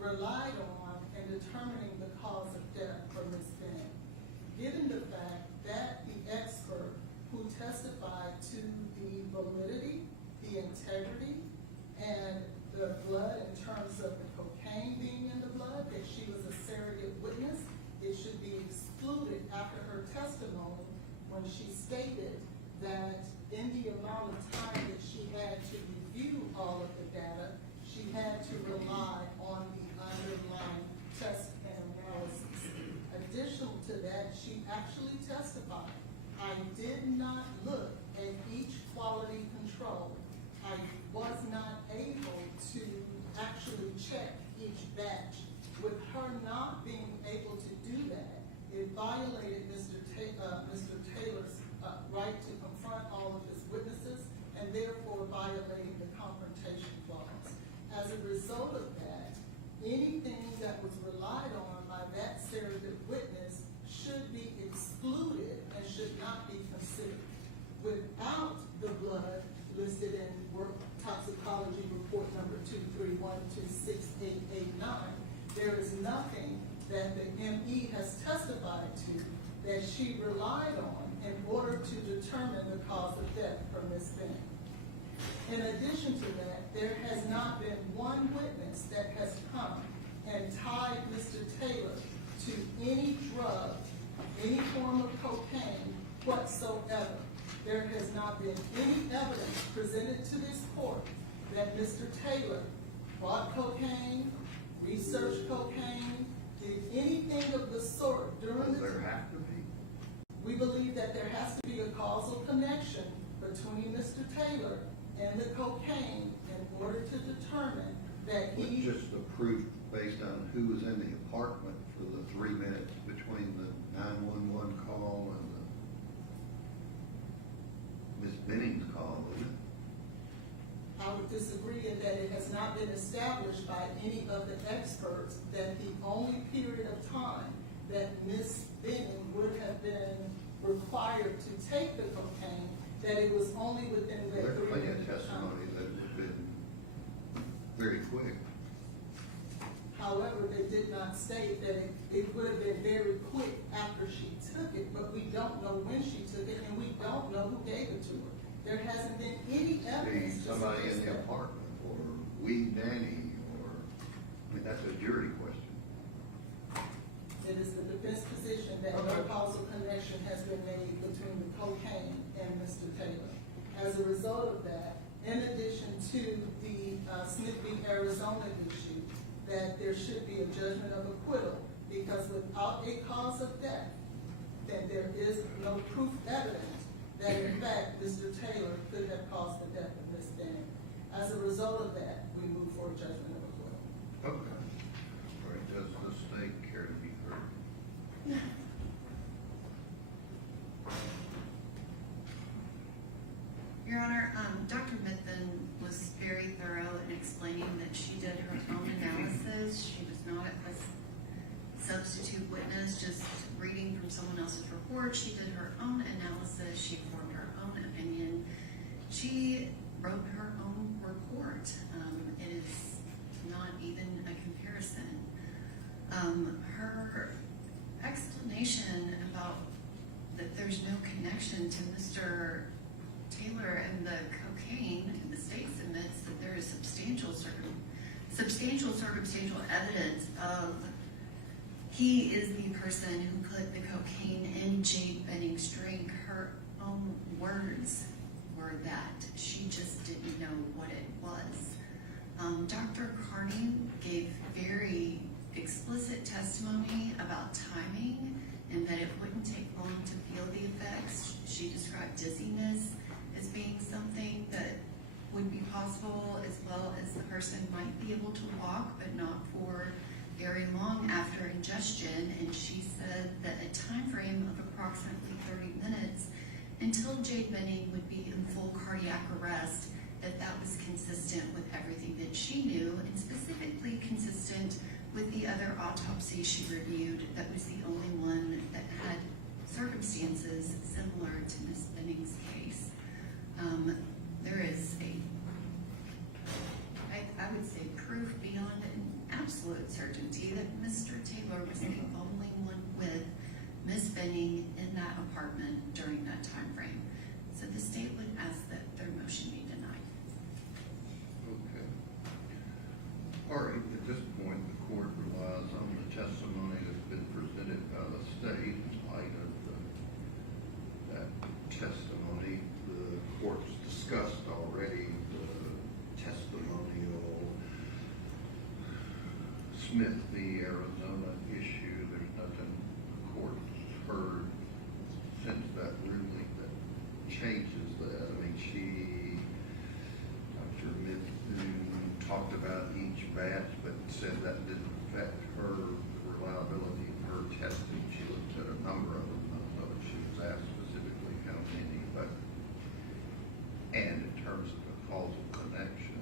relied on in determining the cause of death for Ms. Bennett, given the fact that the expert who testified to the validity, the integrity, and the blood in terms of the cocaine being in the blood, that she was a surrogate witness, it should be excluded after her testimony when she stated that in the amount of time that she had to review all of the data, she had to rely on the underlying test and analysis. Additional to that, she actually testified, I did not look at each quality control. I was not able to actually check each batch. With her not being able to do that, it violated Mr. Taylor's right to confront all of his witnesses and therefore violating the confrontation clause. As a result of that, anything that was relied on by that surrogate witness should be excluded and should not be considered. Without the blood listed in work toxicology report number 231268889, there is nothing that the ME has testified to that she relied on in order to determine the cause of death for Ms. Bennett. In addition to that, there has not been one witness that has come and tied Mr. Taylor to any drug, any form of cocaine whatsoever. There has not been any evidence presented to this court that Mr. Taylor bought cocaine, researched cocaine, did anything of the sort during the there have to be? We believe that there has to be a causal connection between Mr. Taylor and the cocaine in order to determine that he... Just the proof based on who was in the apartment for the 3 minutes between the 911 call and the Ms. Benning's call, wasn't it? I would disagree in that it has not been established by any of the experts that the only period of time that Ms. Benning would have been required to take the cocaine, that it was only within that 3 There's plenty of minutes of time. testimony that it would have been very quick. However, they did not state that it would have been very quick after she took it, but we don't know when she took it, and we don't know who gave it to her. There hasn't been any evidence. Be somebody in the that. apartment, or we, Danny, or, I mean, that's a jury question. It is the defense position that no causal connection has been made between the cocaine and Mr. Taylor. As a result of that, in addition to the Smith v. Arizona issue, that there should be a judgment of acquittal, because without a cause of death, then there is no proof evidence that in fact Mr. Taylor could have caused the death of Ms. Bennett. As a result of that, we move for a judgment of acquittal. Okay. All right, does the state care to be heard? Your Honor, Dr. Mithun was very thorough in explaining that she did her own analysis. She was not a substitute witness, just reading from someone else's report. She did her own analysis. She formed her own opinion. She wrote her own report. It is not even a comparison. Her explanation about that there's no connection to Mr. Taylor and the cocaine, and the state submits that there is substantial circumstantial evidence of he is the person who put the cocaine in Jade Benning's drink. Her own words were that she just didn't know what it was. Dr. Carney gave very explicit testimony about timing and that it wouldn't take long to feel the effects. She described dizziness as being something that would be possible, as well as the person might be able to walk, but not for very long after ingestion. And she said that a time frame of approximately 30 minutes until Jade Benning would be in full cardiac arrest, that was consistent with everything that she knew, and specifically consistent with the other autopsy she reviewed. That was the only one that had circumstances similar to Ms. Benning's case. There is I would say proof beyond an absolute absolute certainty that Mr. Taylor was the only one with Ms. Benning in that apartment during that time frame. So the state would ask that their motion be denied. Okay. All right, at this point, the court relies on the testimony that's been presented by the state. In light of that testimony, the court's discussed already the testimonial Smith v. Arizona issue. There's nothing the court's heard since that ruling that changes that. I mean, Dr. Mithun talked about each batch, but said that didn't affect her reliability of her testing. She looked at a number of them. I don't know if she was asked specifically how many, but, and in terms of the causal connection,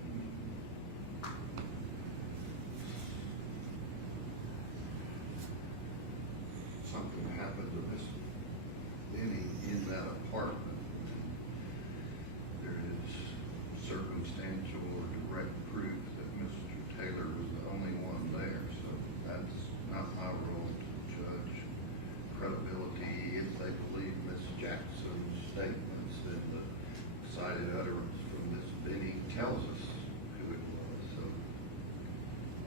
something happened to Miss Benny in that apartment. There is circumstantial or direct proof that Mr. Taylor was the only one there, so that's not my role to judge credibility. If they believe Miss Jackson's statements, then the cited utterance from Miss Benny tells us who it was, so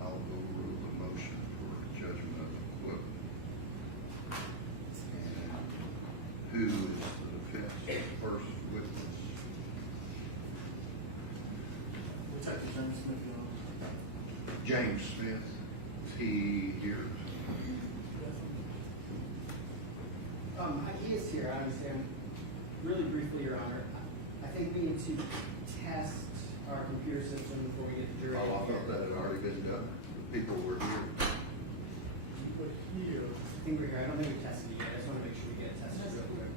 I'll overrule the motion for judgment of acquittal. Who is the defense first witness? Detective James Smith, Your Honor. James Smith, is he here? He is here, I understand. Really briefly, Your Honor, I think we need to test our computer system before we get the jury. Oh, I thought that had already been done. The people were here. But here. I think we're here. I don't think we tested it yet. I just want to make sure we get it tested real quick.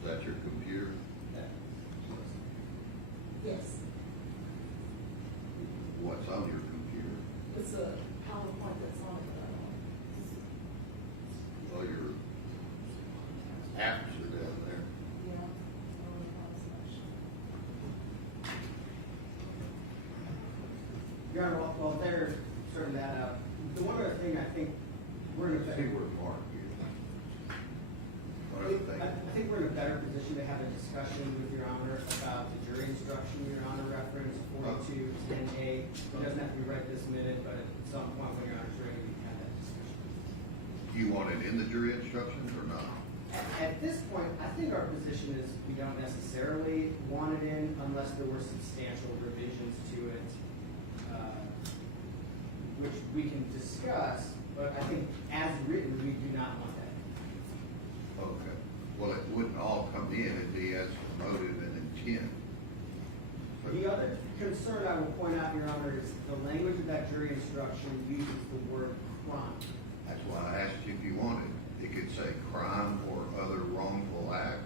Is that your computer? Yes, What's on your computer? it's a PowerPoint that's on it. Well, your apps are down there. Yeah. Your Honor, while they're sorting that out, the one other thing I think we're in a See better. where Mark is. What I other thing? think we're in a better position to have a discussion with Your Honor about the jury instruction. Your Honor reference 4210A. It doesn't have to be right this minute, but at some point when Your Honor's ready, we can have that discussion. You want it in the jury instructions or not? At this point, I think our position is we don't necessarily want it in unless there were substantial revisions to it, which we can discuss, but I think as written, we do not want that. Okay. Well, it wouldn't all come in, it'd be as to motive and intent. The other concern I will point out, Your Honor, is the language of that jury instruction uses the word crime. That's why I asked you if you wanted. It could say crime or other wrongful acts.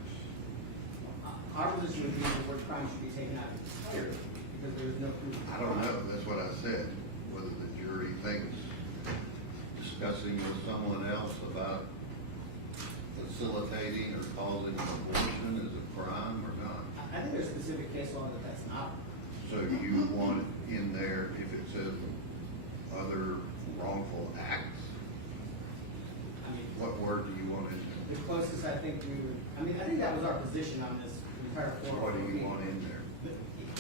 Our position would be the word crime should be taken out entirely because there is no proof. I don't know, that's what I said, whether the jury thinks discussing with someone else about facilitating or causing an abortion is a crime or not. I think there's specific case law that that's not. So you want it in there if it says other wrongful acts? I mean, What word do you want in there? the closest I think we would, I mean, I think that was our position on this entire So form. what do you want in there?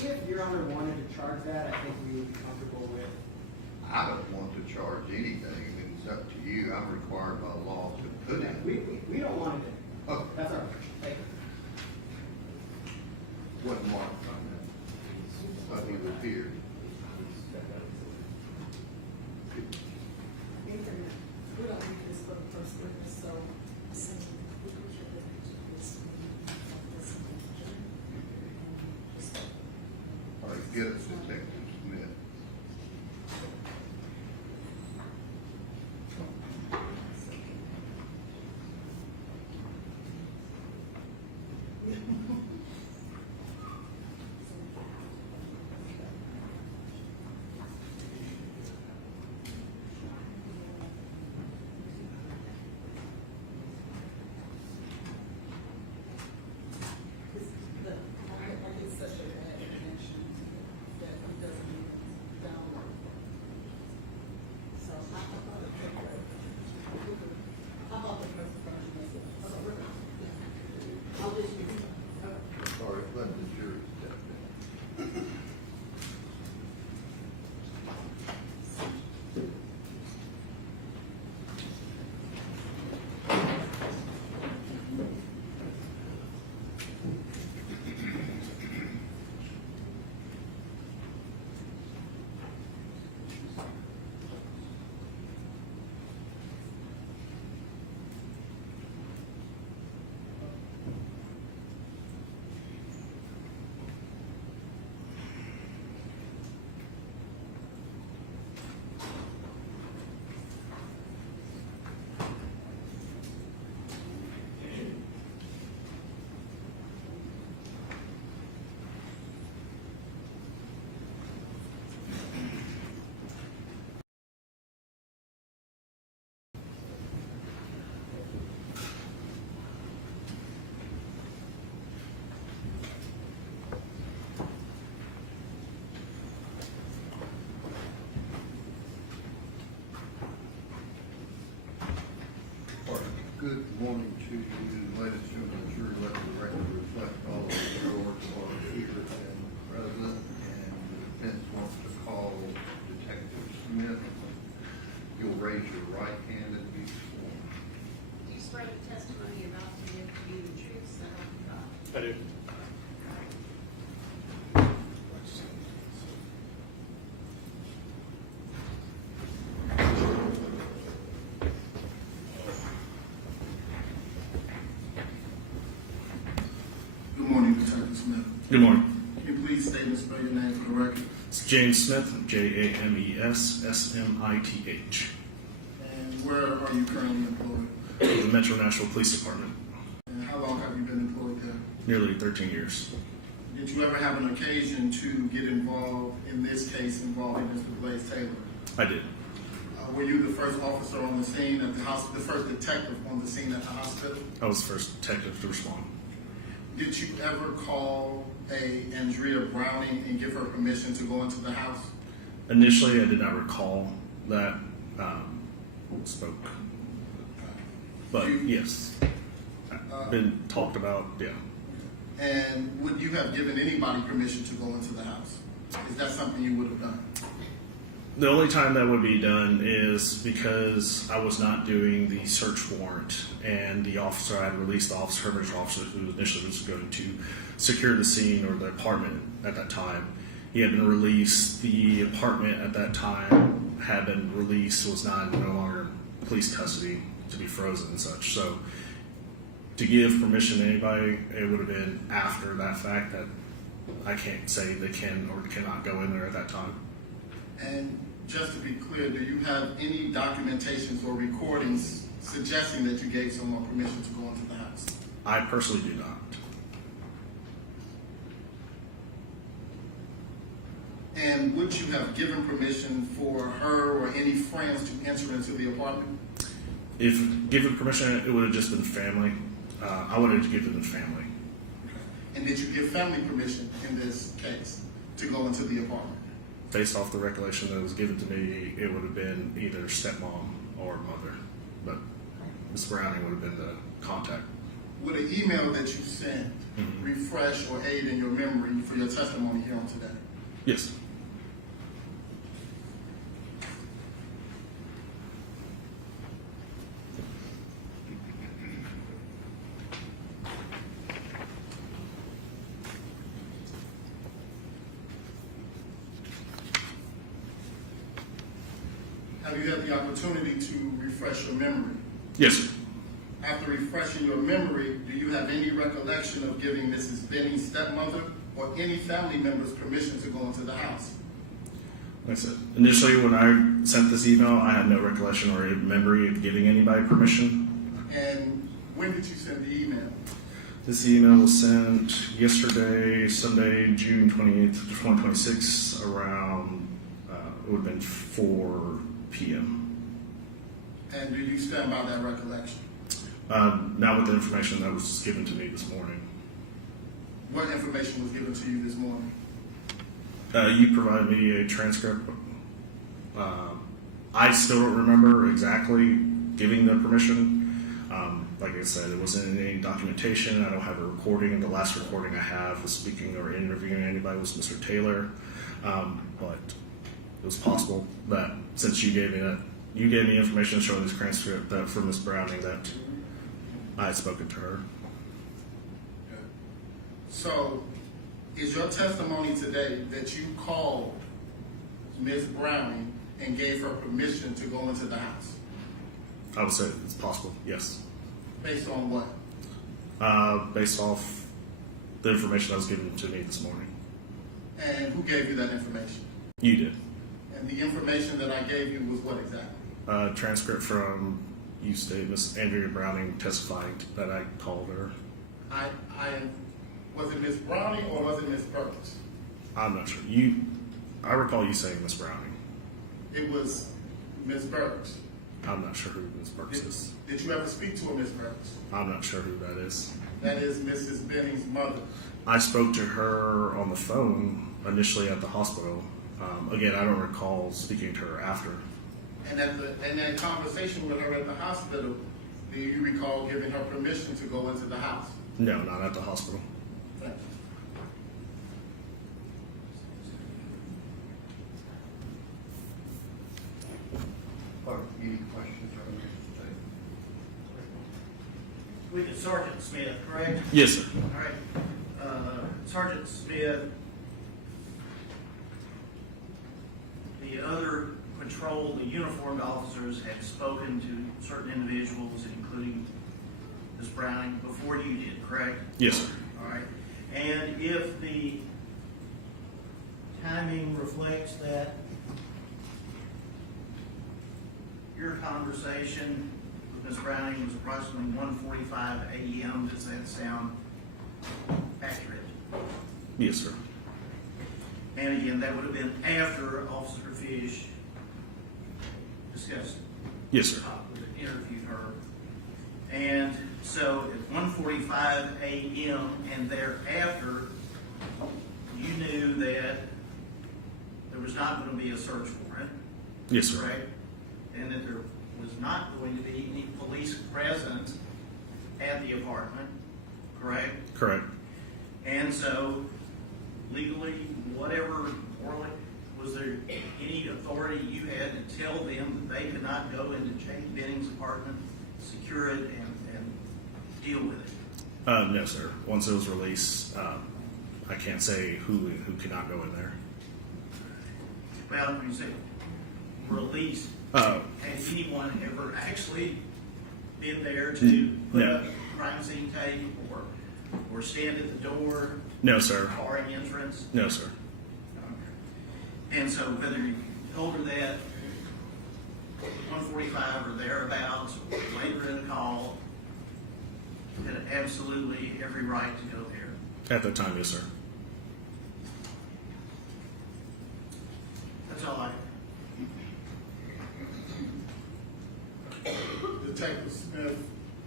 If Your Honor wanted to charge that, I think we would be comfortable with. I don't want to charge anything, I mean, it's up to you, I'm required by law to put it. We don't want it in. Oh. That's our position. Thank you. What mark on that? Thought he was here. We don't need this for the first witness, so. All right, get us Detective Smith. Good morning to you, ladies and gentlemen. Jury, let the record reflect all of the jurors are here and present, and the defense wants to call Detective Smith. You'll raise your right hand and be sworn. Do you swear the testimony you're about to give to be the truth, so help you God? I do. Good morning, Detective Smith. Good morning. Can you please state and spell your name for the record? It's James Smith, James Smith. And where are you currently employed? The Metro Nashville Police Department. And how long have you been employed there? Nearly 13 years. Did you ever have an occasion to get involved in this case involving Mr. Blaze Taylor? I did. Were you the first officer on the scene at the hospital, the first detective on the scene at the hospital? I was the first detective to respond. Did you ever call Andrea Browning and give her permission to go into the house? Initially, I did not recall that spoke, but yes, been talked about. Yeah, And would you have given anybody permission to go into the house? Is that something you would have done? the only time that would be done is because I was not doing the search warrant, and the officer I had released, the officer, Herbert's officer, who initially was going to secure the scene or the apartment at that time. He had been released. The apartment at that time had been released, was no longer in police custody to be frozen and such. So to give permission to anybody, it would have been after that fact that I can't say they can or cannot go in there at that time. And just to be clear, do you have any documentations or recordings suggesting that you gave someone permission to go into the house? I personally do not. And would you have given permission for her or any friends to enter into the apartment? If given permission, it would have just been family. I would have given the family. And did you give family permission in this case to go into the apartment? Based off the recollection that was given to me, it would have been either stepmom or mother, but Ms. Browning would have been the contact. Would an email that you sent refresh or aid in your memory for your testimony here on today? Yes. Have you had the opportunity to refresh your memory? Yes, sir. After refreshing your memory, do you have any recollection of giving Mrs. Benny's stepmother or any family members permission to go into the house? Like I said, initially when I sent this email, I had no recollection or memory of giving anybody permission. And when did you send the email? This email was sent yesterday, Sunday, June 28th, 2026, around, it would have been 4 p.m. And do you stand by that recollection? Not with the information that was given to me this morning. What information was given to you this morning? You provided me a transcript. I still don't remember exactly giving the permission. Like I said, it wasn't in any documentation. I don't have a recording. The last recording I have was speaking or interviewing anybody was Mr. Taylor. But it was possible that since you gave me information showing this transcript that from Ms. Browning that I had spoken to her. So, is your testimony today that you called Ms. Browning and gave her permission to go into the house? I would say it's possible, yes. Based on what? Based off the information that was given to me this morning. And who gave you that information? You did. And the information that I gave you was what exactly? Transcript from you state Miss Andrea Browning testifying that I called her. Was it Ms. Browning or was it Ms. Burks? I'm not sure. I recall you saying Miss Browning. It was Ms. Burks. I'm not sure who Miss Burks is. Did you ever speak to a Ms. Burks? I'm not sure who that is. That is Mrs. Benny's mother. I spoke to her on the phone initially at the hospital. Again, I don't recall speaking to her after. And in that conversation with her at the hospital, do you recall recall giving her permission to go into the house? No, not at the hospital. Thank you. Clerk, any questions from Mr. Taylor? We did Sergeant Smith, correct? Yes, sir. All right. Sergeant Smith, the other patrol, the uniformed officers had spoken to certain individuals, including Ms. Browning, before you did, correct? Yes, sir. All right. And if the timing reflects that your conversation with Ms. Browning was approximately 1:45 a.m., does that sound accurate? Yes, sir. And again, that would have been after Officer Fish discussed, Yes, sir. interviewed her. And so at 1:45 a.m. and thereafter, you knew that there was not going to be a search warrant, Yes, sir. correct? And that there was not going to be any police present at the apartment, correct? Correct. And so legally, whatever, morally, was there any authority you had to tell them that they could not go into Jake Benning's apartment, secure it, and deal with it? No, sir. Once it was released, I can't say who cannot go in there. Well, when you say release, Oh, had anyone ever actually been there to put No. up crime scene tape or stand at the door, no, sir. barring entrance? No, sir. And so whether you told her that 1:45 or thereabouts, or later in the call, you had absolutely every right to go there. At the time, yes, sir. That's all I. Detective Smith,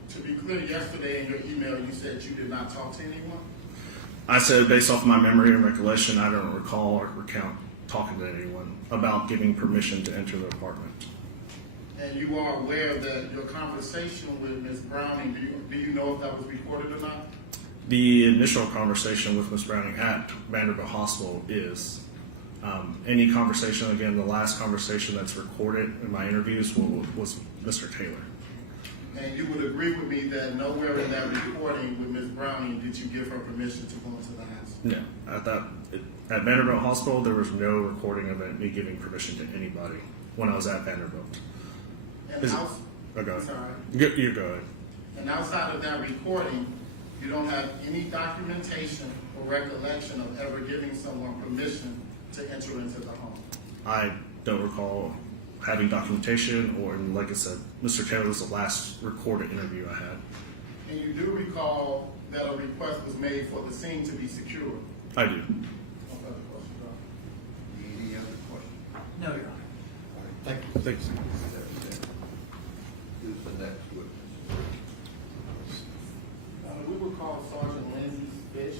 to be clear, yesterday in your email, you said you did not talk to anyone? I said, based off my memory and recollection, I don't recall or recount talking to anyone about giving permission to enter the apartment. And you are aware that your conversation with Ms. Browning, do you know if that was recorded or not? The initial conversation with Ms. Browning at Vanderbilt Hospital is. Any conversation, again, the last conversation that's recorded in my interviews was Mr. Taylor. And you would agree with me that nowhere in that recording with Ms. Browning did you give her permission to go into the house? No, at Vanderbilt Hospital, there was no recording of me giving permission to anybody when I was at Vanderbilt. And Is it- outs- Oh, go ahead. Sorry. You go ahead. And outside of that recording, you don't have any documentation or recollection of ever giving someone permission to enter into the home? I don't recall having documentation, or like I said, Mr. Taylor was the last recorded interview I had. And you do recall that a request was made for the scene to be secured? I do. No further questions, Your Honor. Any other questions? No, Your Honor. All right, thank you. Thanks. Who's the next witness? We will call Sergeant Lindsay Fish.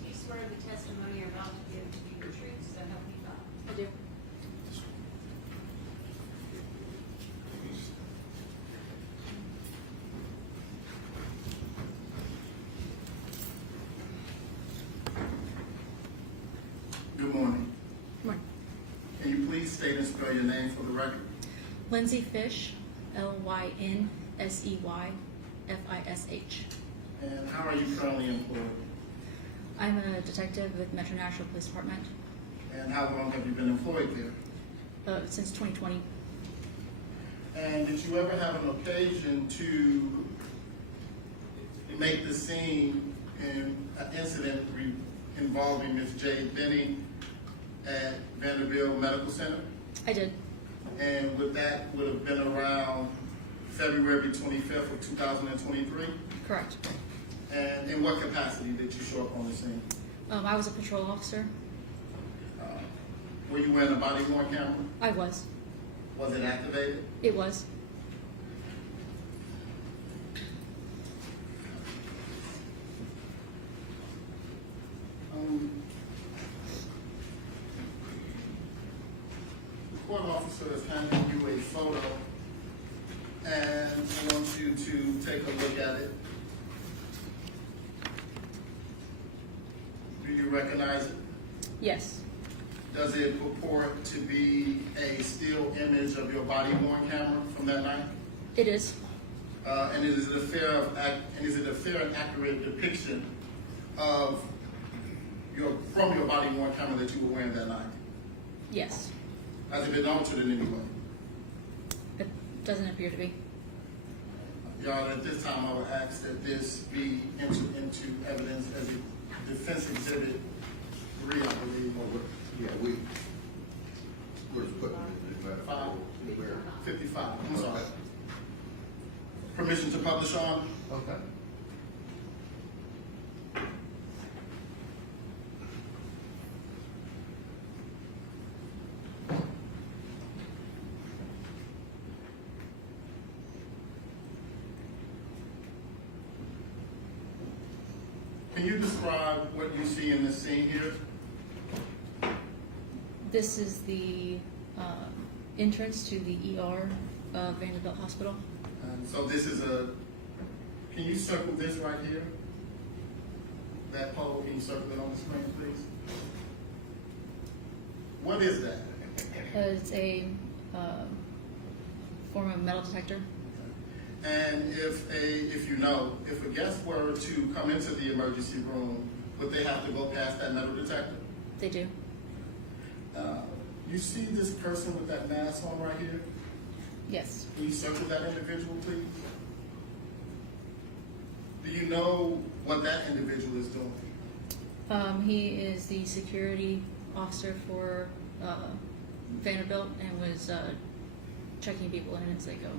Do you swear the testimony you're about to give to be the truth, so help you God? I do. Good morning. Morning. Can you please state and spell your name for the record? Lindsay Fish, LYNSEY, And how are you currently employed? I'm a detective with Metro Nashville Police Department And how long have you been employed there? since 2020. And did you ever have an occasion to make the scene in an incident involving Ms. Jade Benning Vanderbilt Medical Center? I did. And that would have been around February 25th of 2023? Correct. And in what capacity did you show up on the scene? I was a patrol officer. Were you wearing a body worn camera? I was. Was it activated? It was. The court officer has handed you a photo, and I want you to take a look at it. Do you recognize it? Yes. Does it purport to be a still image of your body worn camera from that night? It is. And is it a fair and accurate depiction of from your body worn camera that you were wearing that night? Yes. Has it been altered in any way? It doesn't appear to be. Y'all, at this time, I would ask that this be entered into evidence as a defense exhibit 3, I believe. Yeah, we're just putting it in that. 55, I'm sorry. Permission to publish on? Okay. Can you describe what you see in this scene here? This is the entrance to the ER of Vanderbilt Hospital. So this is can you circle this right here? That pole, can you circle it on the screen, please? What is that? It's a form of metal detector. And if a guest were to come into the emergency room, would they have to go past that metal detector? They do. You see this person with that mask on right here? Yes. Can you circle that individual, please? Do you know what that individual is doing? He is the security officer for Vanderbilt and was checking people in as they go.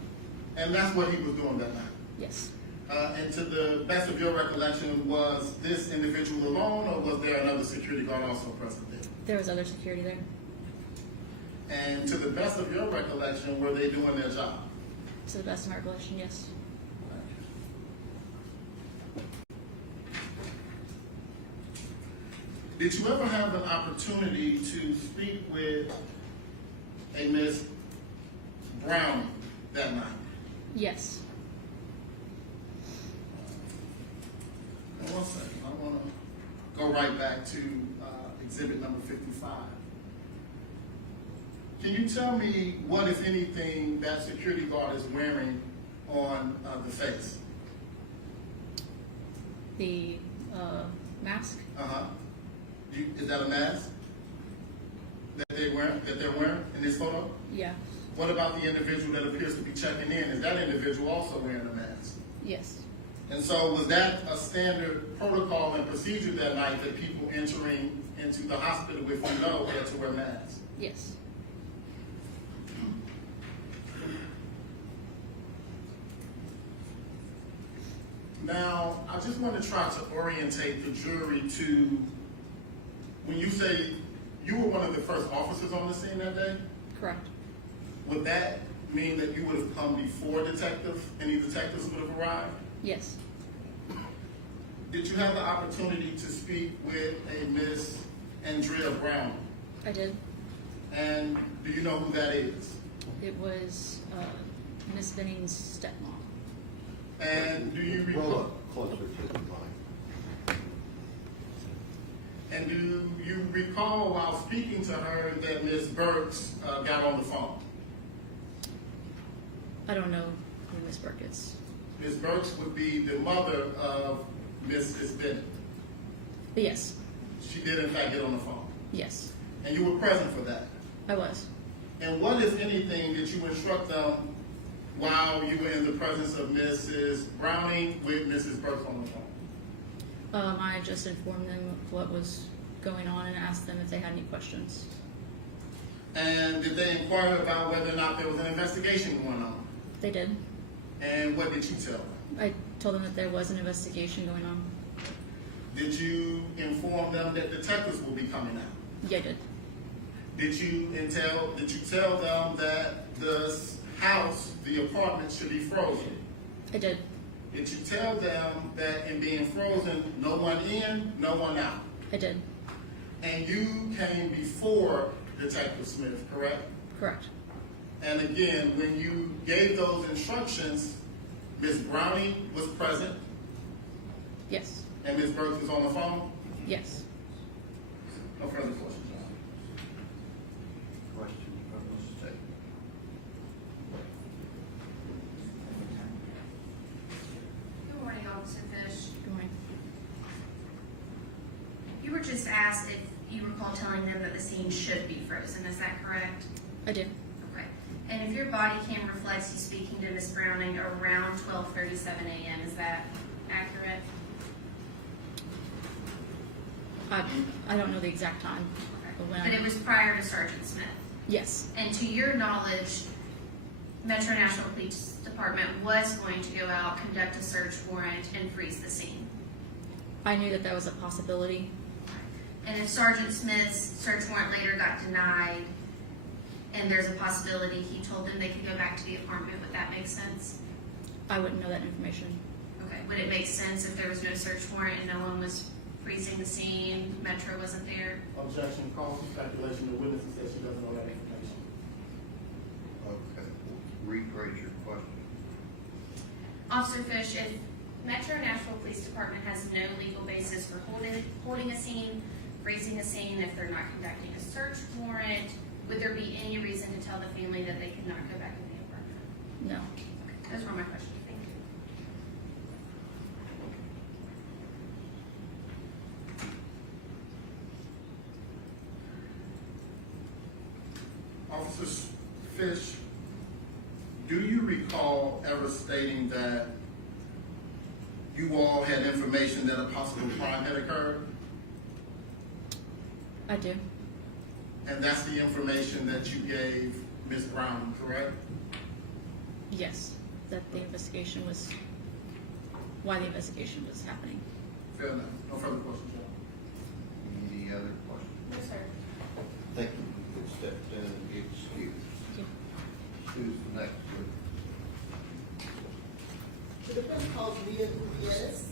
And that's what he was doing that night? Yes. And to the best of your recollection, was this individual alone, or was there another security guard also present there? There was other security there. And to the best of your recollection, were they doing their job? To the best of my recollection, yes. Did you ever have an opportunity to speak with a Miss Brown that night? Yes. One second, I want to go right back to exhibit number 55. Can you tell me what, if anything, that security guard is wearing on the face? The mask? Uh-huh. Is that a mask that they're wearing in this photo? Yeah. What about the individual that appears to be checking in? Is that individual also wearing a mask? Yes. And so was that a standard protocol and procedure that night that people entering into the hospital with had to wear masks? Yes. Now, I just want to try to orientate the jury to, when you say you were one of the first officers on the scene that day, Correct. would that mean that you would have come before any detectives would have arrived? Yes. Did you have the opportunity to speak with a Miss Andrea Brown? I did. And do you know who that is? It was Miss Benning's stepmom. And do you Roll recall? up closer to the mic. And do you recall while speaking to her that Miss Burks got on the phone? I don't know who Miss Burke is. Miss Burks would be the mother of Mrs. Bennett. Yes. She did in fact get on the phone. Yes. And you were present for that. I was. And what, if anything, did you instruct them while you were in the presence of Mrs. Browning with Mrs. Burks on the phone? I just informed them of what was going on and asked them if they had any questions. And did they inquire about whether or not there was an investigation going on? They did. And what did you tell them? I told them that there was an investigation going on. Did you inform them that detectives will be coming out? Yeah, I did. Did you tell them that the house, the apartment should be frozen? I did. Did you tell them that in being frozen, no one in, no one out? I did. And you came before Detective Smith, correct? Correct. And again, when you gave those instructions, Ms. Browning was present Yes. and Ms. Burks was on the phone? Yes. No further questions, Your Honor. Questions from the state? Good morning, Officer Fish. Good morning. You were just asked if you recall telling them that the scene should be frozen, is that correct? I did. Okay. And if your body cam reflects you speaking to Ms. Browning around 12:37 a.m., is that accurate? I don't know the exact time. But when But it was prior to Sergeant Smith. Yes. And to your knowledge, Metro National Police Department was going to go out, conduct a search warrant, and freeze the scene. I knew that that was a possibility. And if Sergeant Smith's search warrant later got denied, and there's a possibility he told them they could go back to the apartment, would that make sense? I wouldn't know that information. Okay, would it make sense if there was no search warrant and no one was freezing the scene, Metro wasn't there? Objection, call for speculation. The witness says she doesn't know that information. Okay, rephrase your question. Officer Fish, if Metro Nashville Police Department has no legal basis for holding a scene, freezing a scene, if they're not conducting a search warrant, would there be any reason to tell the family that they could not go back in the apartment? No. Okay, those were my questions, thank you. Officer Fish, do you recall ever stating that you all had information that a possible crime had occurred? I do. And that's the information that you gave Ms. Brown, correct? Yes. That the investigation was why the investigation was happening. Fair enough. No further questions, John. Any other questions? No, sir. Thank you. You can step down and get excused. Thank you. Who's the next one? The defense calls Leah Gutierrez.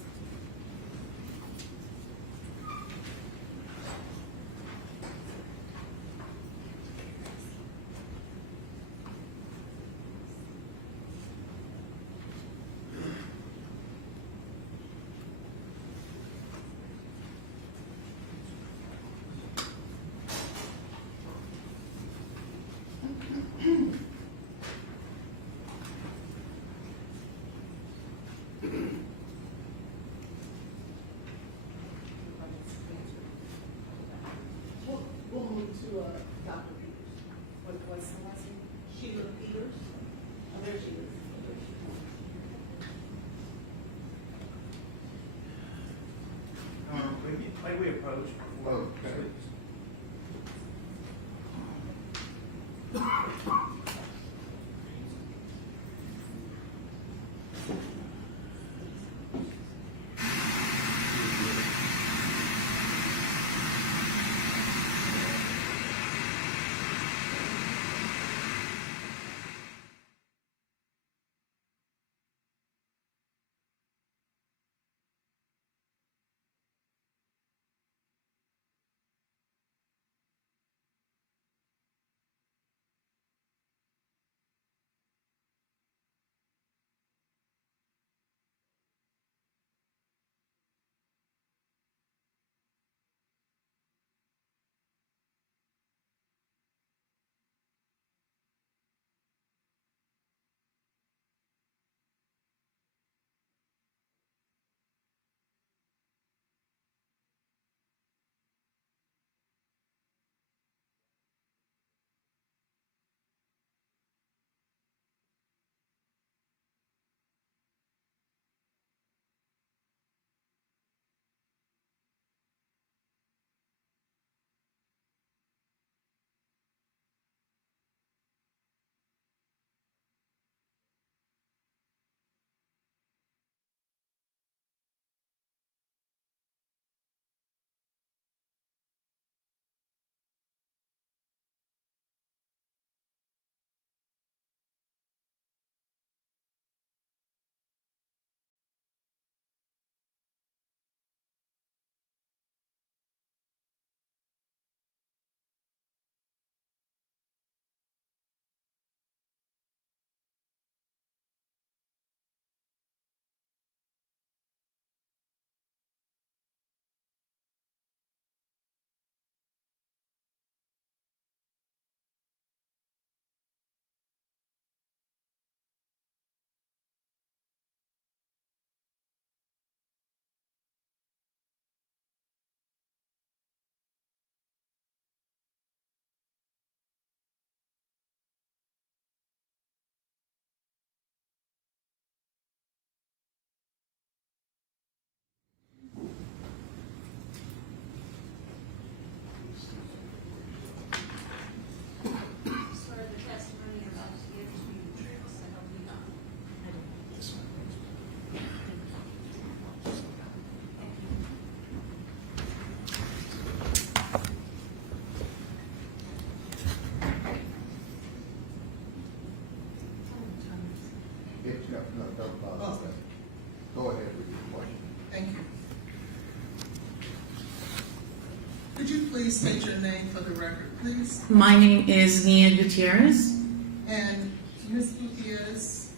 you please state your name for the record, please? My name is Nia Gutierrez. And Ms. Gutierrez,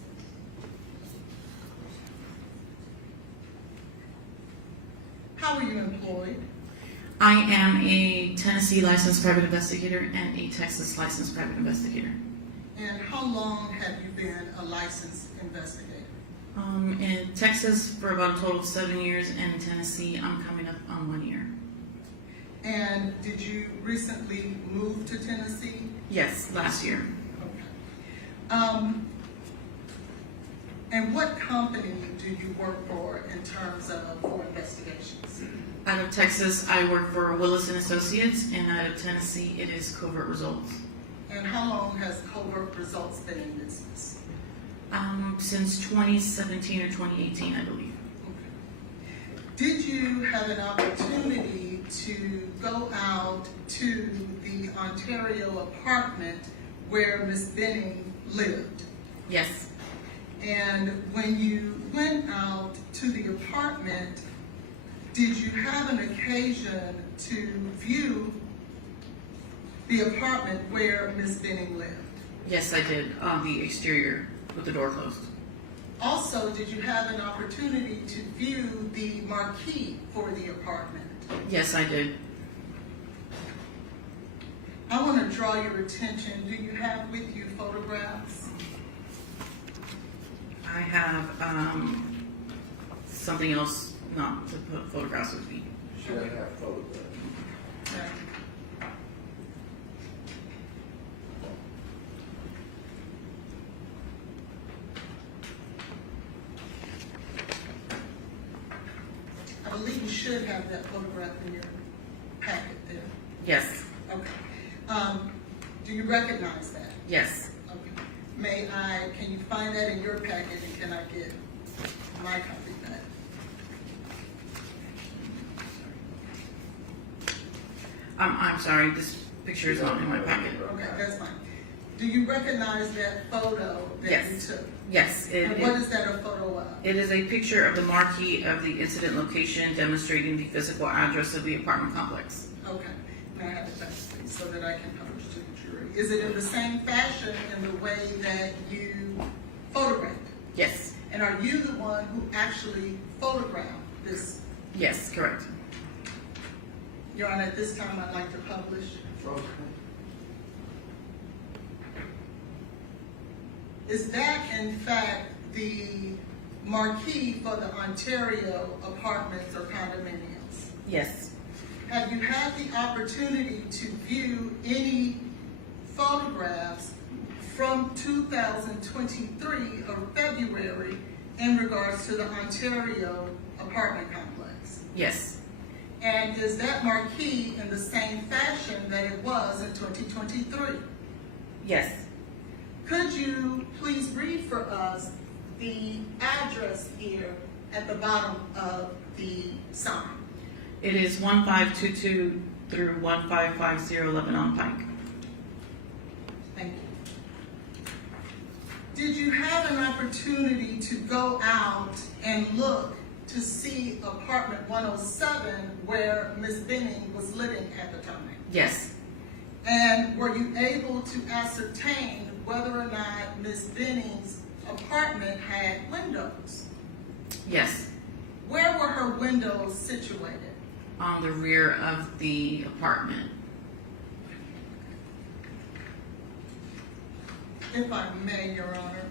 how are you employed? I am a Tennessee licensed private investigator and a Texas licensed private investigator. And how long have you been a licensed investigator? In Texas for about a total of 7 years, and in Tennessee, I'm coming up on 1 year. And did you recently move to Tennessee? Yes, last year. Okay. And what company do you work for in terms of for investigations? Out of Texas, I work for Willis and Associates, and out of Tennessee, it is Covert Results. And how long has Covert Results been in business? Since 2017 or 2018, I believe. Did you have an opportunity to go out to the Ontario apartment where Ms. Benning lived? Yes. And when you went out to the apartment, did you have an occasion to view the apartment where Ms. Benning lived? Yes, I did, on the exterior with the door closed. Also, did you have an opportunity to view the marquee for the apartment? Yes, I did. I want to draw your attention. Do you have with you photographs? I have something else not to put photographs with me. Should I have photographs? Okay. I believe you should have that photograph in your packet there. Yes. Okay. Do you recognize that? Yes. Okay. Can you find that in your packet and can I get my copy back? I'm sorry, this picture is not in my packet. Okay, that's fine. Do you recognize that photo that you Yes. took? Yes. And what is that a photo of? It is a picture of the marquee of the incident location demonstrating the physical address of the apartment complex. Okay, now I have it back, please, so that I can publish to the jury. Is it in the same fashion in the way that you photographed? Yes. And are you the one who actually photographed this? Yes, correct. Your Honor, at this time, I'd like to publish. Is that in fact the marquee for the Ontario apartments or condominiums? Yes. Have you had the opportunity to view any photographs from 2023 or February in regards to the Ontario apartment complex? Yes. And is that marquee in the same fashion that it was in 2023? Yes. Could you please read for us the address here at the bottom of the sign? It is 1522 through 1550 Lebanon Pike. Thank you. Did you have an opportunity to go out and look to see apartment 107 where Ms. Benning was living at the time? Yes. And were you able to ascertain whether or not Ms. Benning's apartment had windows? Yes. Where were her windows situated? On the rear of the apartment. If I may, Your Honor.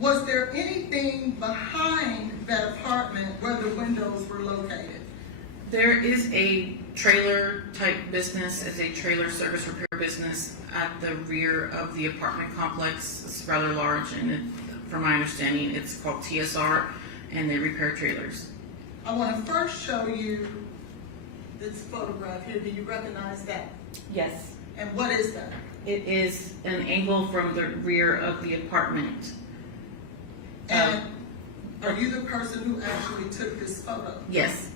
Was there anything behind that apartment where the windows were located? There is a trailer type business, it's a trailer service repair business at the rear of the apartment complex. It's rather large, and from my understanding, it's called TSR, and they repair trailers. I want to first show you this photograph here. Do you recognize that? Yes. And what is that? It is an angle from the rear of the apartment. And are you the person who actually took this photo? Yes.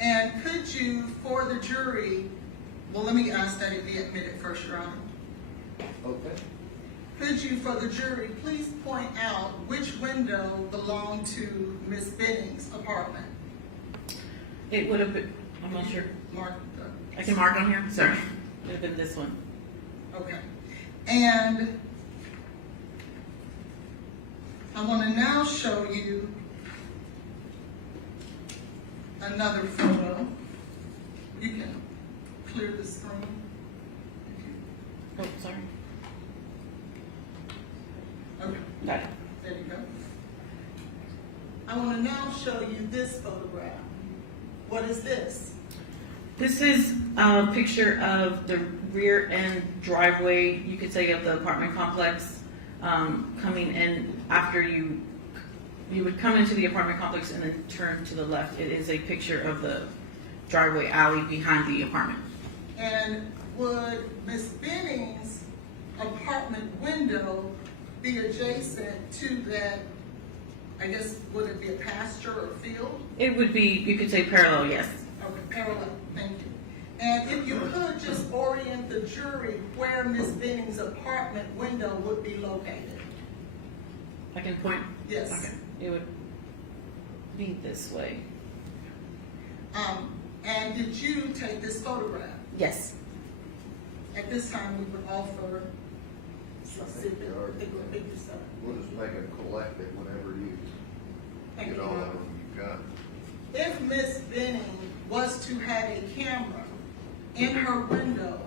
And could you, for the jury, well, let me ask that it be admitted first, Your Honor. Okay. Could you, for the jury, please point out which window belonged to Ms. Benning's apartment? It would have been, I'm not sure. Mark, I can mark on here, sorry. It would have been this one. okay. And I want to now show you another photo. You can clear the screen. Oh, sorry. Okay, Got it. there you go. I want to now show you this photograph. What is this? This is a picture of the rear end driveway, you could say, of the apartment complex, coming in after you would come into the apartment complex and then turn to the left. It is a picture of the driveway alley behind the apartment. And would Miss Benning's apartment window be adjacent to that, I guess, would it be a pasture or field? It would be, you could say, parallel, yes. Okay, parallel, thank you. And if you could just orient the jury where Miss Benning's apartment window would be located. I can point? Yes. Okay. It would be this way. And did you take this photograph? Yes. At this time, we would offer, We'll just make it collective whenever you Thank get you, all Your of Honor. them you got. If Miss Benning was to have a camera in her window,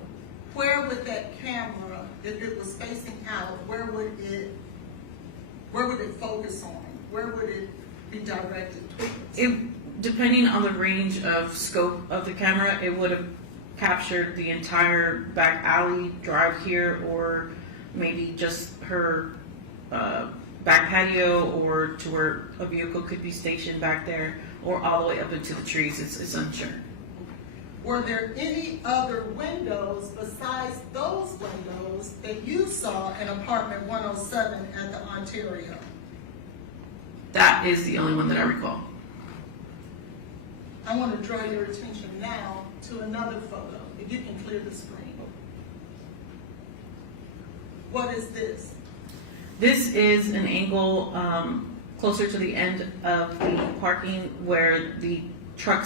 where would that camera, if it was facing out, where would it focus on? Where would it be directed towards? Depending on the range of scope of the camera, it would have captured the entire back alley drive here, or maybe just her back patio, or to where a vehicle could be stationed back there, or all the way up into the trees. It's unsure. Were there any other windows besides those windows that you saw in apartment 107 at the Ontario? That is the only one that I recall. I want to draw your attention now to another photo, if you can clear the screen. What is this? This is an angle closer to the end of the parking where the truck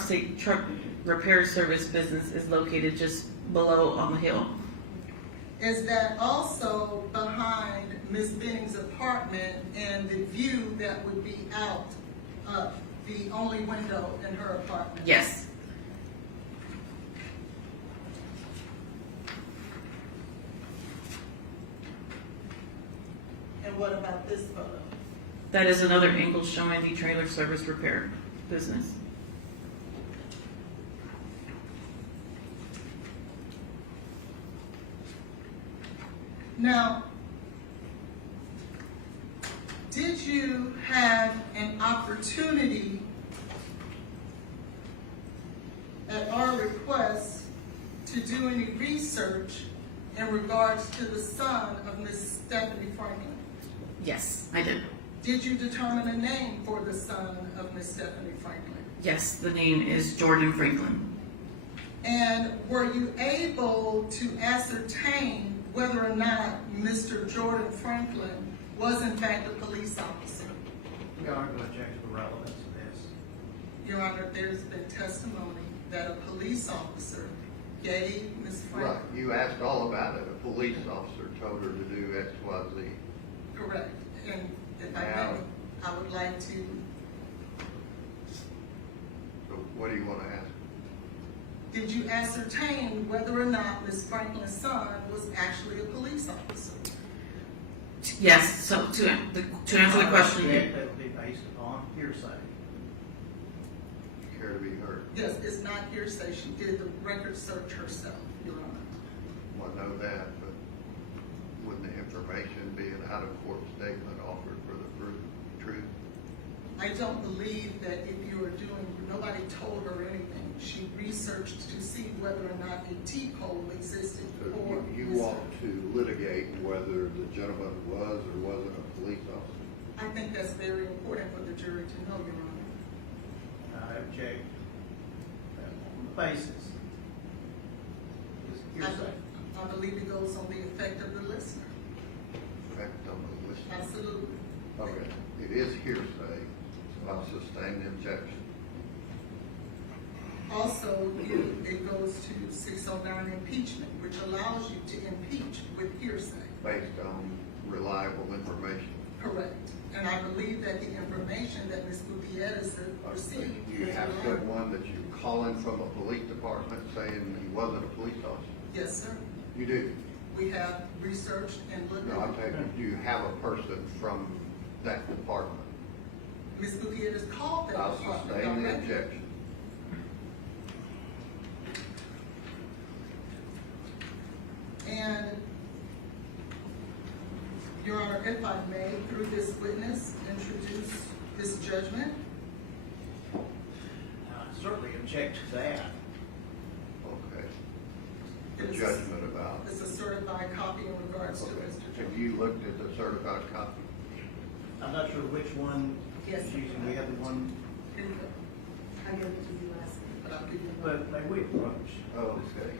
repair service business is located, just below on the hill. Is that also behind Miss Benning's apartment and the view that would be out of the only window in her apartment? Yes. And what about this photo? That is another angle showing the trailer service repair business. Now, did you have an opportunity at our request to do any research in regards to the son of Miss Stephanie Franklin? Yes, I did. Did you determine a name for the son of Miss Stephanie Franklin? Yes, the name is Jordan Franklin. And were you able to ascertain whether or not Mr. Jordan Franklin was in fact a police officer? Your Honor, to object to the relevance of this. Your Honor, there's been testimony that a police officer gave Ms. Right, Franklin. you asked all about it. A police officer told her to do X, Y, Z. Correct. And if I Now- may, I would like to, So what do you want to ask? did you ascertain whether or not Ms. Franklin's son was actually a police officer? Yes, so to answer the question, That would be based upon hearsay. Care to be heard? Yes, it's not hearsay. She did the record search herself, Your Honor. Well, I know that, but wouldn't the information be an out-of-court statement offered for the truth? I don't believe that if you were doing, nobody told her anything. She researched to see whether or not a T-pole existed So for you Ms. want to litigate whether the gentleman was or wasn't a police officer? I think that's very important for the jury to know, Your Honor. I object on the basis. It's hearsay. I believe it goes on the effect of the listener. Effect on the listener? Absolutely. Okay, it is hearsay, so I'll sustain the objection. Also, it goes to 609 impeachment, which allows you to impeach with hearsay. Based on reliable information. Correct. And I believe that the information that Ms. Gutierrez received. You was have reliable. someone that you're calling from a police department saying he wasn't a police officer? Yes, sir. You do? We have researched and looked No, I'm at. taking, do you have a person from that department? Ms. Gutierrez called that I'll department sustain the directly. objection. And, Your Honor, if I may, through this witness, introduce this judgment. I certainly object to that. Okay. It The is- judgment about. It's a certified copy in regards to Okay. Mr. Have Jones. you looked at the certified copy? I'm not sure which one Yes. is using, we have the one, Here you go. I gave it to you last week, but I'll give you one. but may we approach? Oh, okay.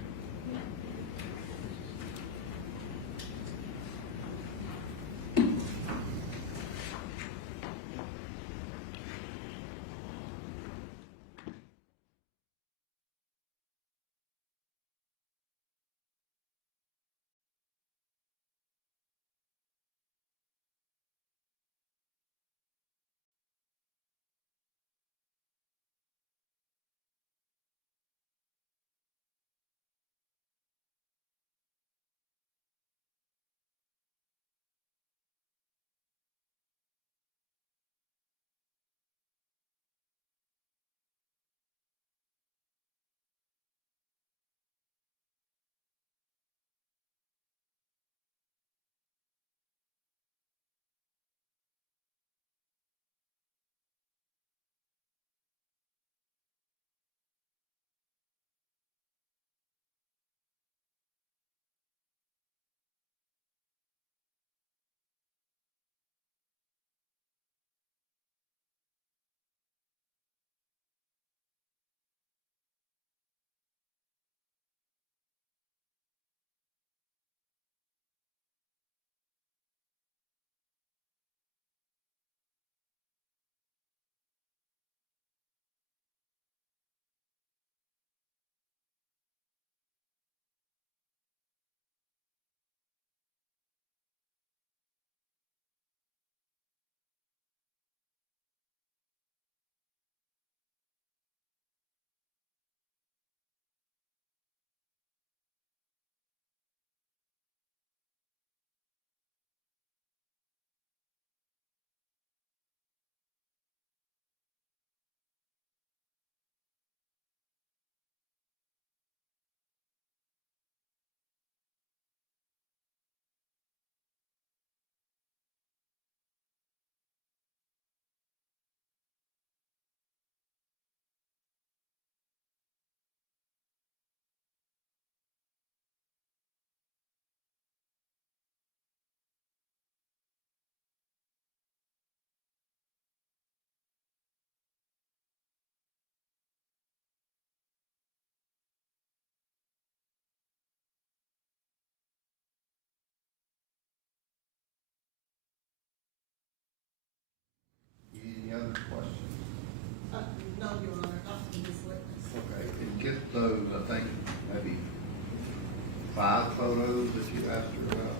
Any other questions? No, Your Honor, not from this witness. Okay, and get those, I think, maybe 5 photos that you asked her about.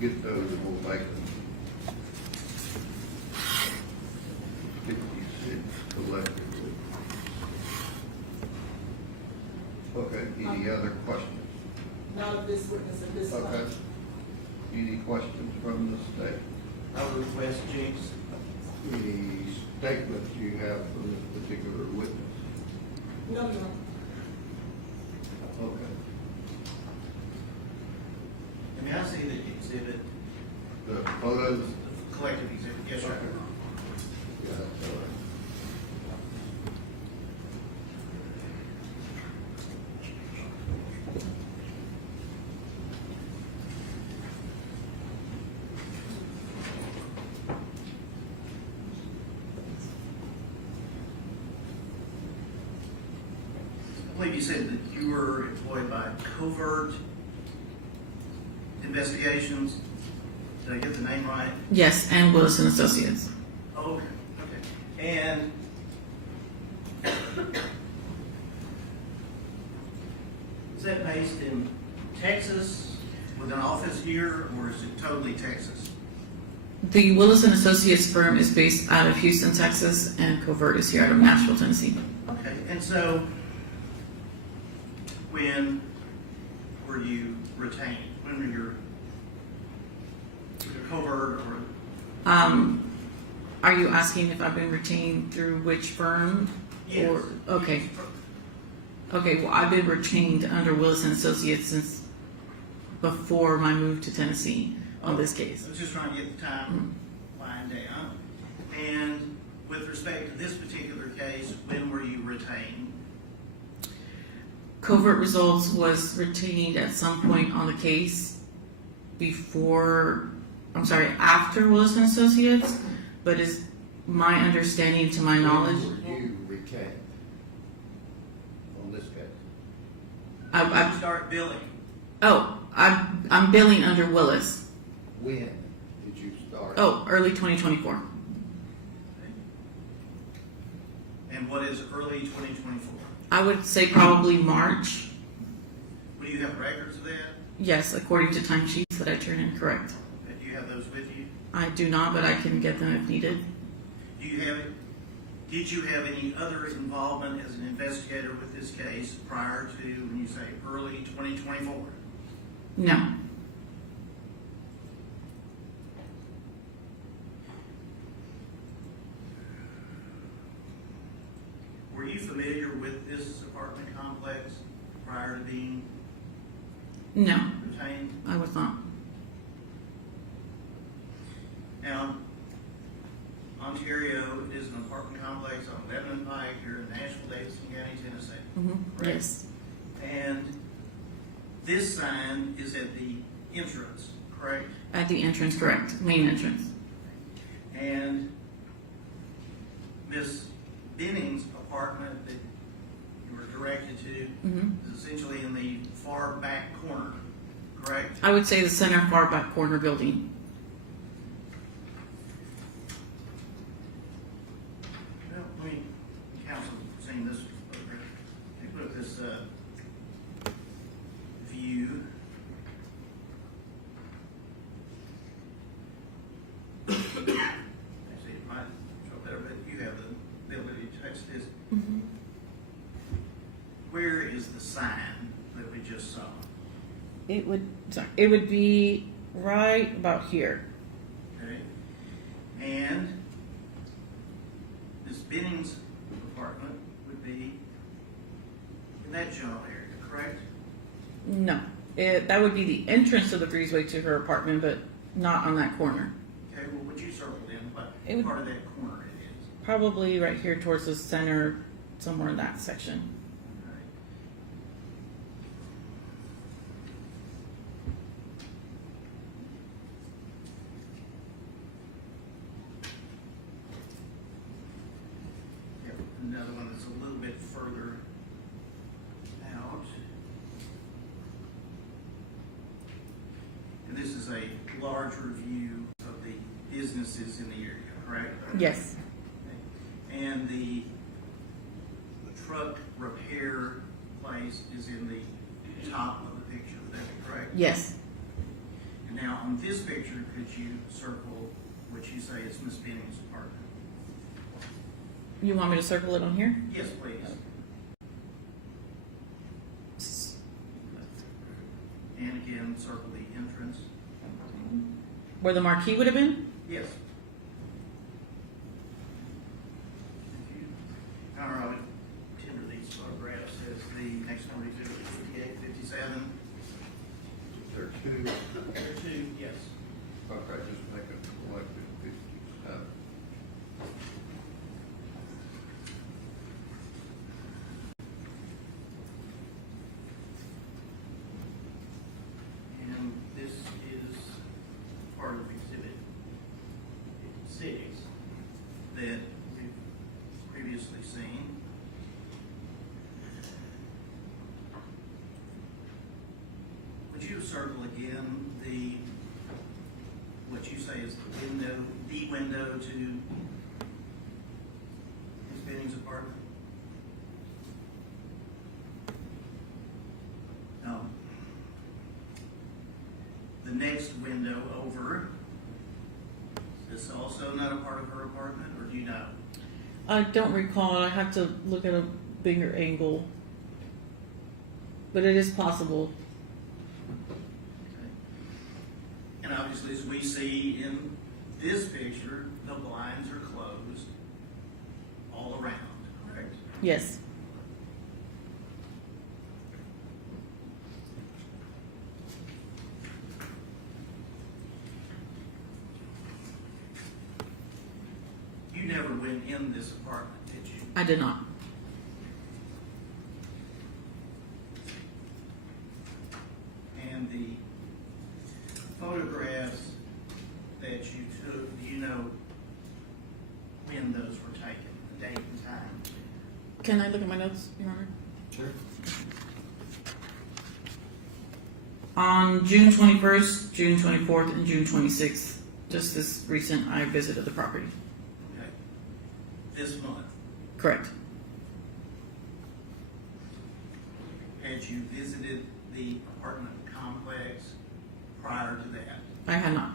Get those and we'll make them 56 collectively. Okay, any other questions? Not of this witness at this Okay. time. Any questions from the state? I would request Jinx. Any statements you have from this particular witness? No, Your Honor. Okay. May I see the exhibit, The photos? the collective exhibit? Yes, sir. Yeah, that's all right. I believe you said that you were employed by Covert Investigations. Did I get the name right? Yes, and Willis and Associates. Oh, okay. And is that based in Texas with an office here, or is it totally Texas? The Willis and Associates firm is based out of Houston, Texas, and Covert is here out of Nashville, Tennessee. Okay, and so when were you retained? When were your Covert or? Are you asking if I've been retained through which firm? Yes. Or, okay. Okay, well, I've been retained under Willis and Associates since before my move to Tennessee on this case. I was just trying to get the time lined down. And with respect to this particular case, when were you retained? Covert Results was retained at some point on the case after Willis and Associates, but is my understanding, to my knowledge, When were you retained on this case? When did you start billing? I'm billing under Willis. When did you start? Early 2024. And what is early 2024? I would say probably March. Do you have records of that? Yes, according to timesheets that I turn in, correct. Do you have those with you? I do not, but I can get them if needed. Did you have any other involvement as an investigator with this case prior to, when you say early 2024? No. Were you familiar with this apartment complex prior to being No, retained? I was not. Now, Ontario is an apartment complex on Lebanon Pike here in Nashville, Davidson County, Tennessee. Correct? Yes. And this sign is at the entrance, correct? At the entrance, correct. Main entrance. And Miss Benning's apartment that you were directed to is essentially in the far back corner, correct? I would say the center far back corner building. Well, let me, council, seen this photograph. Let me put this view. Actually, it might show better, but you have the ability to touch this. Where is the sign that we just saw? It would be right about here. Okay? And Miss Benning's apartment would be in that general area, correct? No, that would be the entrance of the breezeway to her apartment, but not on that corner. Okay, well, would you circle in what It would- part of that corner it is? Probably right here towards the center, somewhere in that section. All right. Yep, another one that's a little bit further out. And this is a larger view of the businesses in the area, correct? Yes. And the truck repair place is in the top of the picture, is that correct? Yes. And now on this picture, could you circle what you say is Miss Benning's apartment? You want me to circle it on here? Yes, please. And again, circle the entrance. Where the marquee would have been? Yes. Thank you. Connor, I would tender these photographs as the next one, 58, 57. There are two, There are two, yes. okay, just make it collective 57. And this is part of Exhibit 6 that we've previously seen. Would you circle again what what you say is the window to Ms. Benning's apartment? No. The next window over, is this also not a part of her apartment, or do you know? I don't recall. I have to look at a bigger angle, but it is possible. Okay. And obviously, as we see in this picture, the blinds are closed all around, correct? Yes. You never went in this apartment, did you? I did not. And the photographs that you took, do you know when those were taken, the date and time? Can I look at my notes, Your Honor? Sure. On June 21st, June 24th, and June 26th, just this recent, I visited the property. Okay. This month, Correct. had you visited the apartment complex prior to that? I had not.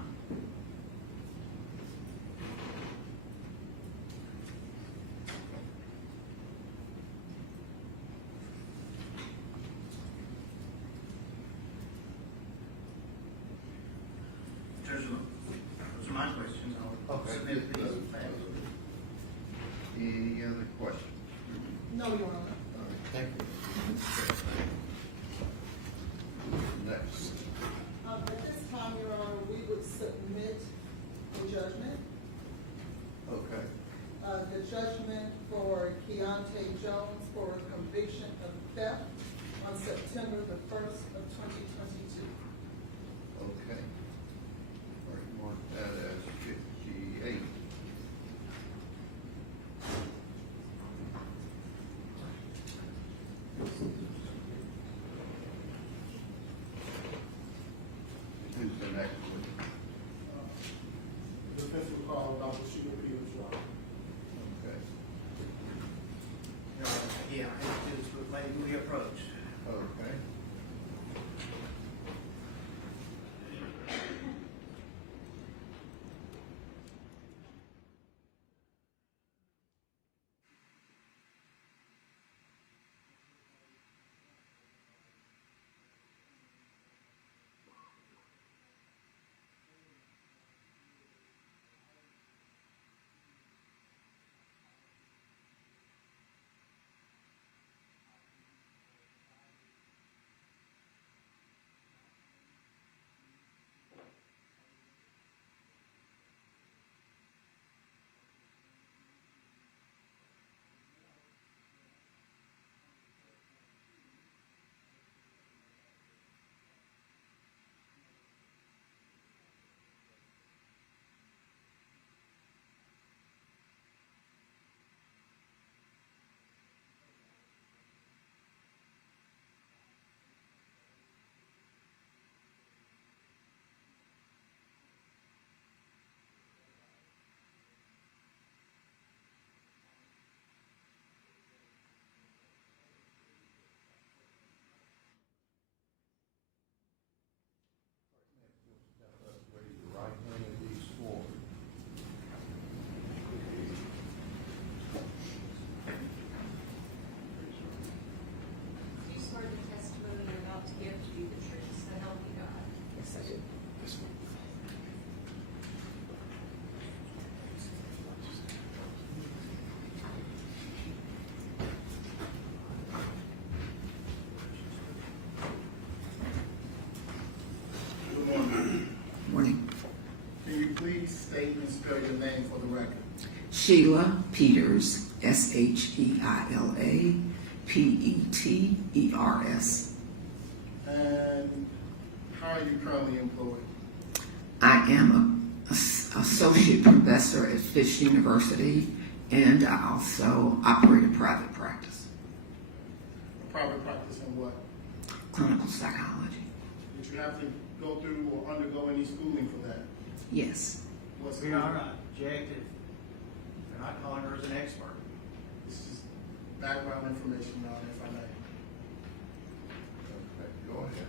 Judge, those are my questions. I'll Okay. submit these facts. Any other questions? No, Your Honor. All right, thank you. Next. At this time, Your Honor, we would submit the judgment. Okay. The judgment for Keontae Jones for conviction of theft on September the 1st of 2022. Okay. All right, mark that as 58. Who's the next one? The defense will call Dr. Sheila Peters, Your Honor. Okay. Yeah, I have to do this with Lady Louis approach. Okay. Raise your right hand and be sworn. Do you swear the testimony you're about to give to be the truth, so help you God? Yes, I do. Good morning. Morning. Can you please state and spell your name for the record? Sheila Peters, Sheila Peters. And how are you currently employed? I am an associate professor at Fish University, and I also operate a private practice, A private practice in what? clinical psychology. Did you have to go through or undergo any schooling for that? Yes. What We school? are not objective. They're not calling her as an expert. This is background information, Your Honor, if I may. Okay, go ahead.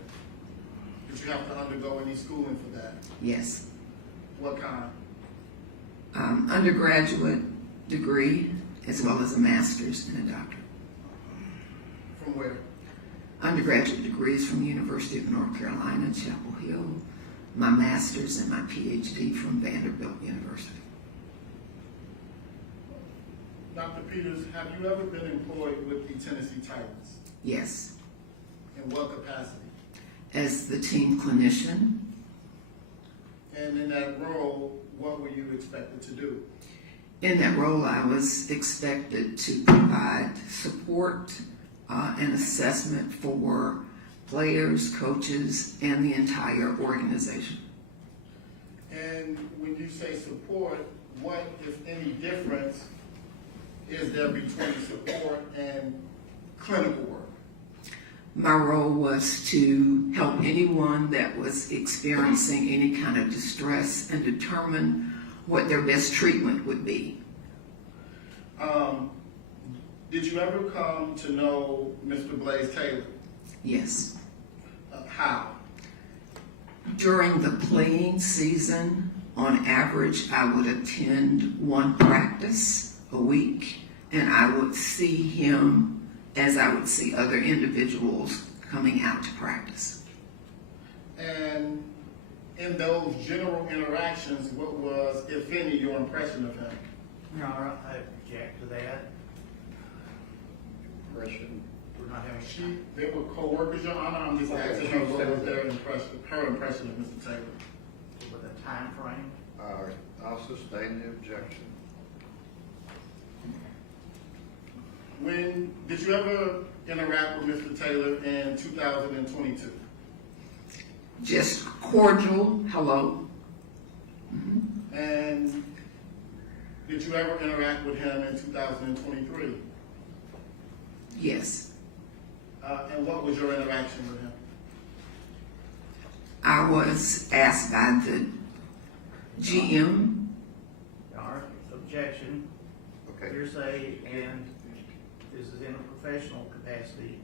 Did you have to undergo any schooling for that? Yes. What kind? Undergraduate degree as well as a master's and a doctorate. From where? Undergraduate degrees from the University of North Carolina, Chapel Hill. My master's and my PhD from Vanderbilt University. Dr. Peters, have you ever been employed with the Tennessee Titans? Yes. In what capacity? As the team clinician, And in that role, what were you expected to do? in that role, I was expected to provide support and assessment for players, coaches, and the entire organization. And when you say support, what, if any, difference is there between support and clinical work? My role was to help anyone that was experiencing any kind of distress and determine what their best treatment would be. Did you ever come to know Mr. Blaze Taylor? Yes. How? During the playing season, on average, I would attend one practice a week, and I would see him as I would see other individuals coming out to practice. And in those general interactions, what was, if any, your impression of him? Your Honor, I object to that. Impression. We're not having. They were co-workers, Your Honor. I'm just asking her what was their impression, her impression of Mr. Taylor. With a time frame. All right, I'll sustain the objection. When, did you ever interact with Mr. Taylor in 2022? Just cordial hello. And did you ever interact with him in 2023? Yes. And what was your interaction with him? I was asked by the GM. Your Honor, objection. Okay. Hearsay, and this is in a professional capacity.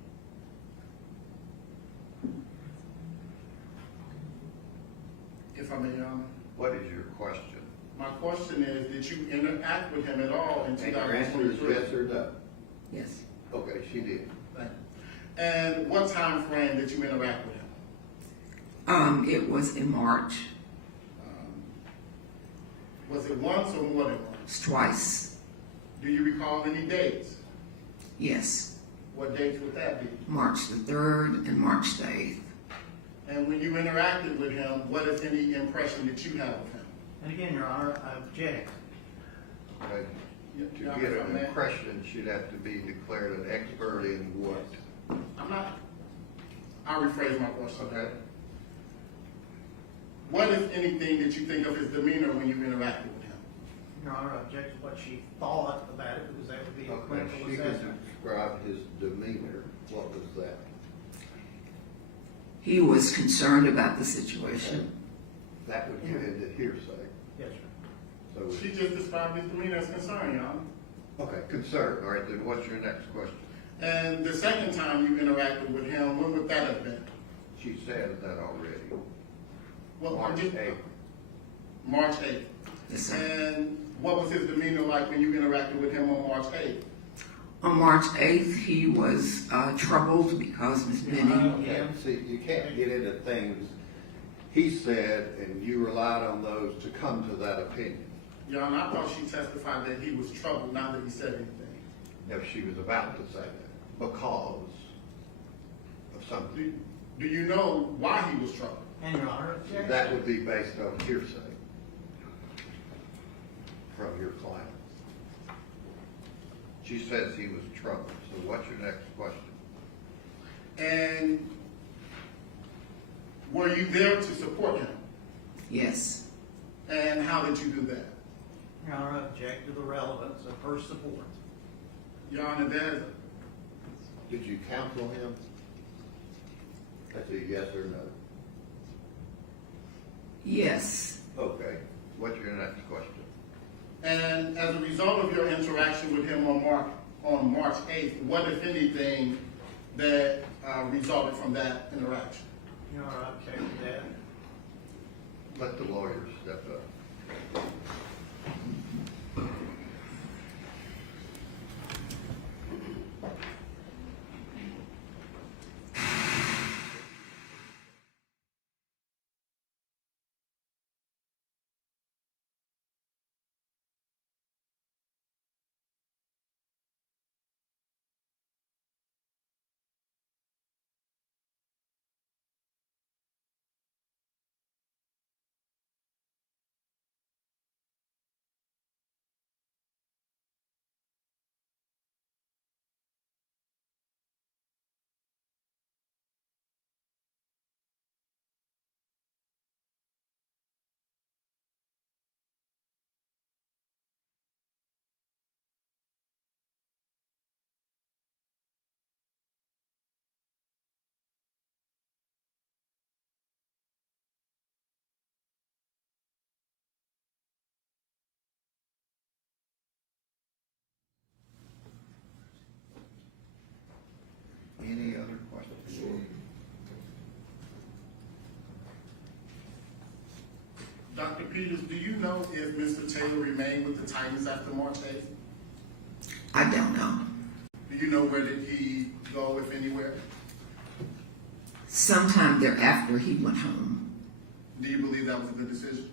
If I may, Your Honor. What is your question? My question is, did you interact with him at all in And your answer is 2023? yes or no? Yes. Okay, she did. Thank you. And what time frame did you interact with him? It was in March. Was it once or more than once? It's twice. Do you recall any dates? Yes. What dates would that be? March the 3rd and March the 8th. And when you interacted with him, what, if any, impression did you have of him? And again, Your Honor, I object. Okay. To Your get Honor, if I an may. impression, she'd have to be declared an expert in what? I'm not, I'll rephrase my question. Okay. What, if anything, did you think of his demeanor when you interacted with him? Your Honor, I object to what she thought about it, because that would be a Okay, clinical she assessment. could describe his demeanor. What was that? He was concerned about the situation. That would get into hearsay. Yes, sir. So, She just described his demeanor as concern, Your Honor. okay, concern. All right, then what's your next question? And the second time you interacted with him, when would that have been? She said that already. Well, March just- 8th. March 8th. Yes, sir. And what was his demeanor like when you interacted with him on March 8th? On March 8th, he was troubled because Ms. Benny. Okay, see, you can't get into things he said, and you relied on those to come to that opinion. Your Honor, I thought she testified that he was troubled, not that he said anything. If she was about to say that, because of something. Do you know why he was troubled? And Your Honor, objection. That would be based on hearsay from your client. She says he was troubled, so what's your next question? And were you there to support him? Yes. And how did you do that? Your Honor, I object to the relevance of her support. Your Honor, there's, Did you counsel him? That's a yes or no. Yes. Okay, what's your next question? And as a result of your interaction with him on March 8th, what, if anything, that resulted from that interaction? Your Honor, I object to that. Let the lawyer step up. Any other questions? Dr. Peters, do you know if Mr. Taylor remained with the Titans after March 8th? I don't know. Do you know where did he go, if anywhere? Sometime thereafter, he went home. Do you believe that was a good decision?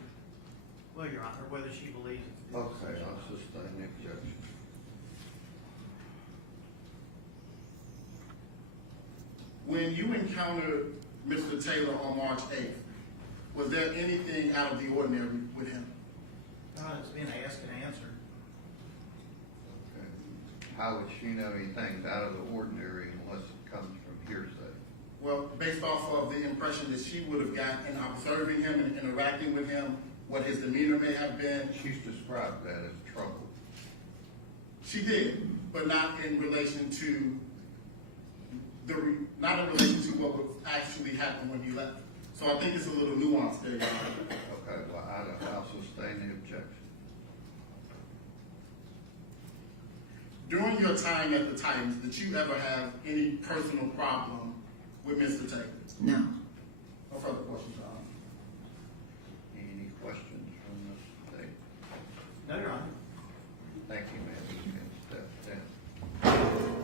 Well, Your Honor, whether she believes it. Okay, I'll sustain the objection. When you encountered Mr. Taylor on March 8th, was there anything out of the ordinary with him? It's been asked and answered. Okay. How would she know anything's out of the ordinary unless it comes from hearsay? Well, based off of the impression that she would have gotten in observing him and interacting with him, what his demeanor may have been. She's described that as trouble. She did, but not in relation to not in relation to what would actually happen when he left. So I think it's a little nuanced there, Your Honor. Okay, well, I'll sustain the objection. During your time at the Titans, did you ever have any personal problem with Mr. Taylor? No. No further questions, Your Honor. Any questions from the state? No, Your Honor. Thank you, ma'am. You can step down.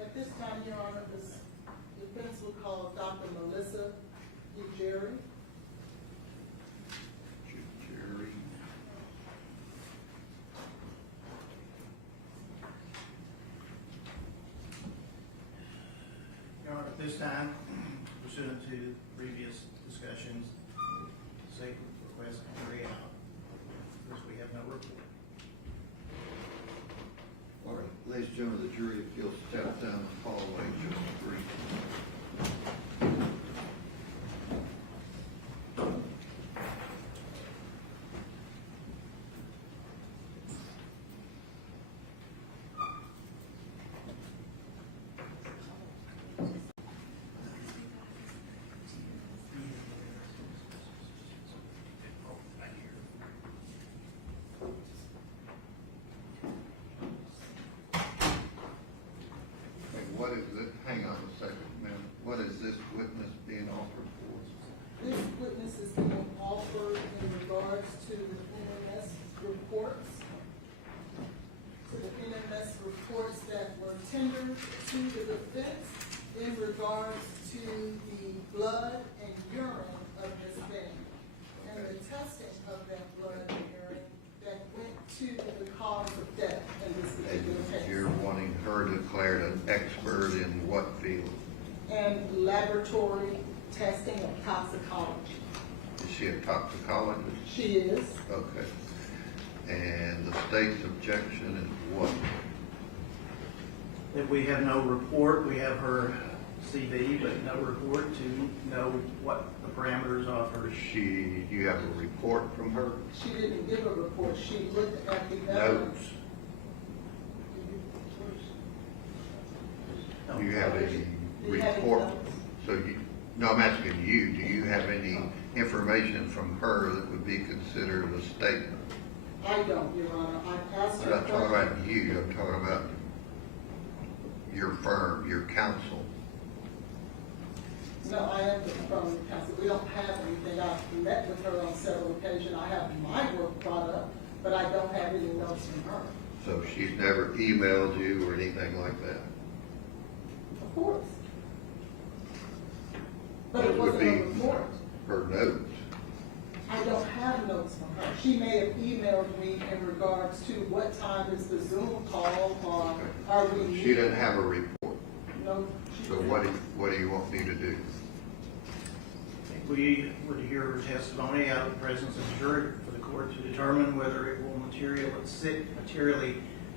At this time, Your Honor, the defense will call Dr. Melissa Ujiri. Jerry. Your Honor, at this time, pursuant to previous discussions, state request carry out. Of course, we have no report. All right, ladies and gentlemen, the jury appeals step down the hallway, just briefly. What is it, hang on a second, ma'am, what is this witness being offered for? This witness is being offered in regards to the NMS reports. To the NMS reports that were tendered to the defense in regards to the blood and urine of Ms. Benning. And the testing of that blood and urine that went to the cause of death in this particular And case. you're wanting her declared an expert in what field? And laboratory testing of toxicology. Is she a toxicologist? She is. Okay. And the state's objection is what? That we have no report, we have her CV, but no report to know what the parameters of her. Do you have a report from her? She didn't give a report, she looked at the Notes? evidence. Do you have any Do you have any report? notes? So you, no, I'm asking you, do you have any information from her that would be considered a statement? I don't, Your Honor. I asked I'm her. not talking about you, I'm talking about your firm, your counsel. No, I am from the council. We don't have anything. I've met with her on several occasions. I have my work brought up, but I don't have any notes from her. So she's never emailed you or anything like that? Of course. But It it would wasn't a be report. her notes. I don't have notes from her. She may have emailed me in regards to what time is the Zoom call, or are we? She doesn't have a report. No. she So didn't. what do you want me to do? We would hear her testimony out of the presence of the jury for the court to determine whether it will materially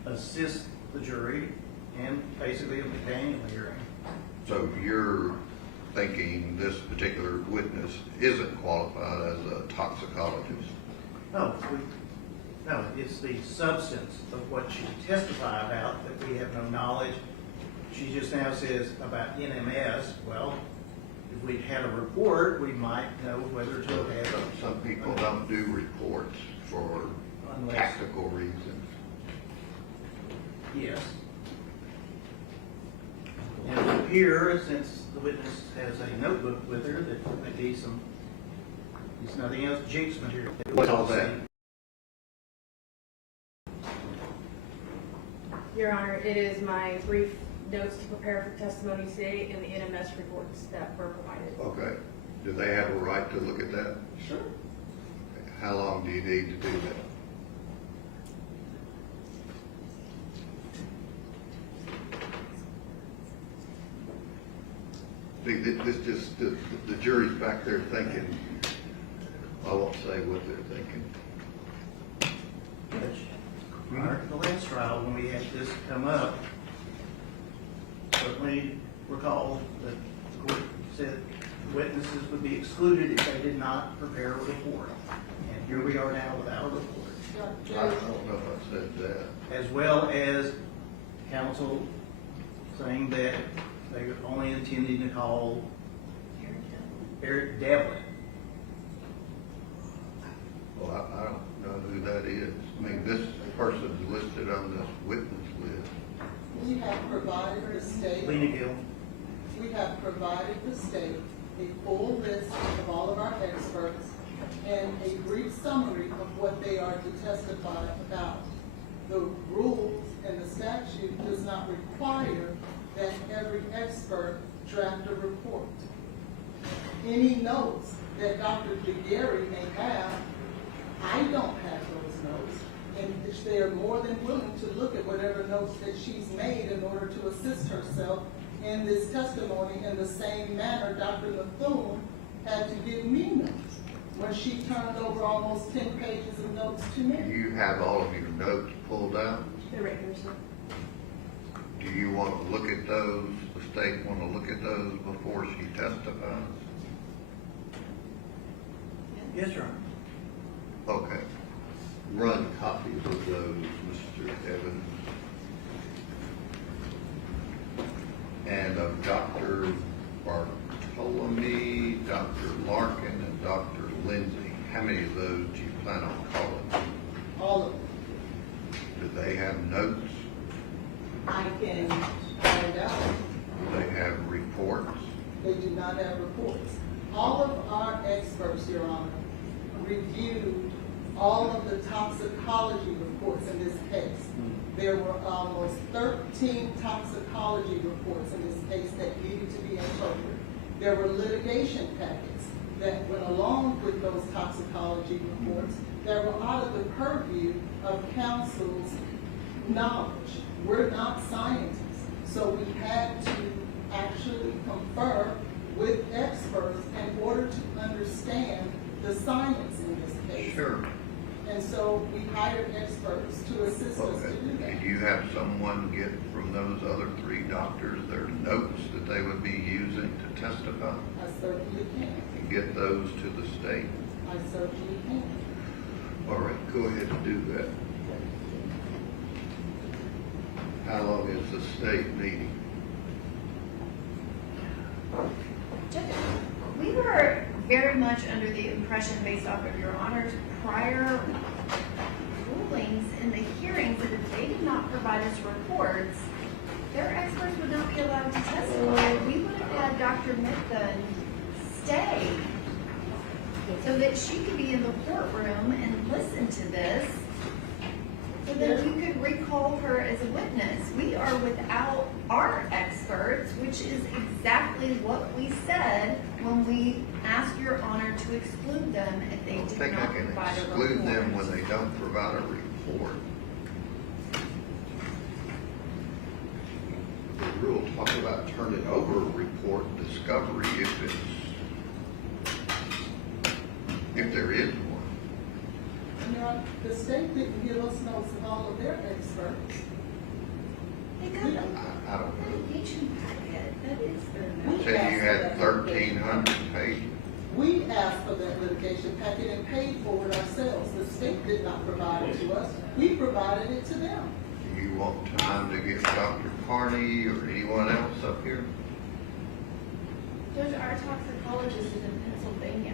assist the jury and basically a McDaniel hearing. So you're thinking this particular witness isn't qualified as a toxicologist? No, it's the substance of what she testified about that we have no knowledge. She just now says about NMS. Well, if we'd had a report, we might know whether to have. Some people don't do reports for Unless- tactical reasons. Yes. And it would appear, since the witness has a notebook with her, that there may be some, it's nothing else, jinx material. What's all that? Your Honor, it is my brief notes to prepare for testimony today and the NMS reports that were provided. Okay. Do they have a right to look at that? Sure. How long do you need to do that? See, this just, the jury's back there thinking, I won't say what they're thinking. Prior to the last trial, when we had this come up, certainly recall that the court said witnesses would be excluded if they did not prepare a report. And here we are now without a report. I don't know if I said that. As well as counsel saying that they were only intending to call Eric Devlin. Well, I don't know who that is. I mean, this person's listed on this witness list. We have provided the state. Lena Gill. We have provided the state a full list of all of our experts and a brief summary of what they are to testify about. The rules and the statute does not require that every expert draft a report. Any notes that Dr. DeGarry may have, I don't have those notes, and they're more than willing to look at whatever notes that she's made in order to assist herself in this testimony in the same manner Dr. Bethune had to give me notes when she turned over almost 10 pages of notes to me. Do you have all of your notes pulled out? They're right here, sir. Do you want to look at those, the state want to look at those before she testifies? Yes, Your Honor. Okay. Run copies of those, Mr. Evans. And of Dr. Bartolome, Dr. Larkin, and Dr. Lindsay. How many of those do you plan on calling? All of them. Do they have notes? I can find out. Do they have reports? They do not have reports. All of our experts, Your Honor, reviewed all of the toxicology reports in this case. There were almost 13 toxicology reports in this case that needed to be interpreted. There were litigation packets that went along with those toxicology reports that were out of the purview of counsel's knowledge. We're not scientists, so we had to actually confer with experts in order to understand the science in this case. Sure. And so we hired experts to assist us to Okay. do that. Did you have someone get from those other three doctors their notes that they would be using to testify? I certainly can. And get those to the state? I certainly can. All right, go ahead and do that. How long is the state meeting? Judge, we were very much under the impression, based off of Your Honor's prior rulings in the hearings, that if they did not provide us reports, their experts would not be allowed to testify. We would have had Dr. Mithun stay so that she could be in the courtroom and listen to this, so that we could recall her as a witness. We are without our experts, which is exactly what we said when we asked Your Honor to exclude them if they I did think I not can provide a report. exclude them when they don't provide a report. The rule talks about turning over a report discovery if there is one. And the state didn't give us notes of all of their experts. They got I don't a know. litigation packet. That is their We note. Said you had asked for that 1,300 pages. We asked for that litigation packet and paid for it ourselves. The state did not provide it to us. We provided it to them. Do you want time to get Dr. Carney or anyone else up here? Judge, our toxicologist is in Pennsylvania.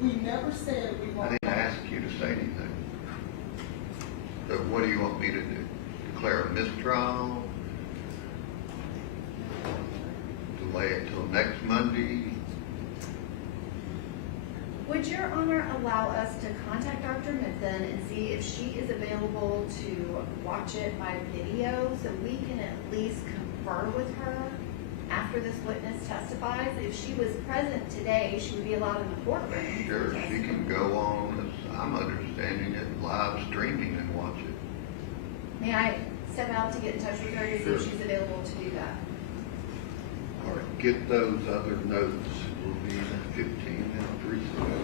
We never said we I want. didn't ask you to say anything. So what do you want me to do? Declare a mistrial? Delay it till next Monday? Would Your Honor allow us to contact Dr. Mithun and see if she is available to watch it by video so we can at least confer with her after this witness testifies? If she was present today, she would be allowed in the courtroom. Sure, she can go on, as I'm understanding it, live streaming and watch it. May I step out to get in touch with her to see if Sure. she's available to do that? All right, get those other notes. We'll be in 15 minute recess.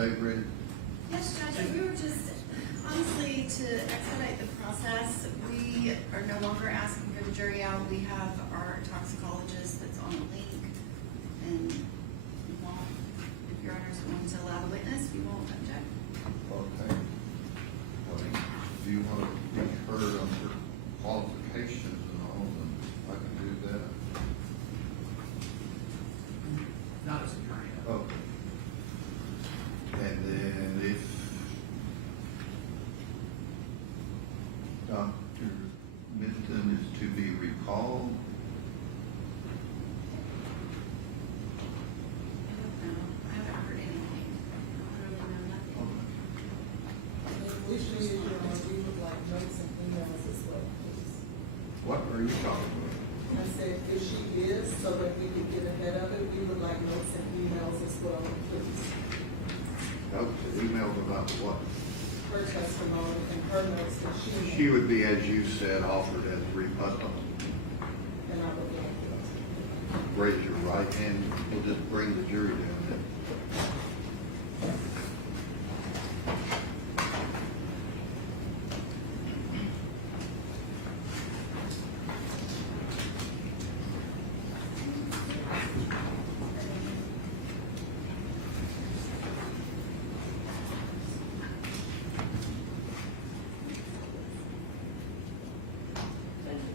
say, Brenda? Yes, Judge, we were just, honestly, to expedite the process, we are no longer asking for the jury out. We have our toxicologist that's on the link, and we won't, if your honors are going to allow the witness, we won't object. Okay. Well, if you want to be heard on your qualifications and all, then I can do that. Not as attorney. Okay. And then if Dr. Minton is to be recalled, I haven't heard anything. I really know nothing. We should, we would like notes and emails as well, please. what are you talking about? I said, if she is, so that we can get ahead of it, we would like notes and emails as well, please. Notes and emails about what? Her testimony and her notes that she. She would be, as you said, offered as rebuttal. And I would like that. Raise your right hand, we'll just bring the jury down then.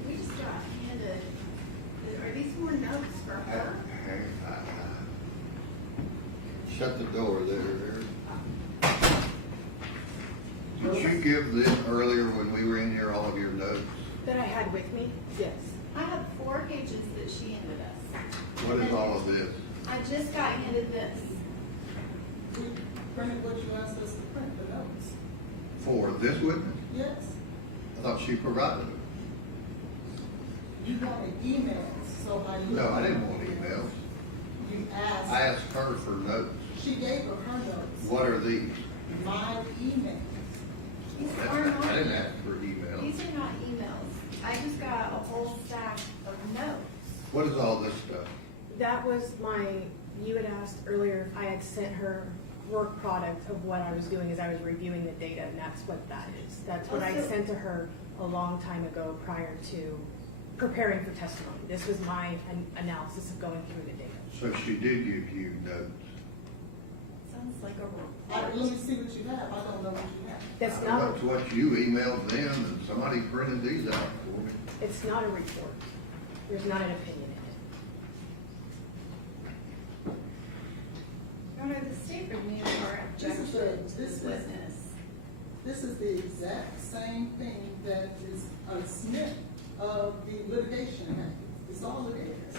We just got handed, are these more notes for her? Shut the door there. Did you give them earlier when we were in here all of your notes? That I had with me, yes. I have 4 pages that she handed us. What is all of this? I just got handed this. We printed what you asked us to print, the notes. For this witness? Yes. I thought she provided it. You wanted emails, so I. No, I didn't want emails. You asked. I asked her for notes. She gave her notes. What are these? My emails. These I are not, didn't ask for emails. these are not emails. I just got a whole stack of notes. What is all this stuff? That was you had asked earlier if I had sent her work product of what I was doing as I was reviewing the data, and that's what that is. That's what I Also- sent to her a long time ago prior to preparing for testimony. This was my analysis of going through the data. So she did give you notes. Sounds like a Let report. me see what you have. I don't know what you have. That's I not, know it's what you emailed them and somebody printed these out for me. it's not a report. There's not an opinion in it. Your Honor, the state renewed our This is objection to this the is- witness. This is the exact same thing that is a snip of the litigation act. It's all it is.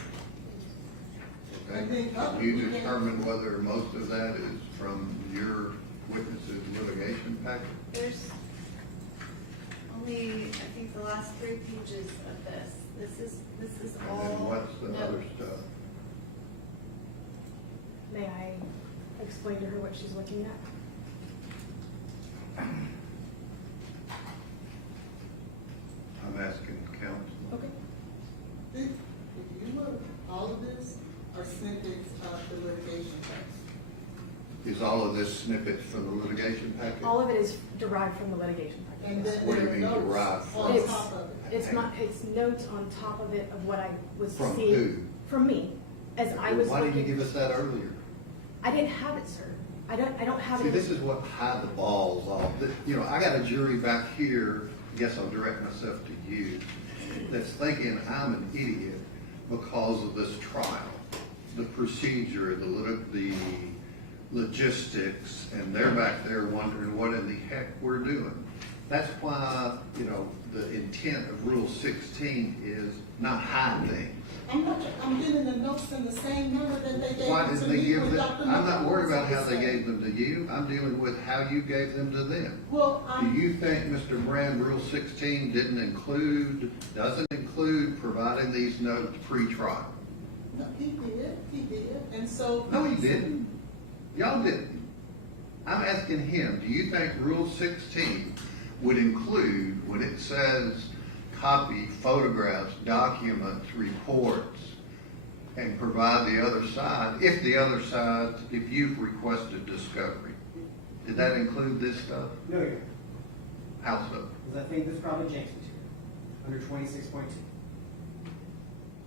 And then Can you determine whether most of that is from your witness's litigation packet? There's only, I think, the last 3 pages of this. This is And all then what's the other notes. stuff? May I explain to her what she's looking at? I'm asking counsel. Okay. If you look, all of this are snippets of the litigation text. Is all of this snippets from the litigation packet? All of it is derived from the litigation And package. then What do you there are mean notes derived from? on It's- top of it. It's notes on top of it of what I was From seeing. who? From me, as I was Why didn't you looking. give us that earlier? I didn't have it, sir. I don't have See, it. this is what hide the balls off. You know, I got a jury back here, I guess I'll direct myself to you, that's thinking I'm an idiot because of this trial. The procedure, the logistics, and they're back there wondering what in the heck we're doing. That's why, you know, the intent of Rule 16 is not hide things. I'm getting the notes in the same number that they gave Why to didn't they me give with them? Dr. I'm not worried about how they McCoy. gave them to you. I'm dealing with how you gave them to them. Well, Do you think, Mr. Brand, Rule 16 doesn't include providing these notes pre-trial? No, he did, and so. No, he didn't. Y'all didn't. I'm asking him, do you think Rule 16 would include, when it says copy photographs, documents, reports, and provide the other side, if you've requested discovery? Did that include this stuff? No, Your Honor, How so? because I think this is probably James material, under 26.2.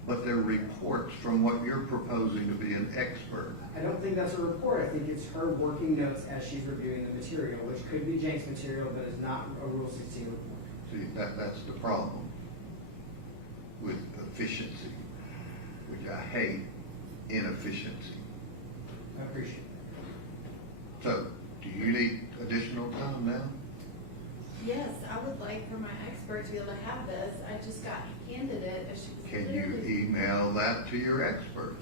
But they're reports from what you're proposing to be an expert. I don't think that's a report. I think it's her working notes as she's reviewing the material, which could be James material, but is not a Rule 16 report. See, that's the problem with efficiency, which I hate inefficiency. I appreciate So, do you need additional time now? Yes, I would like for my expert to be able to have this. I just got handed it as she was Can you literally. email that to your expert?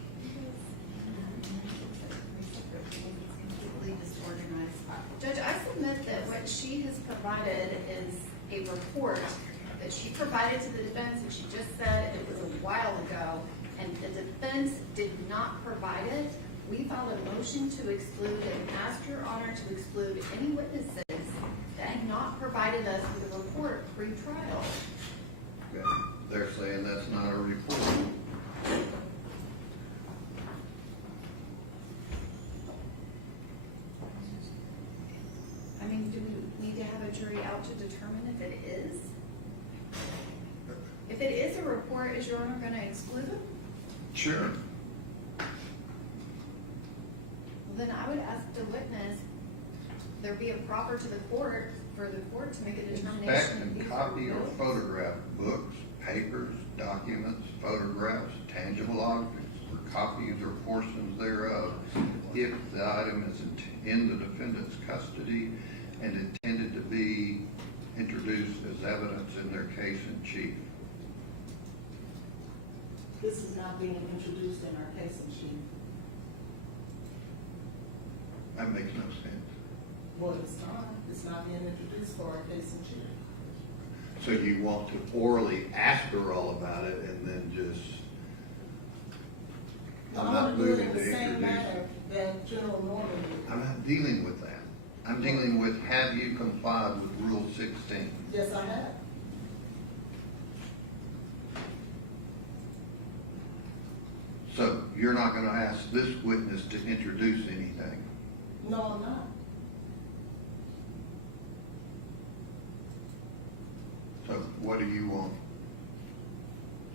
Completely disorganized. Judge, I submit that what she has provided is a report that she provided to the defense, and she just said it was a while ago, and the defense did not provide it. We filed a motion to exclude and asked Your Honor to exclude any witnesses that had not provided us with a report pre-trial. Okay. They're saying that's not a report. I mean, do we need to have a jury out to determine if it is? If it is a report, is Your Honor gonna exclude it? Sure. Well, then I would ask the witness, there be a proffer to the court, for the court to make a Inspect determination. and if copy or these are photograph books, papers, documents, photographs, tangible objects, or copies or portions thereof, if the item is in the defendant's custody and intended to be introduced as evidence in their case in chief. This is not being introduced in our case in chief. That makes no sense. Well, it's not being introduced for our case in chief. So you want to orally ask her all about it and then just, I'm I not want to do it moving in to the same introduce manner it. that General Norman did. I'm not dealing with that. I'm dealing with, have you complied with Rule 16? Yes, I have. So you're not gonna ask this witness to introduce anything? No, I'm not. So what do you want,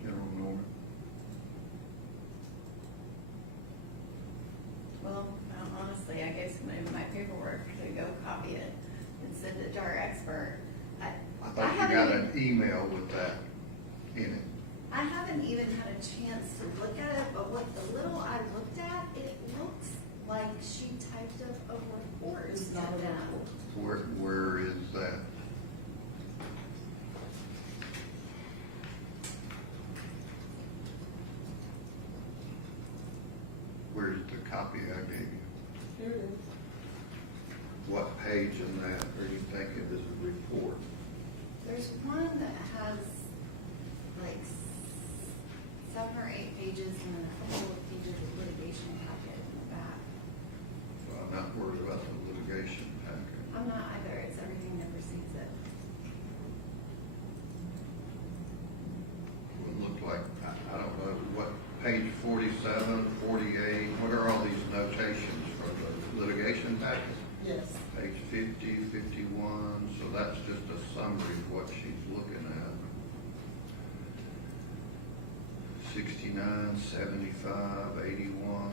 General Norman? Well, honestly, I gave somebody my paperwork to go copy it and send it to our expert. I thought you got an email with that in it. I haven't even had a chance to look at it, but what the little I looked at, it looks like she typed up a report. It's not a to them. report. Where is that? Where's the copy I gave you? Here it is. What page in that are you thinking is a report? There's one that has like 7 or 8 pages and then a couple of pages of litigation packet in the back. Well, I'm not worried about the litigation packet. I'm not either, it's everything that precedes it. It looked like, I don't know, what, page 47, 48, what are all these notations for the litigation packet? Yes. Page 50, 51, so that's just a summary of what she's looking at. 69, 75, 81.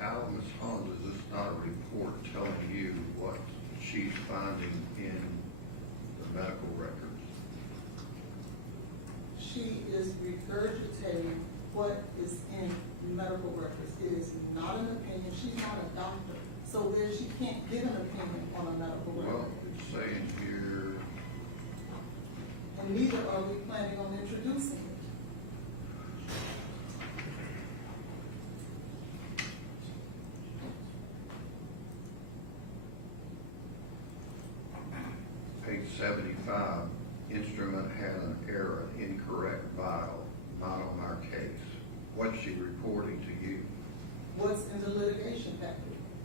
How, Ms. Holmes, is this not a report telling you what she's finding in the medical records? She is regurgitating what is in medical records. It is not an opinion. She's not a doctor. So there, she can't give an opinion on a medical Well, record. it's saying here, And neither are we planning on introducing it. page 75, instrument had an error, incorrect vial, not on our case. What's she reporting to you? What's in the litigation packet?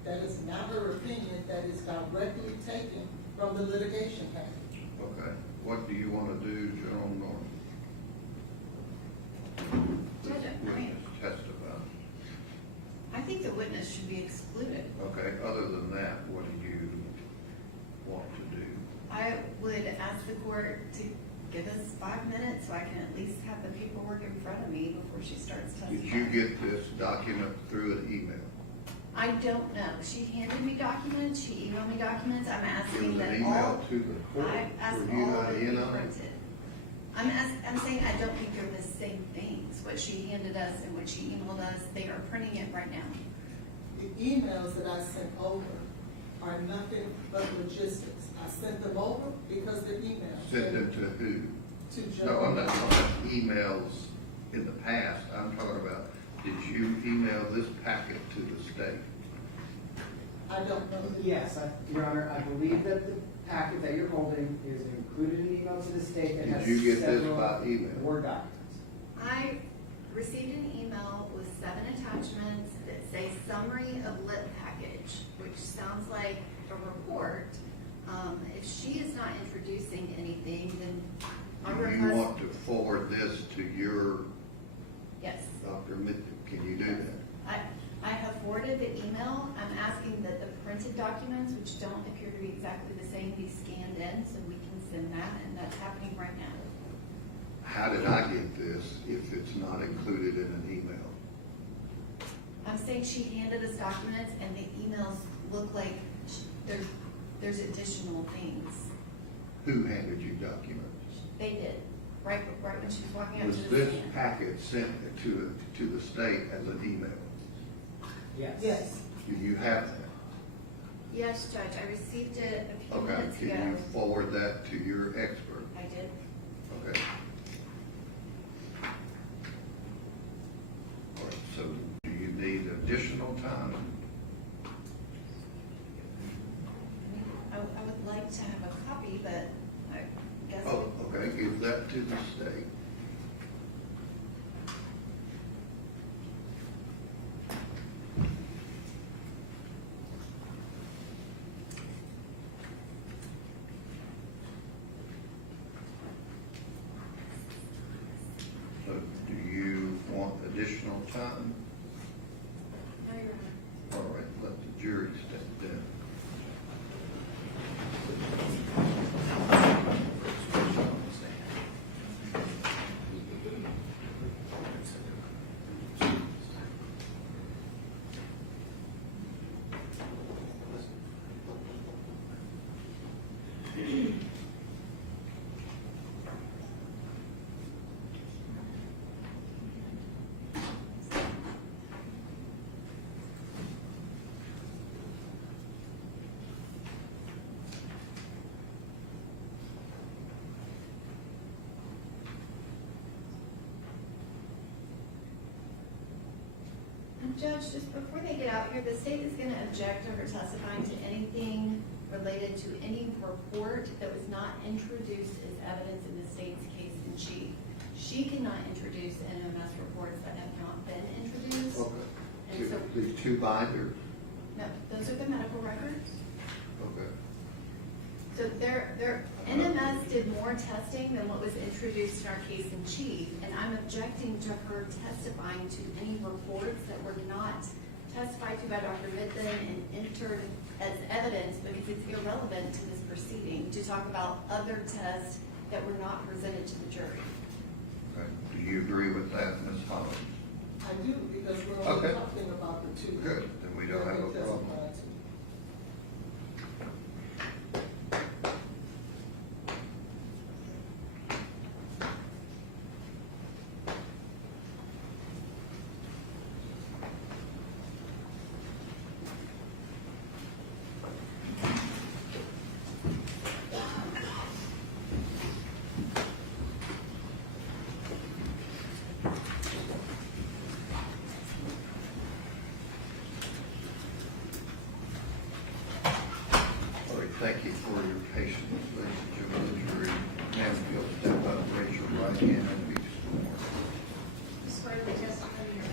That is not her opinion, that is directly taken from the litigation packet. Okay, what do you want to do, General Norton? Judge, Witness testify. I think the witness should be excluded. Okay, other than that, what do you want to do? I would ask the court to give us 5 minutes so I can at least have the paperwork in front of me before she starts Did testifying. you get this document through an email? I don't know. She handed me documents, she emailed me documents. I'm It asking was that an all. email to the court. I asked Were you all not of it in be on it? printed. I'm saying I don't think they're the same things. What she handed us and what she emailed us, they are printing it right now. The emails that I sent over are nothing but logistics. I sent them over because they're emails. Sent them to who? To Joe. No, I'm not talking about emails in the past. I'm talking about, did you email this packet to the state? I don't know. Yes, Your Honor, I believe that the packet that you're holding is included in the email to the state that has Did you get this several by email? Word documents. I received an email with 7 attachments that say summary of lit package, which sounds like a report. If she is not introducing anything, then our Do you request. want to forward this to your Yes, Dr. Mitchell? Can you do that? I have forwarded the email. I'm asking that the printed documents, which don't appear to be exactly the same, be scanned in so we can send that, and that's happening right now. How did I get this if it's not included in an email? I'm saying she handed us documents and the emails look like there's additional things. Who handed you documents? They did, right when she was walking out Was to the this stand. packet sent to the state as an email? Yes. Yes. Do you have that? Yes, Judge, I received it a few Okay, minutes ago. can you forward that to your expert? I did. Okay. All right, so do you need additional time? I would like to have a copy, but I guess. Oh, okay, give that to the state. So do you want additional time? No, Your Honor. All right, let the jury step down. Judge, just before they get out here, the state is going to object to her testifying to anything related to any report that was not introduced as evidence in the state's case in chief. She cannot introduce NMS reports that have not been introduced. Okay. And so, These two binders? no, those are the medical records. Okay. So NMS did more testing than what was introduced in our case in chief, and I'm objecting to her testifying to any reports that were not testified to by Dr. Mitten and entered as evidence because it's irrelevant to this proceeding to talk about other tests that were not presented to the jury. Okay. Do you agree with that, Ms. Hollins? I do, because we're only Okay. talking about the two. Good, then we don't have a that they problem. testified to. All right, thank you for your patience, ladies and gentlemen of the jury. Ma'am, if you'll step up, raise your right hand and be sworn. You swear to testify you're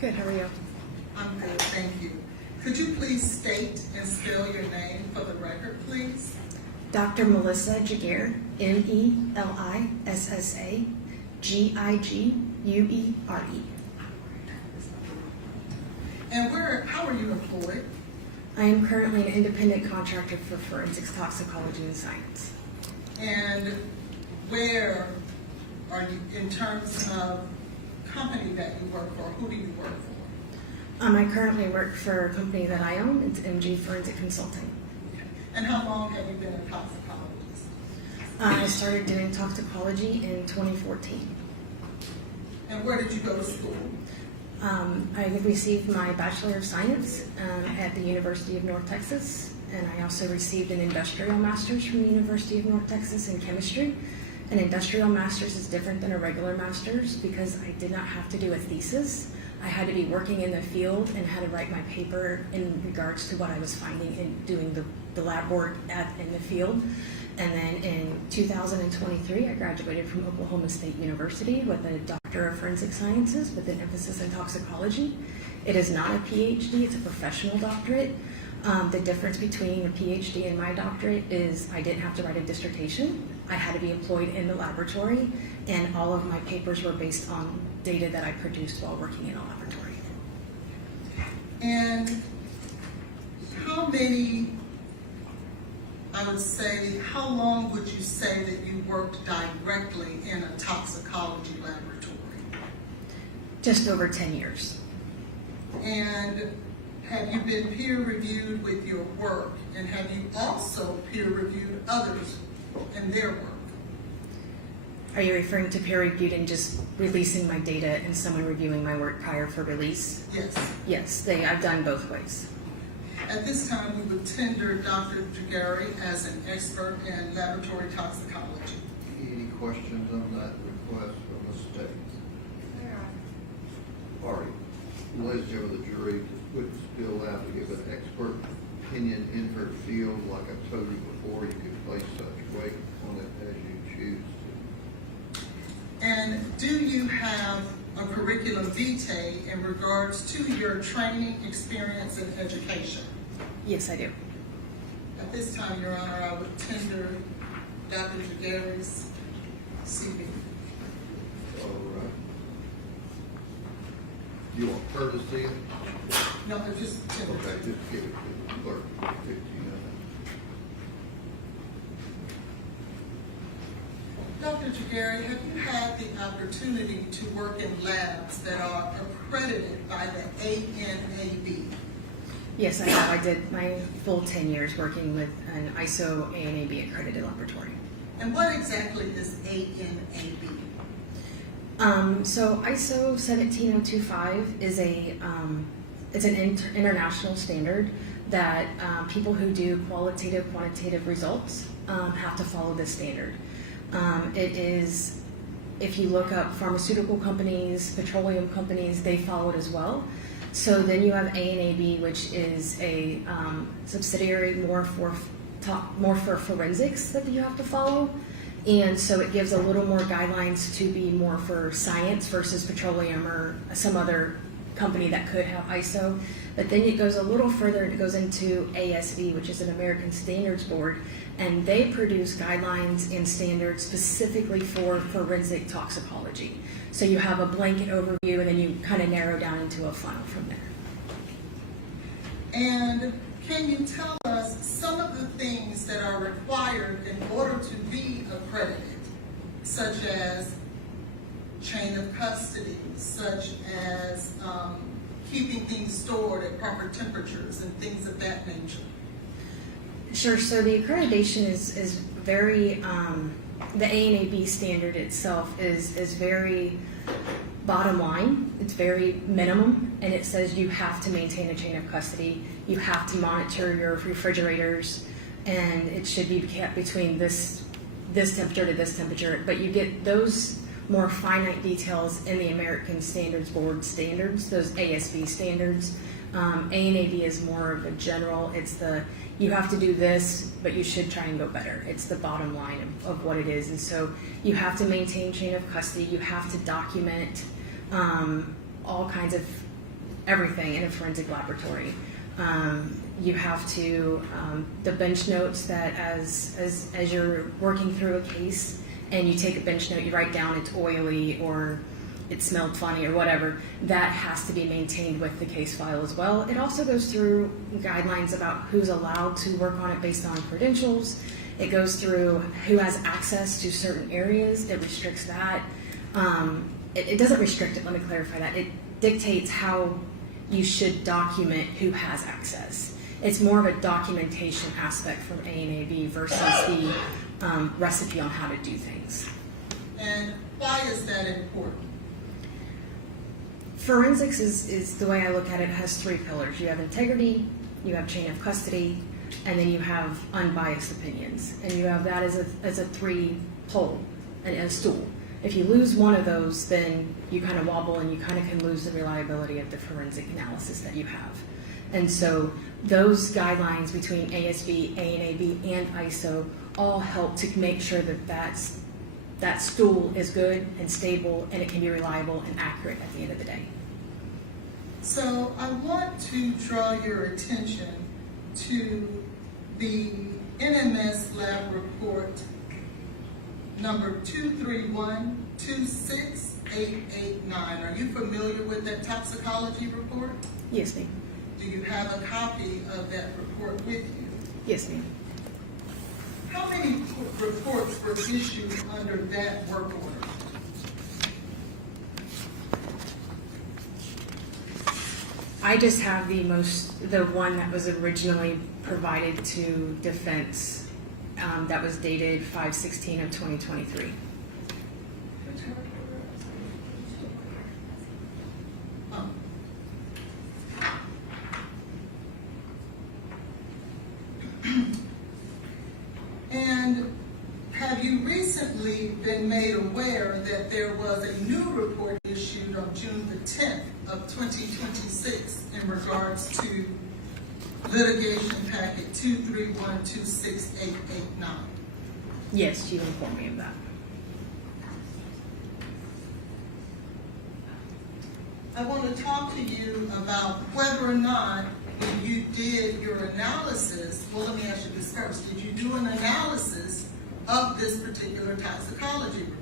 Good, how are you? I'm good, thank you. Could you please state and spell your name for the record, please? Dr. Melissa Jiguer, Melissa Giguere. And how are you employed? I am currently an independent contractor for forensics toxicology and science. And where are you in terms of company that you work for? Who do you work for? I currently work for a company that I own. It's MG Forensic Consulting. And how long have you been a toxicologist? I started doing toxicology in 2014. And where did you go to school? I received my Bachelor of Science at the University of North Texas, and I also received an Industrial Master's from the University of North Texas in Chemistry. An Industrial Master's is different than a regular Master's because I did not have to do a thesis. I had to be working in the field and had to write my paper in regards to what I was finding and doing the lab work in the field. And then in 2023, I graduated from Oklahoma State University with a Doctor of Forensic Sciences with an emphasis in toxicology. It is not a PhD, it's a professional doctorate. The difference between a PhD and my doctorate is I didn't have to write a dissertation. I had to be employed in the laboratory, and all of my papers were based on data that I produced while working in a laboratory. And how many, I would say, how long would you say that you worked directly in a toxicology laboratory? Just over 10 years. And have you been peer reviewed with your work? And have you also peer reviewed others and their work? Are you referring to peer reviewed and just releasing my data and someone reviewing my work prior for release? Yes. Yes, I've done both ways. At this time, we would tender Dr. Jiguere as an expert in laboratory toxicology. Any questions on that request from the state? All right. Ladies and gentlemen of the jury, this witness be allowed to give an expert opinion in her field. Like I told you before, you can place such weight on it as you choose to. And do you have a curriculum vitae in regards to your training, experience, and education? Yes, I do. At this time, Your Honor, I would tender Dr. Jiguere's CV. All right. You want her to see it? No, I just tender. Okay, just give it to the clerk. 15 minutes. Dr. Jiguere, have you had the opportunity to work in labs that are accredited by the ANAB? Yes, I have. I did my full 10 years working with an ISO ANAB accredited laboratory. And what exactly is ANAB? So ISO 17025 is it's an international standard that people who do qualitative, quantitative results have to follow this standard. It is, if you look up pharmaceutical companies, petroleum companies, they follow it as well. So then you have ANAB, which is a subsidiary more for forensics that you have to follow. And so it gives a little more guidelines to be more for science versus petroleum or some other company that could have ISO. But then it goes a little further, it goes into ASV, which is an American Standards Board, and they produce guidelines and standards specifically for forensic toxicology. So you have a blanket overview and then you kind of narrow down into a funnel from there. And can you tell us some of the things that are required in order to be accredited, such as chain of custody, such as keeping things stored at proper temperatures and things of that nature? Sure, so the accreditation is very, the ANAB standard itself is very bottom line. It's very minimum, and it says you have to maintain a chain of custody. You have to monitor your refrigerators, and it should be kept between this temperature to this temperature. But you get those more finite details in the American Standards Board standards, those ASB standards. ANAB is more of a general, it's you have to do this, but you should try and go better. It's the bottom line of what it is. And so you have to maintain chain of custody, you have to document all kinds of everything in a forensic laboratory. You have to, the bench notes that as you're working through a case and you take a bench note, you write down it's oily or it smelled funny or whatever, that has to be maintained with the case file as well. It also goes through guidelines about who's allowed to work on it based on credentials. It goes through who has access to certain areas. It restricts that. It doesn't restrict it, let me clarify that. It dictates how you should document who has access. It's more of a documentation aspect from ANAB versus the recipe on how to do things. And why is that important? Forensics is the way I look at it, has three pillars. You have integrity, you have chain of custody, and then you have unbiased opinions. And you have that as a three pole and a stool. If you lose one of those, then you kind of wobble and you kind of can lose the reliability of the forensic analysis that you have. And so those guidelines between ASB, ANAB, and ISO all help to make sure that that stool is good and stable and it can be reliable and accurate at the end of the day. So I want to draw your attention to the NMS lab report number 231-26889. Are you familiar with that toxicology report? Yes, ma'am. Do you have a copy of that report with you? Yes, ma'am. How many reports were issued under that work order? I just have the one that was originally provided to defense that was dated 5/16 of 2023. And have you recently been made aware that there was a new report issued on June the 10th of 2026 in regards to litigation packet 231-26889? Yes, you informed me of that. I want to talk to you about whether or not when you did your analysis, well, let me ask you this first. Did you do an analysis of this particular toxicology report?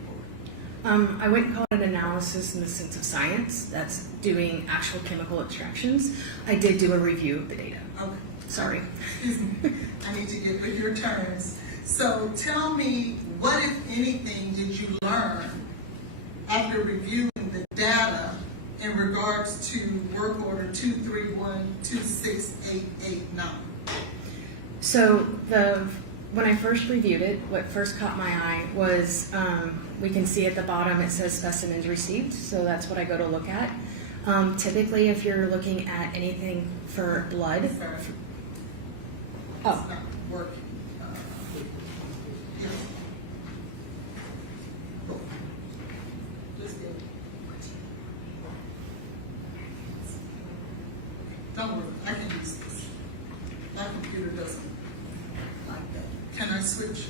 I wouldn't call it analysis in the sense of science. That's doing actual chemical extractions. I did do a review of the data. Okay. Sorry. Excuse me. I need to get with your terms. So tell me, what, if anything, did you learn after reviewing the data in regards to work order 231-26889? So when I first reviewed it, what first caught my eye was we can see at the bottom it says specimens received, so that's what I go to look at. Typically, if you're looking at anything for blood, It's not working. Yes. Just get it. Don't worry, I can use this. My computer doesn't like that. Can I switch?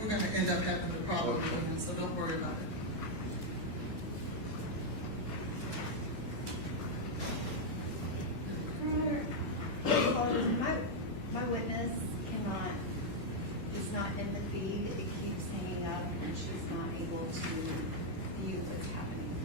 We're gonna end up having the problem again, so don't worry about it. My witness is not in the feed. It keeps hanging up and she's not able to view what's happening.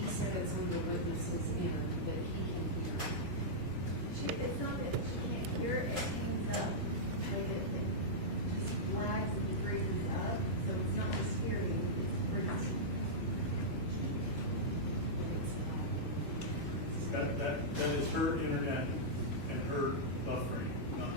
He said it's on the witness's end that he can hear. It's not that she can't hear it, it hangs up. It just lags and freezes up, so it's not just hearing, it's freezing. That is her internet and her buffering, not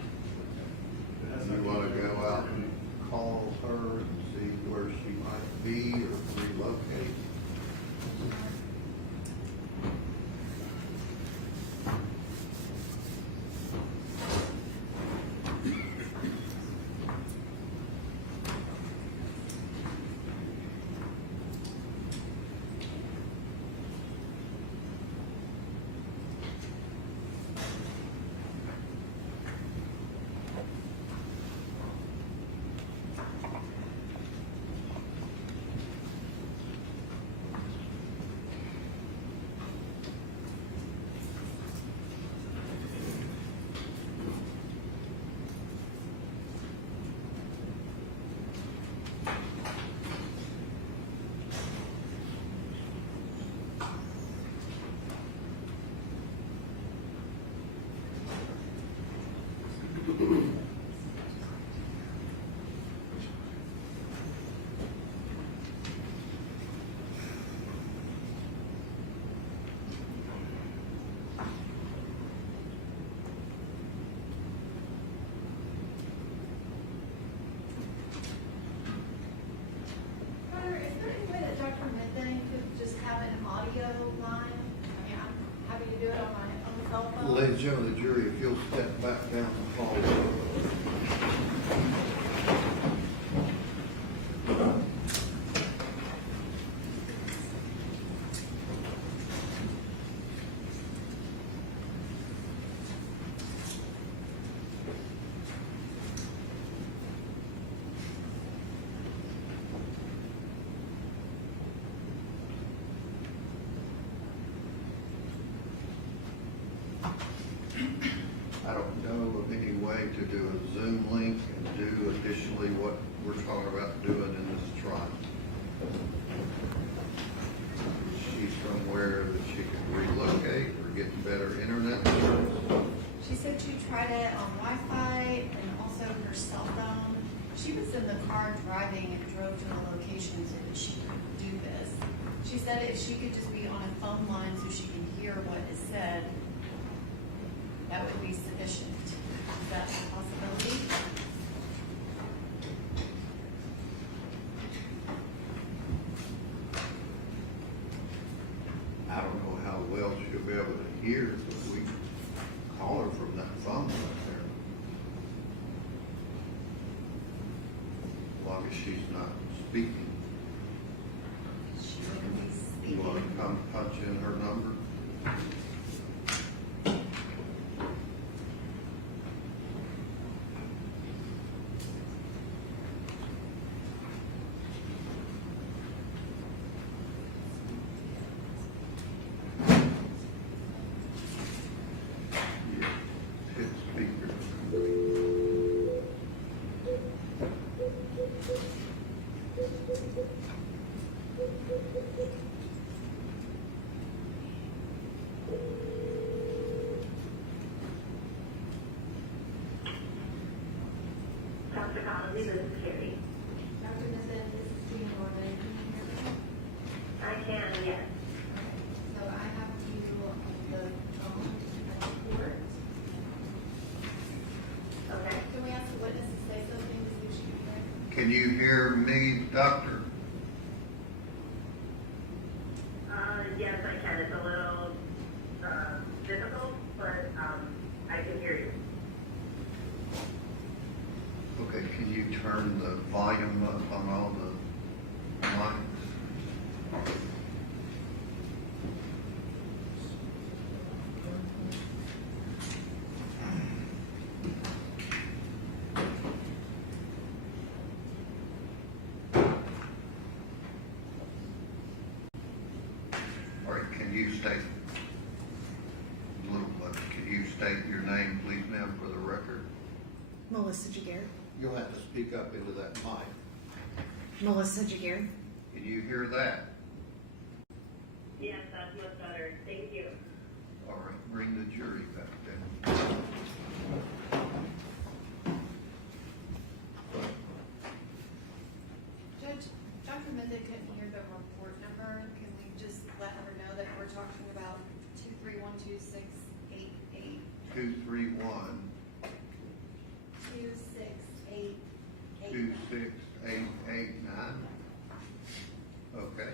Ladies and gentlemen of the jury, if you'll step back down the hall. I don't know of any way to do a Zoom link and do additionally what we're talking about doing in this trial. She's somewhere that she can relocate or get better internet service. She said she tried it on Wi-Fi and also her cell phone. She was in the car driving and drove to the location so that she could do this. She said if she could just be on a phone line so she can hear what is said, that would be sufficient. Is that a possibility? I don't know how well she'll be able to hear, but we can call her from that phone right there. As long as she's not speaking. She wouldn't be You speaking. want to come punch in her number? Yeah, hit speaker. Dr. Connolly, this is Carrie. Dr. Nissen, this is Jean Norman. Can you hear me? I can, yes. Okay, so I have you on the phone at the court. Okay. Can we ask the witness to say something to see if she can hear? Can you hear me, doctor? Yes, I can. It's a little, difficult, but, I can hear you. Okay, can you turn the volume up on all the mics? All right, can you state, can you state your name, please, ma'am, for the record? Melissa Jaguar. You'll have to speak up into that mic. Melissa Jaguar. Can you hear that? Yes, that's much better. Thank you. All right, bring the jury back then. Judge, Dr. Mendon couldn't hear the report number. Can we just let her know that we're talking about 2312688? 231 2688. 26889. Okay.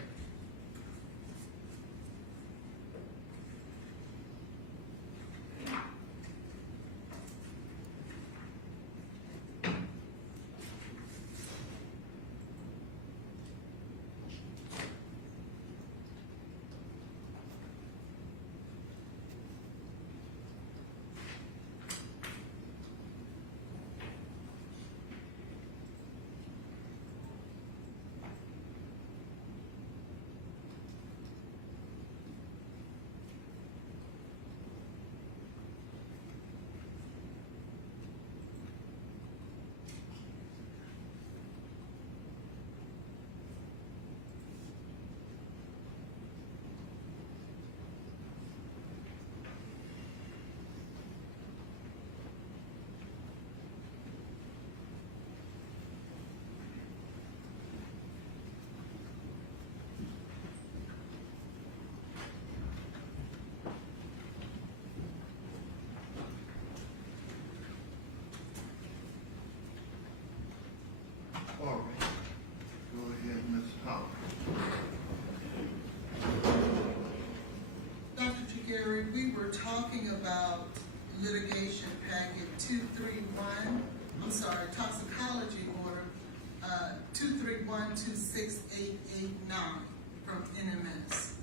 talking about litigation packet 231, toxicology order, 231-26889 from NMS.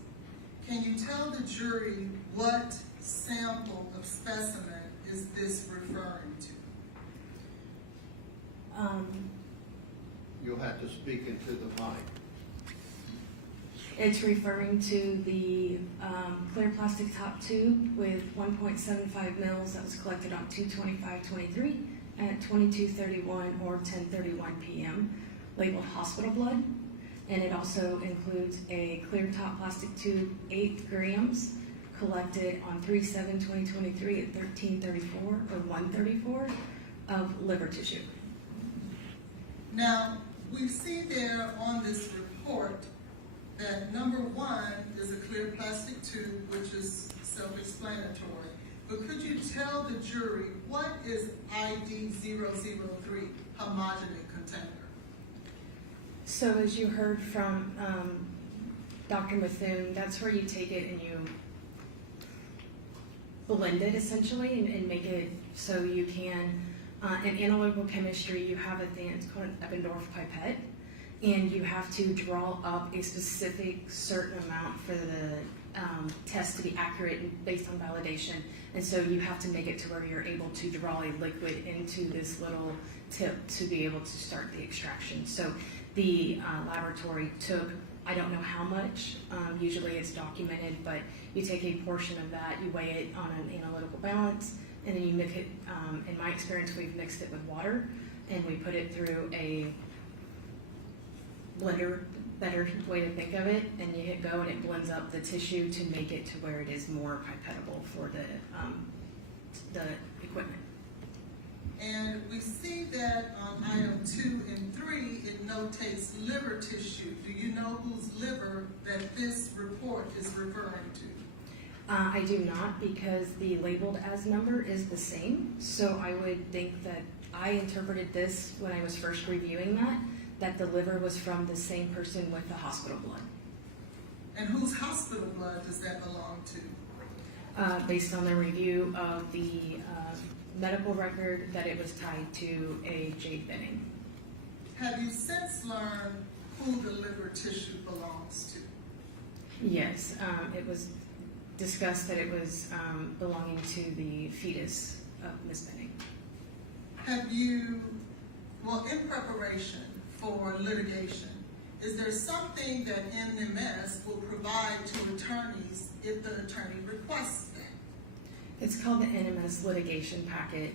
Can you tell the jury what sample of specimen is this referring to? You'll have to speak into the mic. It's referring to the clear plastic top tube with 1.75 mils that was collected on 2/25/23 at 22:31 or 10:31 p.m. labeled hospital blood. And it also includes a clear top plastic tube, 8 grams, collected on 3/7/2023 at 13:34 or 1:34 of liver tissue. Now, we see there on this report that number 1 is a clear plastic tube, which is self-explanatory. But could you tell the jury what is ID-003, homogeneous container? So as you heard from Dr. Methune, that's where you take it and you blend it essentially and make it so you can, in analytical chemistry, you have a thing, it's called an Eppendorf pipette, and you have to draw up a specific certain amount for the test to be accurate and based on validation. And so you have to make it to where you're able to draw a liquid into this little tip to be able to start the extraction. So the laboratory took, I don't know how much, usually it's documented, but you take a portion of that, you weigh it on an analytical balance, and then you mix it, in my experience, we've mixed it with water, and we put it through a blender, better way to think of it, and you hit go and it blends up the tissue to make it to where it is more pipettable for the equipment. And we see that on item 2 and 3, it notates liver tissue. Do you know whose liver that this report is referring to? I do not, because the labeled as number is the same. So I would think that I interpreted this when I was first reviewing that the liver was from the same person with the hospital blood. And whose hospital blood does that belong to? Based on the review of the medical record, that it was tied to a Jade Benning. Have you since learned who the liver tissue belongs to? Yes, it was discussed that it was belonging to the fetus of Ms. Benning. Have you, well, in preparation for litigation, is there something that NMS will provide to attorneys if the attorney requests that? It's called the NMS litigation packet.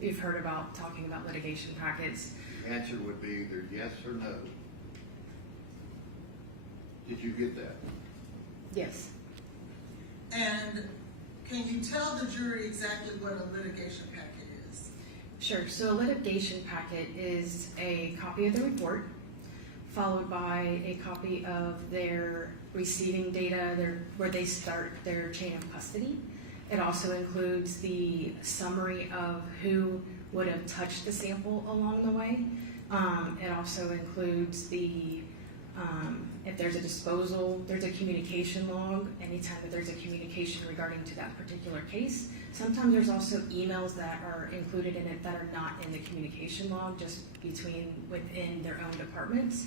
You've heard about talking about litigation packets. The answer would be either yes or no. Did you get that? Yes. And can you tell the jury exactly what a litigation packet is? Sure. So a litigation packet is a copy of the report, followed by a copy of their receiving data, where they start their chain of custody. It also includes the summary of who would have touched the sample along the way. It also includes the, if there's a disposal, there's a communication log, anytime that there's a communication regarding to that particular case. Sometimes there's also emails that are included in it that are not in the communication log, just within their own departments.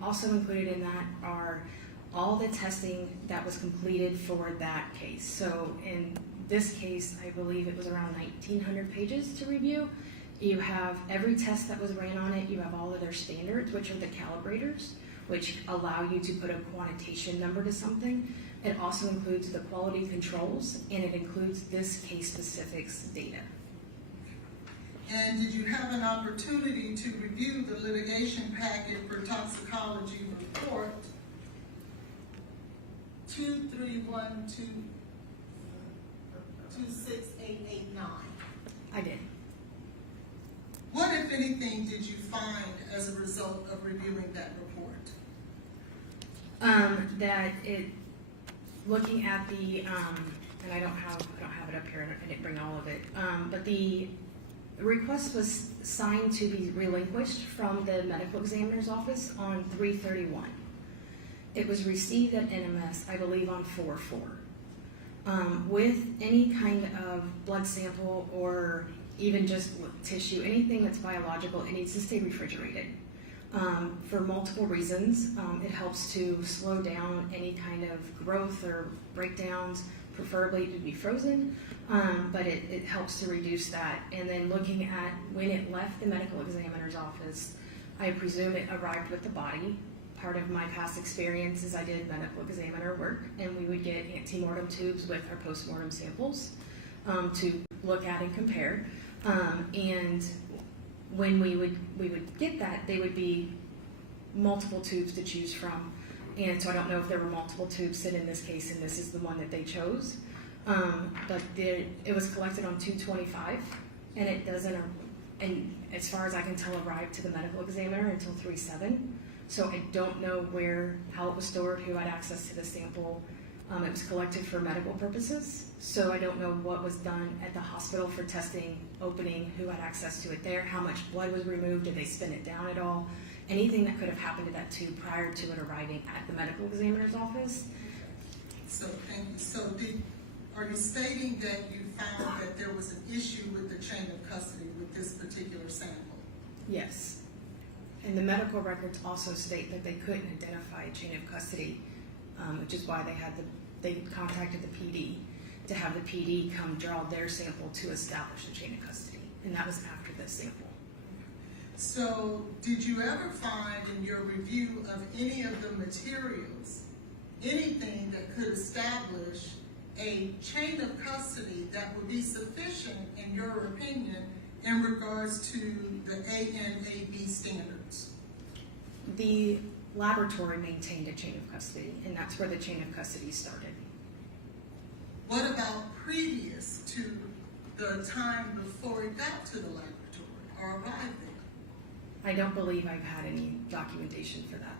Also included in that are all the testing that was completed for that case. So in this case, I believe it was around 1,900 pages to review. You have every test that was ran on it. You have all of their standards, which are the calibrators, which allow you to put a quantitation number to something. It also includes the quality controls, and it includes this case specifics data. And did you have an opportunity to review the litigation packet for toxicology report 231-26889? I did. What, if anything, did you find as a result of reviewing that report? That it, looking at the, and I don't have it up here, and I didn't bring all of it, but the request was signed to be relinquished from the medical examiner's office on 3/31. It was received at NMS, I believe, on 4/4. With any kind of blood sample or even just tissue, anything that's biological, it needs to stay refrigerated. For multiple reasons. It helps to slow down any kind of growth or breakdowns, preferably to be frozen, but it helps to reduce that. And then looking at when it left the medical examiner's office, I presume it arrived with the body. Part of my past experience is I did medical examiner work, and we would get antemortem tubes with our postmortem samples to look at and compare. And when we would get that, they would be multiple tubes to choose from. And so I don't know if there were multiple tubes sit in this case, and this is the one that they chose. But it was collected on 2/25, and it doesn't, and as far as I can tell, arrived to the medical examiner until 3/7. So I don't know how it was stored, who had access to the sample. It was collected for medical purposes, so I don't know what was done at the hospital for testing, opening, who had access to it there, how much blood was removed, did they spin it down at all, anything that could have happened to that tube prior to it arriving at the medical examiner's office. So, thank you. So are you stating that you found that there was an issue with the chain of custody with this particular sample? Yes. And the medical records also state that they couldn't identify a chain of custody, which is why they contacted the PD to have the PD come draw their sample to establish the chain of custody. And that was after this sample. So did you ever find in your review of any of the materials, anything that could establish a chain of custody that would be sufficient, in your opinion, in regards to the ANAB standards? The laboratory maintained a chain of custody, and that's where the chain of custody started. What about previous to the time before it got to the laboratory or arrived there? I don't believe I've had any documentation for that.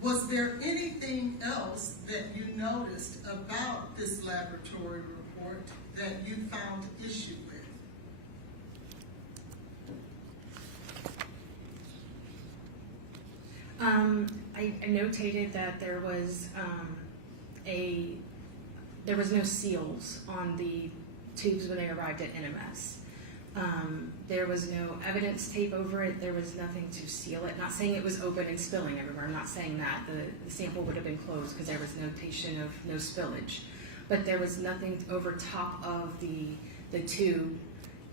Was there anything else that you noticed about this laboratory report that you found issue with? I notated that there was no seals on the tubes when they arrived at NMS. There was no evidence tape over it. There was nothing to seal it. Not saying it was open and spilling everywhere. I'm not saying that. The sample would have been closed because there was notation of no spillage. But there was nothing over top of the tube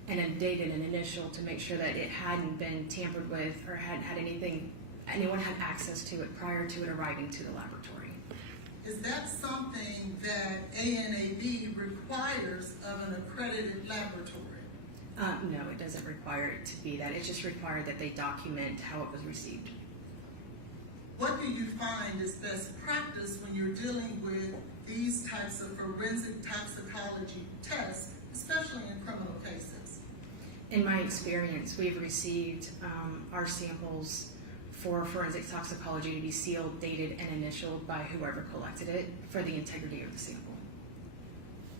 and a date and an initial to make sure that it hadn't been tampered with or hadn't had anyone had access to it prior to it arriving to the laboratory. Is that something that ANAB requires of an accredited laboratory? No, it doesn't require it to be that. It's just required that they document how it was received. What do you find is best practice when you're dealing with these types of forensic toxicology tests, especially in criminal cases? In my experience, we've received our samples for forensic toxicology to be sealed, dated, and initialed by whoever collected it for the integrity of the sample.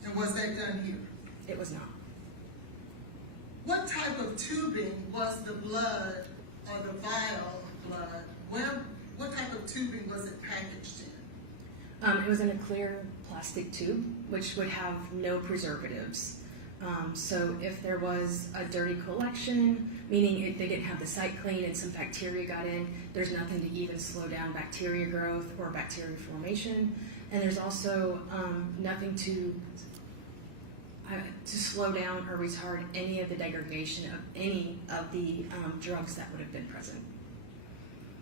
And was that done here? It was not. What type of tubing was the blood or the vial of blood? What type of tubing was it packaged in? It was in a clear plastic tube, which would have no preservatives. So if there was a dirty collection, meaning they didn't have the site clean and some bacteria got in, there's nothing to even slow down bacteria growth or bacteria formation. And there's also nothing to slow down or retard any of the degradation of any of the drugs that would have been present.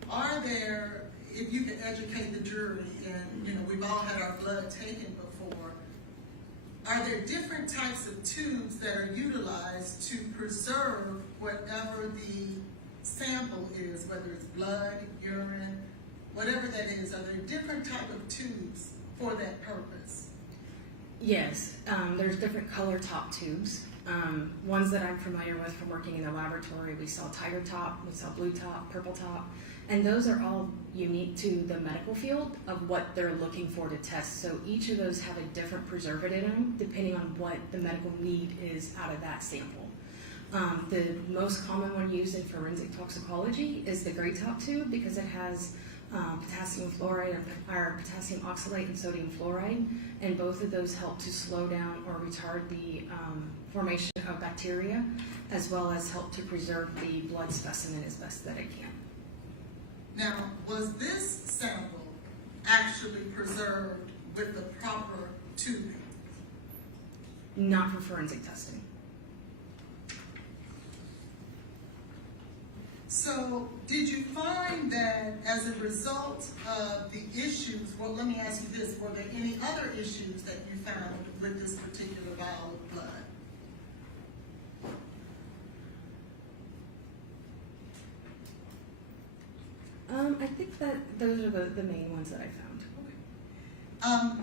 Are there, if you can educate the jury, and we've all had our blood taken before, are there different types of tubes that are utilized to preserve whatever the sample is, whether it's blood, urine, whatever that is? Are there different type of tubes for that purpose? Yes, there's different color top tubes. Ones that I'm familiar with from working in the laboratory, we saw tiger top, we saw blue top, purple top, and those are all unique to the medical field of what they're looking for to test. So each of those have a different preservative in them depending on what the medical need is out of that sample. The most common one used in forensic toxicology is the gray top tube because it has potassium fluoride or potassium oxalate and sodium fluoride, and both of those help to slow down or retard the formation of bacteria, as well as help to preserve the blood specimen as best that it can. Now, was this sample actually preserved with the proper tubing? Not for forensic testing. So, did you find that as a result of the issues, well, let me ask you this, were there any other issues that you found with this particular vial of blood? I think that those are the main ones that I found.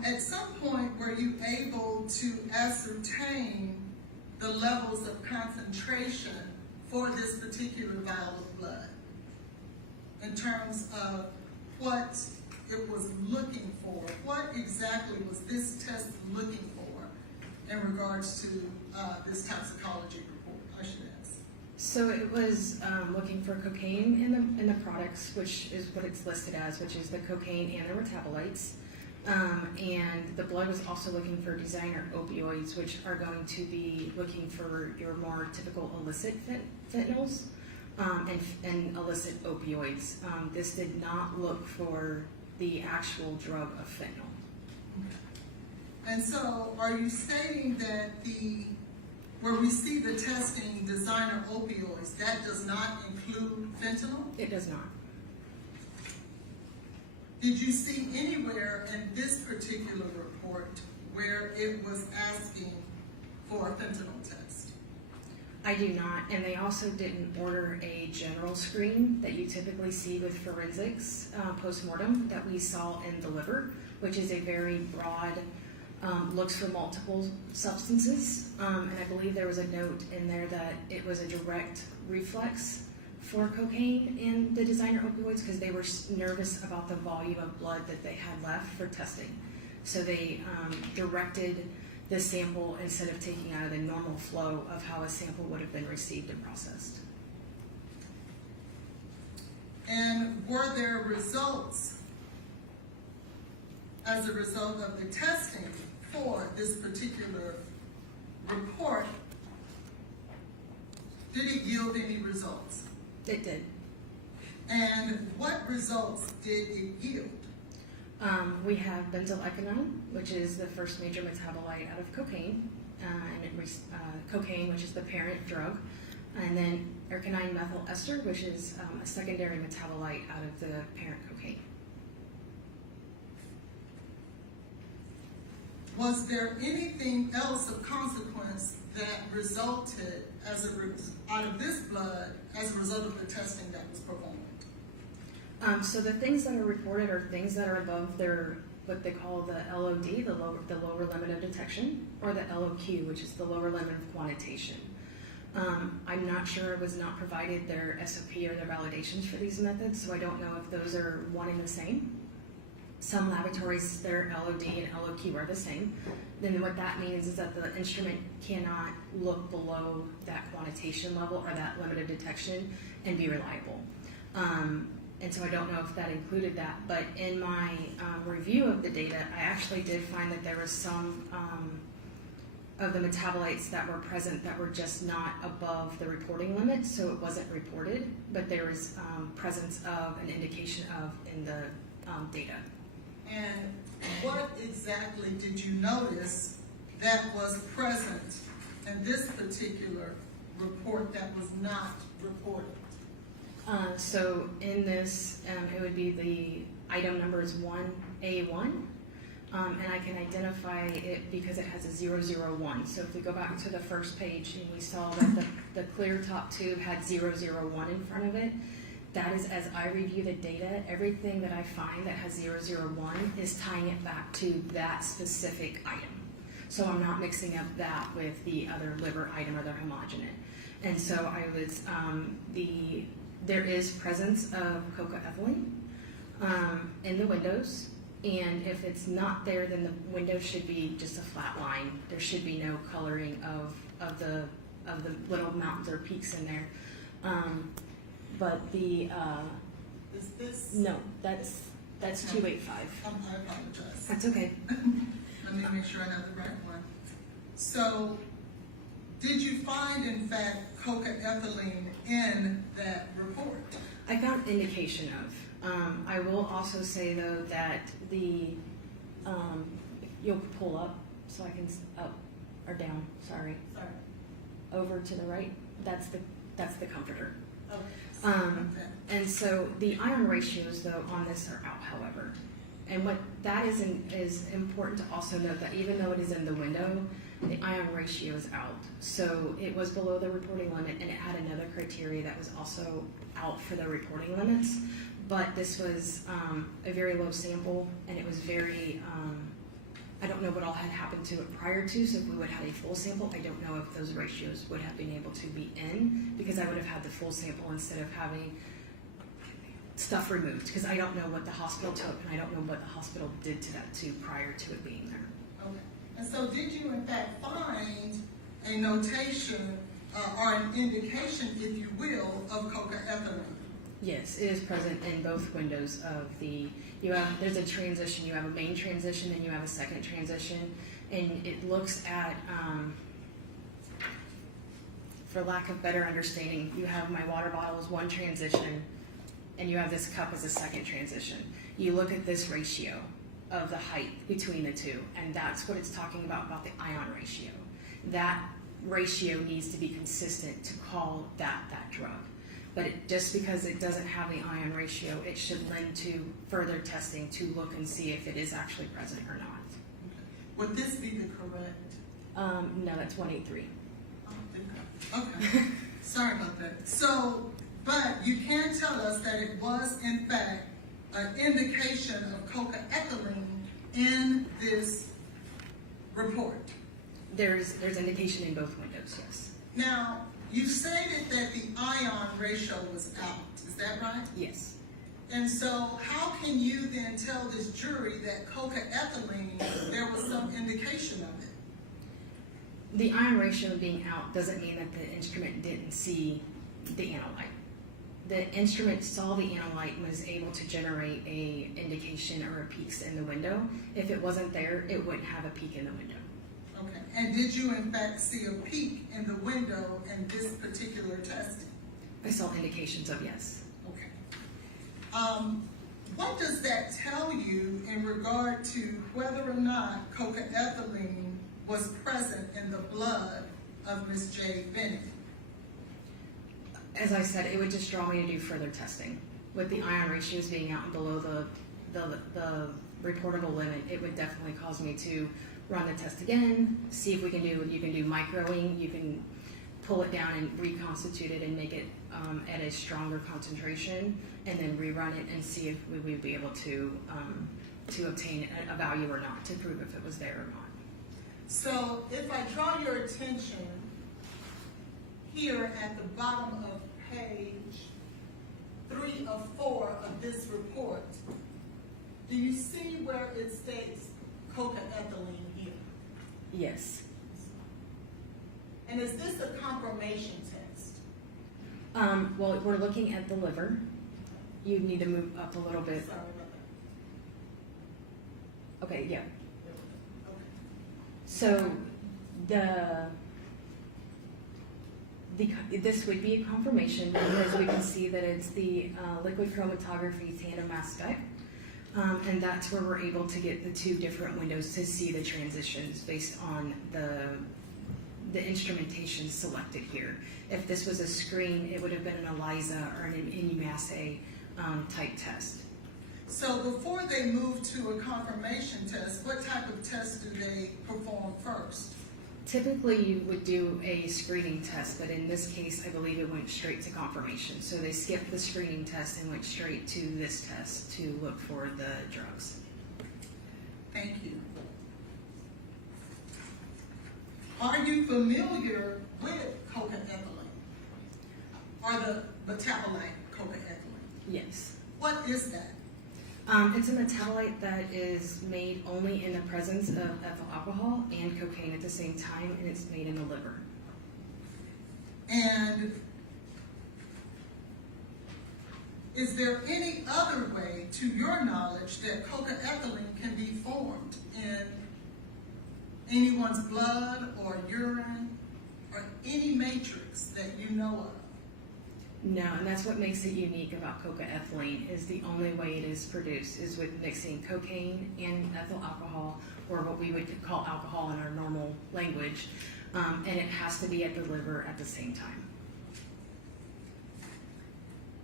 At some point, were you able to ascertain the levels of concentration for this particular vial of blood in terms of what it was looking for? What exactly was this test looking for in regards to this toxicology report, I should ask? So it was looking for cocaine in the products, which is what it's listed as, which is the cocaine and the metabolites. And the blood was also looking for designer opioids, which are going to be looking for your more typical illicit fentanyls and illicit opioids. This did not look for the actual drug of fentanyl. And so, are you stating that where we see the testing designer opioids, that does not include fentanyl? It does not. Did you see anywhere in this particular report where it was asking for a fentanyl test? I do not, and they also didn't order a general screen that you typically see with forensics post-mortem that we saw in the liver, which is a very broad, looks for multiple substances, and I believe there was a note in there that it was a direct reflex for cocaine and the designer opioids because they were nervous about the volume of blood that they had left for testing. So they directed the sample instead of taking out of the normal flow of how a sample would have been received and processed. And were there results as a result of the testing for this particular report? Did it yield any results? It did. And what results did it yield? We have benzylecgonine, which is the first major metabolite out of cocaine, and cocaine, which is the parent drug, and then ergonine methyl ester, which is a secondary metabolite out of the parent cocaine. Was there anything else of consequence that resulted out of this blood as a result of the testing that was performed? So the things that are reported are things that are above their, what they call the LOD, the lower limit of detection, or the LOQ, which is the lower limit of quantitation. I'm not sure, it was not provided their SOP or their validations for these methods, so I don't know if those are one and the same. Some laboratories, their LOD and LOQ are the same. Then what that means is that the instrument cannot look below that quantitation level or that limit of detection and be reliable. And so I don't know if that included that, but in my review of the data, I actually did find that there was some of the metabolites that were present that were just not above the reporting limit, so it wasn't reported, but there was presence of an indication of in the data. And what exactly did you notice that was present in this particular report that was not reported? So in this, it would be the item number is 1A1, and I can identify it because it has a 001. So if we go back to the first page and we saw that the clear top tube had 001 in front of it, that is, as I review the data, everything that I find that has 001 is tying it back to that specific item. So I'm not mixing up that with the other liver item or the homogenate. And so I was, there is presence of cocaethylene in the windows, and if it's not there, then the window should be just a flat line. There should be no coloring of the little mountains or peaks in there. But Is this? No, that's 285. I apologize. That's okay. Let me make sure I have the right one. So, did you find in fact coca-ethylene in that report? I found indication of. I will also say though that the, you'll pull up so I can, up or down, sorry. Sorry. Over to the right, that's the comforter. Okay. And so the ion ratios though on this are out, however. And what that is important to also note that even though it is in the window, the ion ratio is out. So it was below the reporting limit and it had another criteria that was also out for the reporting limits. But this was a very low sample and it was very, I don't know what all had happened to it prior to, so if we would have had a full sample, I don't know if those ratios would have been able to be in because I would have had the full sample instead of having stuff removed because I don't know what the hospital took and I don't know what the hospital did to that too prior to it being there. Okay. And so did you in fact find a notation or an indication, if you will, of coca-ethylene? Yes, it is present in both windows of the, there's a transition, you have a main transition and you have a second transition, and it looks at, for lack of better understanding, you have my water bottle as one transition and you have this cup as a second transition. You look at this ratio of the height between the two, and that's what it's talking about the ion ratio. That ratio needs to be consistent to call that drug. But just because it doesn't have the ion ratio, it should lend to further testing to look and see if it is actually present or not. Would this be the correct? No, that's 183. Okay, sorry about that. So, but you can tell us that it was in fact an indication of coca-ethylene in this report. There's indication in both windows, yes. Now, you stated that the ion ratio was out, is that right? Yes. And so how can you then tell this jury that coca-ethylene, there was some indication of it? The ion ratio being out doesn't mean that the instrument didn't see the analyte. The instrument saw the analyte and was able to generate a indication or a peaks in the window. If it wasn't there, it wouldn't have a peak in the window. Okay, and did you in fact see a peak in the window in this particular testing? I saw indications of yes. Okay. What does that tell you in regard to whether or not coca-ethylene was present in the blood of Ms. Jade Bennett? As I said, it would just draw me to do further testing. With the ion ratios being out and below the reportable limit, it would definitely cause me to run the test again, see if you can do microing, you can pull it down and reconstitute it and make it at a stronger concentration, and then rerun it and see if we would be able to obtain a value or not, to prove if it was there or not. So if I draw your attention here at the bottom of page 3 of 4 of this report, do you see where it states coca-ethylene here? Yes. And is this a confirmation test? Well, we're looking at the liver. You need to move up a little bit. Sorry about that. Okay, yeah. Okay. So this would be a confirmation because we can see that it's the liquid chromatography tandem mass spec. And that's where we're able to get the two different windows to see the transitions based on the instrumentation selected here. If this was a screen, it would have been an ELISA or an immunoassay type test. So before they move to a confirmation test, what type of test do they perform first? Typically, you would do a screening test, but in this case, I believe it went straight to confirmation. So they skipped the screening test and went straight to this test to look for the drugs. Thank you. Are you familiar with coca-ethylene? Or the metabolite coca-ethylene? Yes. What is that? It's a metabolite that is made only in the presence of ethyl alcohol and cocaine at the same time, and it's made in the liver. And is there any other way, to your knowledge, that cocaethylene can be formed in anyone's blood or urine or any matrix that you know of? No, and that's what makes it unique about cocaethylene, is the only way it is produced is with mixing cocaine and ethyl alcohol, or what we would call alcohol in our normal language, and it has to be at the liver at the same time.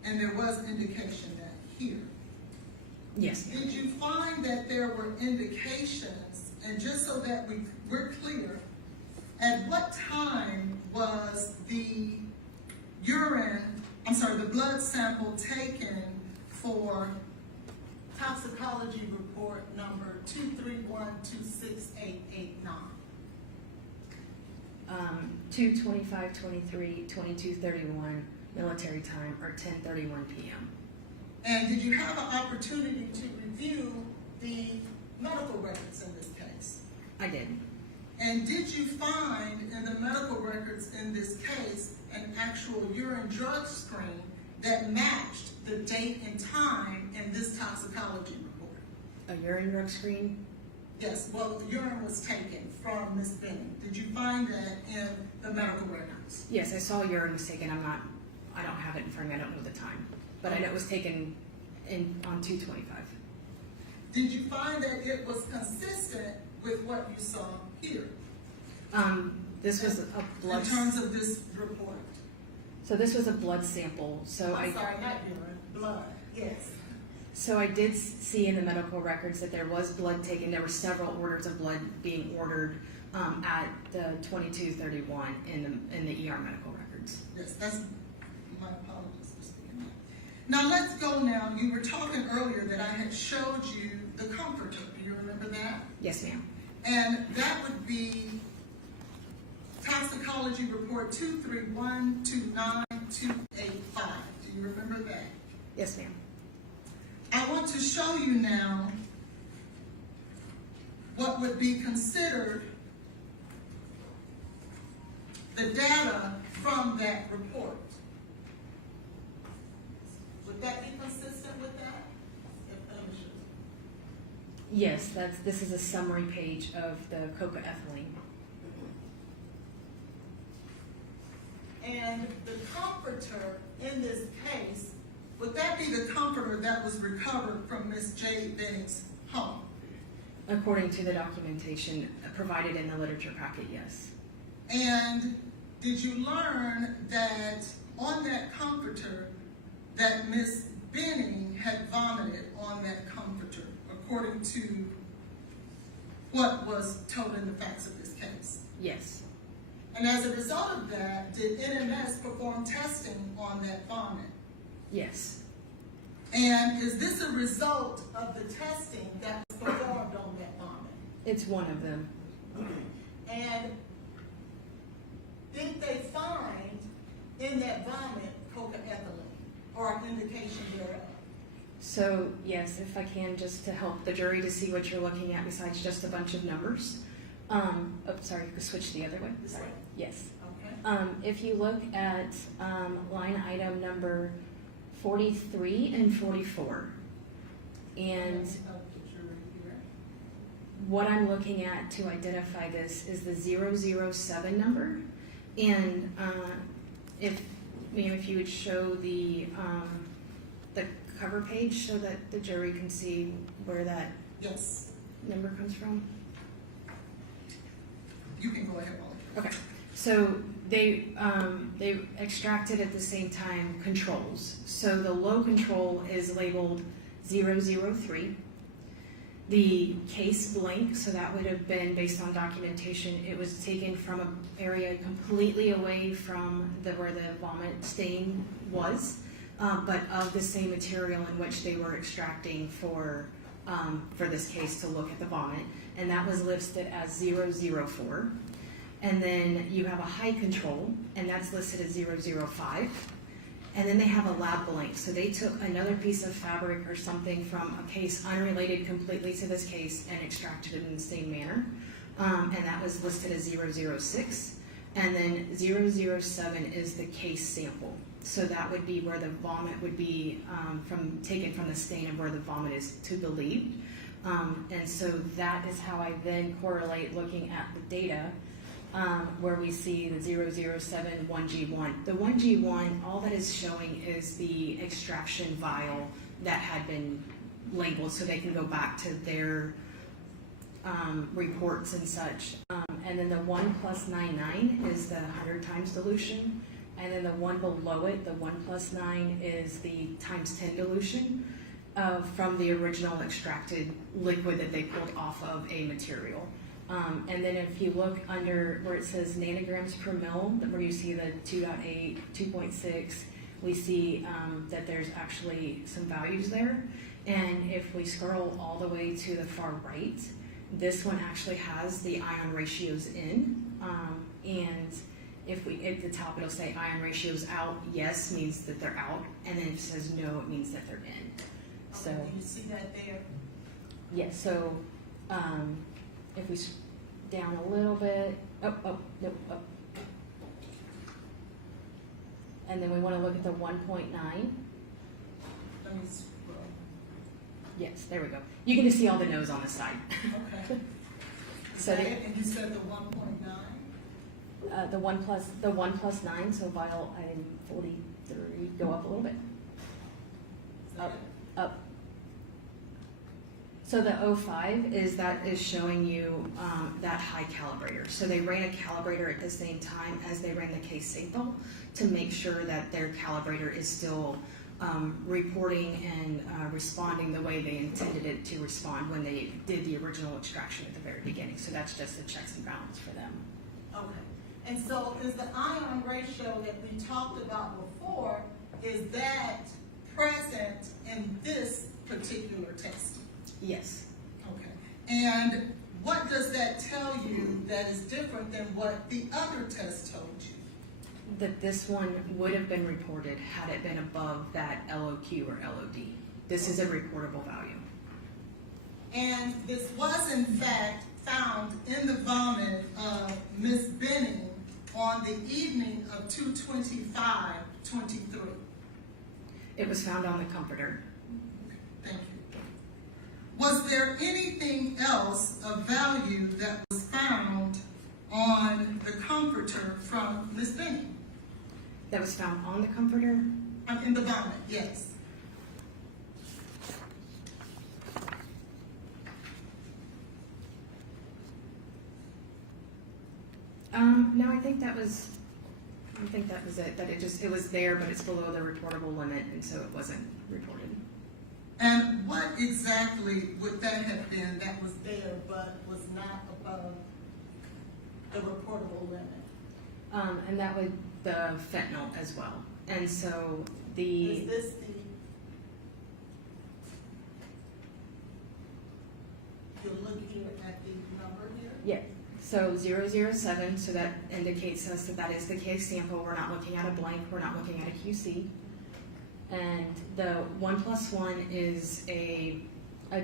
And there was indication that here. Yes. Did you find that there were indications, and just so that we're clear, at what time was the blood sample taken for toxicology report number 231268889? 2/25/23, 22/31 military time, or 10:31 p.m. And did you have an opportunity to review the medical records in this case? I did. And did you find in the medical records in this case an actual urine drug screen that matched the date and time in this toxicology report? A urine drug screen? Yes, well, the urine was taken from Ms. Benning. Did you find that in the medical records? Yes, I saw urine was taken. I don't have it in front of me. I don't know the time, but I know it was taken on 2/25. Did you find that it was consistent with what you saw here? This was a blood. In terms of this report? So this was a blood sample. I'm sorry, not urine, blood, yes. So I did see in the medical records that there was blood taken. There were several orders of blood being ordered at the 22/31 in the ER medical records. Yes, that's my apologies for saying that. Now let's go now. You were talking earlier that I had showed you the comforter. Do you remember that? Yes, ma'am. And that would be toxicology report 231298285. Do you remember that? Yes, ma'am. I want to show you now what would be considered the data from that report. Would that be consistent with that? Yes, this is a summary page of the cocaethylene. And the comforter in this case, would that be the comforter that was recovered from Ms. Jade Benning's home? According to the documentation provided in the literature packet, yes. And did you learn that on that comforter that Ms. Benning had vomited on that comforter, according to what was told in the facts of this case? Yes. And as a result of that, did NMS perform testing on that vomit? Yes. And is this a result of the testing that was performed on that vomit? It's one of them. And did they find in that vomit cocaethylene or an indication thereof? So, yes, if I can, just to help the jury to see what you're looking at besides just a bunch of numbers. Sorry, you could switch the other way. Sorry. Yes. Okay. If you look at line item number 43 and 44, and what I'm looking at to identify this is the 007 number. And if you would show the cover page so that the jury can see where that number comes from. You can go ahead, Molly. Okay, so they extracted at the same time controls. So the low control is labeled 003. The case blank, so that would have been based on documentation. It was taken from an area completely away from where the vomit stain was, but of the same material in which they were extracting for this case to look at the vomit, and that was listed as 004. And then you have a high control, and that's listed as 005. And then they have a lab blank. So they took another piece of fabric or something from a case unrelated completely to this case and extracted it in the same manner. And that was listed as 006. And then 007 is the case sample. So that would be where the vomit would be taken from the stain of where the vomit is to believed. And so that is how I then correlate looking at the data where we see the 007 1G1. The 1G1, all that is showing is the extraction vial that had been labeled so they can go back to their reports and such. And then the 1+99 is the 100 times dilution. And then the one below it, the 1+9, is the ×10 dilution from the original extracted liquid that they pulled off of a material. And then if you look under where it says nanograms per mil, where you see the 2.8, 2.6, we see that there's actually some values there. And if we scroll all the way to the far right, this one actually has the ion ratios in. And if we at the top, it'll say ion ratios out, yes means that they're out, and then if it says no, it means that they're in. So Do you see that there? yes, so if we down a little bit, up. And then we want to look at the 1.9. Let me scroll. Yes, there we go. You can just see all the no's on the side. Okay. So Is that it? And you said the 1.9? the 1+9, so vial item 43, go up a little bit. Is that it? Up. So the 05 is showing you that high calibrator. So they ran a calibrator at the same time as they ran the case sample to make sure that their calibrator is still reporting and responding the way they intended it to respond when they did the original extraction at the very beginning. So that's just the checks and balance for them. Okay. And so is the ion ratio that we talked about before, is that present in this particular test? Yes. Okay. And what does that tell you that is different than what the other test told you? That this one would have been reported had it been above that LOQ or LOD. This is a reportable value. And this was in fact found in the vomit of Ms. Benning on the evening of 2/25/23. It was found on the comforter. Thank you. Was there anything else of value that was found on the comforter from Ms. Benning? That was found on the comforter? In the vomit, yes. No, I think that was it. That it was there, but it's below the reportable limit, and so it wasn't reported. And what exactly would that have been that was there but was not above the reportable limit? And that would the fentanyl as well. And so Is this you look here at the number here? yeah. So 007, so that indicates us that is the case sample. We're not looking at a blank, we're not looking at a QC. And the 1+1 is a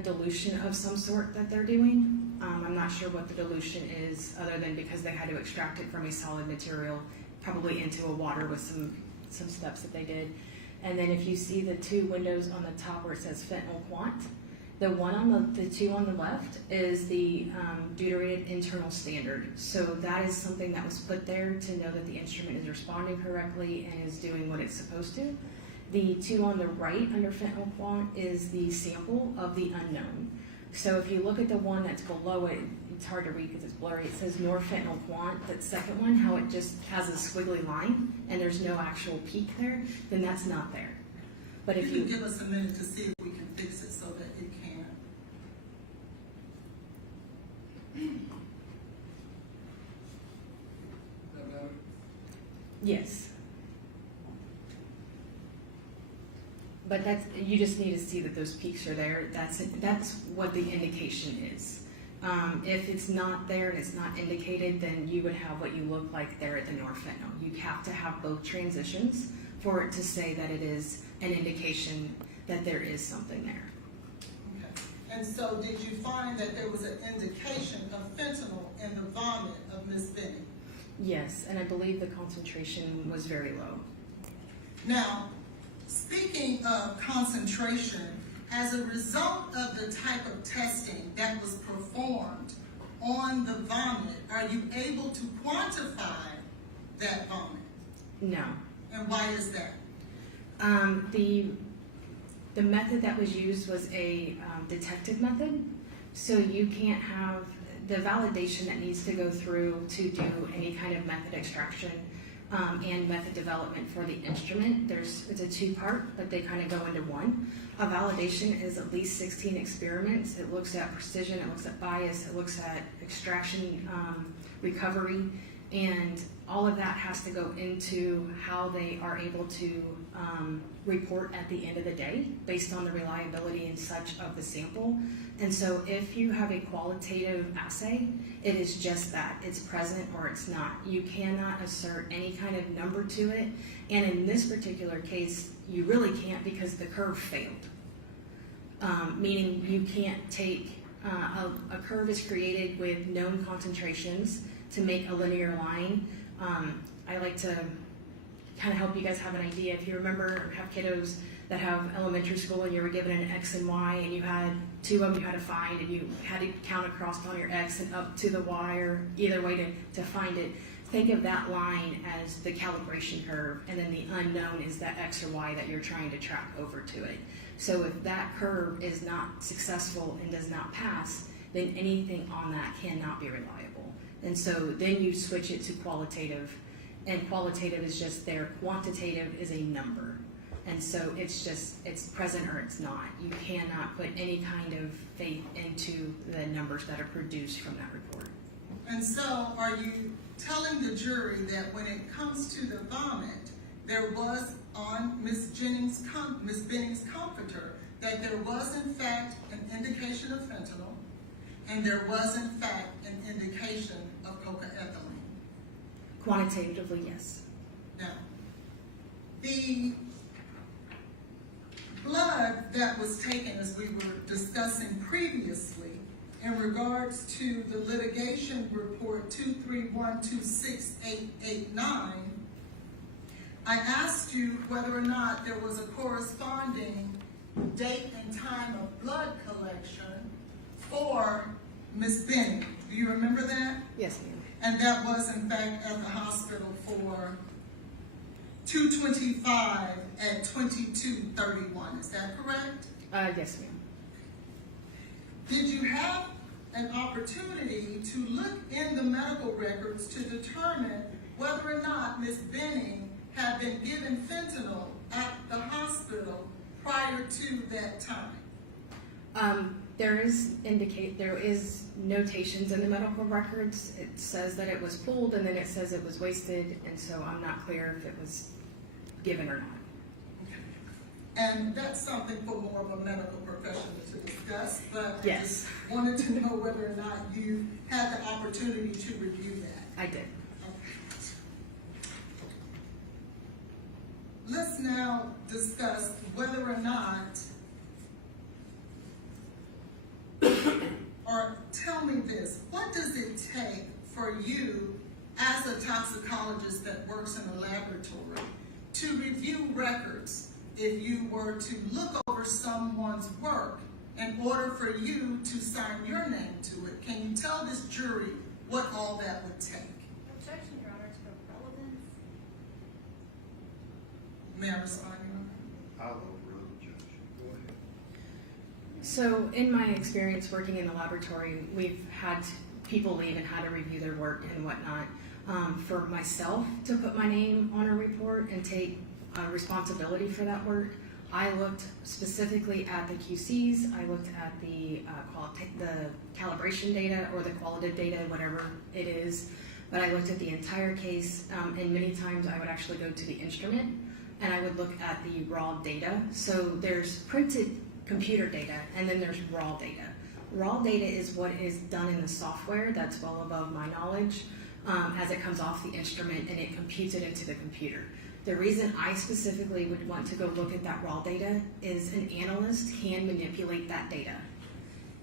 dilution of some sort that they're doing. I'm not sure what the dilution is, other than because they had to extract it from a solid material, probably into a water with some steps that they did. And then if you see the two windows on the top where it says fentanyl quant, the one on the two on the left is the deuterated internal standard. So that is something that was put there to know that the instrument is responding correctly and is doing what it's supposed to. The two on the right under fentanyl quant is the sample of the unknown. So if you look at the one that's below it, it's hard to read because it's blurry. It says norfentanyl quant, that second one, how it just has a squiggly line and there's no actual peak there, then that's not there. But if you give us a minute to see if we can fix it so that it can. yes. But you just need to see that those peaks are there. That's what the indication is. If it's not there and it's not indicated, then you would have what you look like there at the norfentanyl. You have to have both transitions for it to say that it is an indication that there is something there. Okay. And so did you find that there was an indication of fentanyl in the vomit of Ms. Benning? Yes, and I believe the concentration was very low. Now, speaking of concentration, as a result of the type of testing that was performed on the vomit, are you able to quantify that vomit? No. And why is that? The method that was used was a detective method, so you can't have the validation that needs to go through to do any kind of method extraction and method development for the instrument. It's a two-part, but they kind of go into one. A validation is at least 16 experiments. It looks at precision, it looks at bias, it looks at extraction, recovery, and all of that has to go into how they are able to report at the end of the day based on the reliability and such of the sample. And so if you have a qualitative assay, it is just that. It's present or it's not. You cannot assert any kind of number to it. And in this particular case, you really can't because the curve failed. Meaning you can't take, a curve is created with known concentrations to make a linear line. I like to kind of help you guys have an idea. If you remember, or have kiddos that have elementary school and you were given an X and Y and you had two of them you had to find and you had to count across on your X and up to the Y or either way to find it. Think of that line as the calibration curve, and then the unknown is that X or Y that you're trying to track over to it. So if that curve is not successful and does not pass, then anything on that cannot be reliable. And so then you switch it to qualitative, and qualitative is just there. Quantitative is a number. And so it's present or it's not. You cannot put any kind of faith into the numbers that are produced from that report. And so are you telling the jury that when it comes to the vomit, there was on Ms. Benning's comforter, that there was in fact an indication of fentanyl, and there was in fact an indication of cocaethylene? Quantitatively, yes. Now, the blood that was taken, as we were discussing previously, in regards to the litigation report 231268889, I asked you whether or not there was a corresponding date and time of blood collection for Ms. Benning. Do you remember that? Yes, ma'am. And that was in fact at the hospital for 225 at 2231. Is that correct? Yes, ma'am. Did you have an opportunity to look in the medical records to determine whether or not Ms. Benning had been given fentanyl at the hospital prior to that time? There is notations in the medical records. It says that it was pulled and then it says it was wasted, and so I'm not clear if it was given or not. And that's something for more of a medical professional to discuss, but Yes. I just wanted to know whether or not you had the opportunity to review that. I did. Let's now discuss whether or not, or tell me this, what does it take for you as a toxicologist that works in a laboratory to review records if you were to look over someone's work in order for you to sign your name to it? Can you tell this jury what all that would take? Objection, Your Honor, to relevance. May I respond, Your Honor? I'll overrule the judge. Go ahead. So in my experience working in the laboratory, we've had people leave and had to review their work and whatnot. For myself to put my name on a report and take responsibility for that work, I looked specifically at the QCs, I looked at the calibration data or the qualitative data, whatever it is, but I looked at the entire case, and many times I would actually go to the instrument and I would look at the raw data. So there's printed computer data and then there's raw data. Raw data is what is done in the software that's well above my knowledge as it comes off the instrument and it computes it into the computer. The reason I specifically would want to go look at that raw data is an analyst can manipulate that data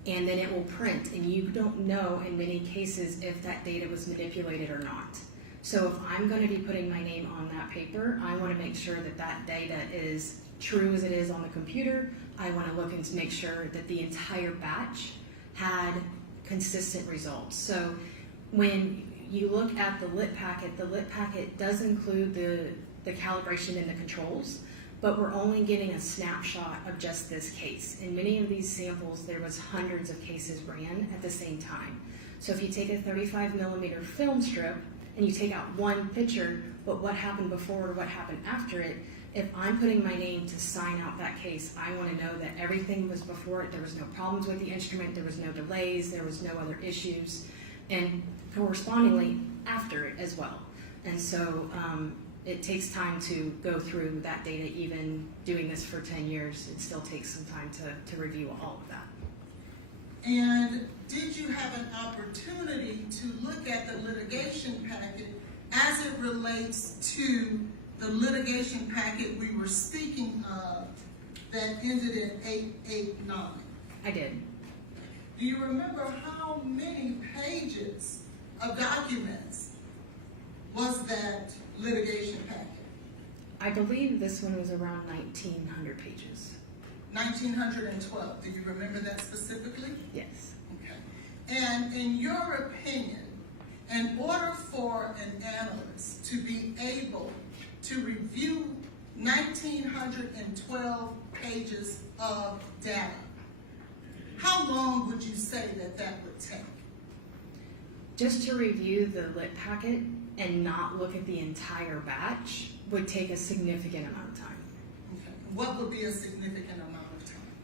and then it will print, and you don't know in many cases if that data was manipulated or not. So if I'm going to be putting my name on that paper, I want to make sure that that data is true as it is on the computer. I want to look and make sure that the entire batch had consistent results. So when you look at the lit packet does include the calibration and the controls, but we're only getting a snapshot of just this case. In many of these samples, there was hundreds of cases ran at the same time. So if you take a 35 millimeter film strip and you take out one picture, but what happened before or what happened after it, if I'm putting my name to sign out that case, I want to know that everything was before it, there was no problems with the instrument, there was no delays, there was no other issues, and correspondingly after it as well. And so it takes time to go through that data. Even doing this for 10 years, it still takes some time to review all of that. And did you have an opportunity to look at the litigation packet as it relates to the litigation packet we were speaking of that ended in 889? I did. Do you remember how many pages of documents was that litigation packet? I believe this one was around 1,900 pages. 1,912. Do you remember that specifically? Yes. Okay. And in your opinion, in order for an analyst to be able to review 1,912 pages of data, how long would you say that would take? Just to review the lit packet and not look at the entire batch would take a significant amount of time. Okay. What would be a significant amount of time?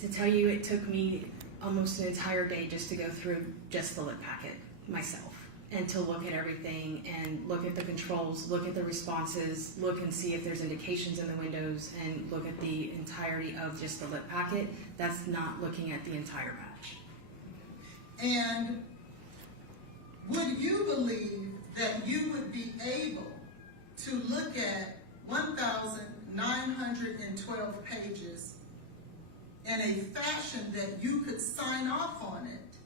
To tell you, it took me almost an entire day just to go through just the lit packet myself, and to look at everything and look at the controls, look at the responses, look and see if there's indications in the windows, and look at the entirety of just the lit packet. That's not looking at the entire batch. And would you believe that you would be able to look at 1,912 pages in a fashion that you could sign off on it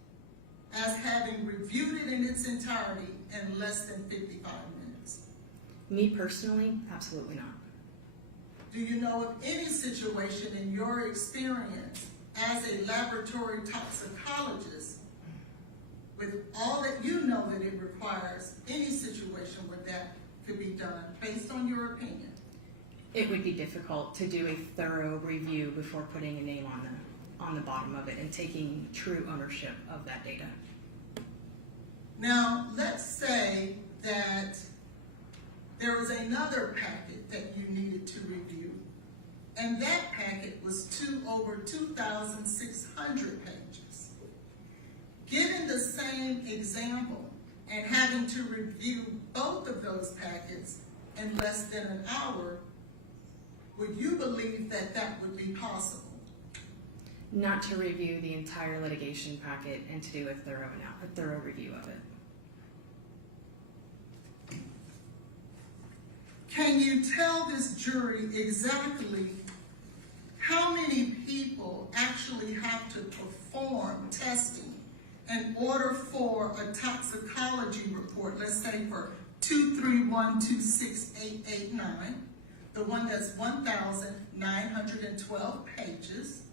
as having reviewed it in its entirety in less than 55 minutes? Me personally, absolutely not. Do you know of any situation in your experience as a laboratory toxicologist, with all that you know that it requires, any situation where that could be done based on your opinion? It would be difficult to do a thorough review before putting a name on the bottom of it and taking true ownership of that data. Now, let's say that there was another packet that you needed to review, and that packet was over 2,600 pages. Given the same example and having to review both of those packets in less than an hour, would you believe that that would be possible? Not to review the entire litigation packet and to do a thorough review of it. Can you tell this jury exactly how many people actually have to perform testing in order for a toxicology report, let's say for 231268889, the one that's 1,912 pages,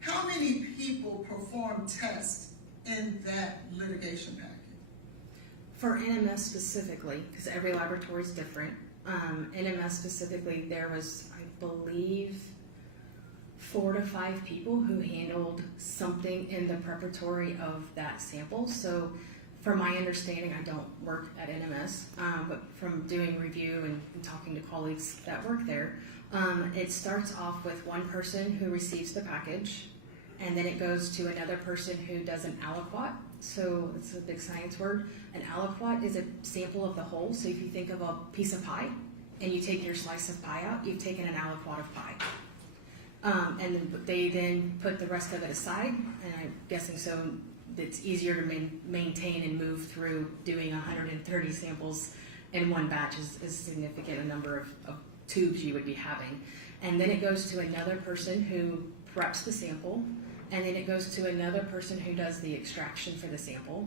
how many people perform tests in that litigation packet? For NMS specifically, because every laboratory is different, NMS specifically, there was, I believe, 4 to 5 people who handled something in the preparatory of that sample. So from my understanding, I don't work at NMS, but from doing review and talking to colleagues that work there, it starts off with one person who receives the package, and then it goes to another person who does an aliquot. So it's a big science word. An aliquot is a sample of the whole. So if you think of a piece of pie and you take your slice of pie out, you've taken an aliquot of pie. And then they then put the rest of it aside, and I'm guessing so it's easier to maintain and move through. Doing 130 samples in one batch is significant, a number of tubes you would be having. And then it goes to another person who preps the sample, and then it goes to another person who does the extraction for the sample,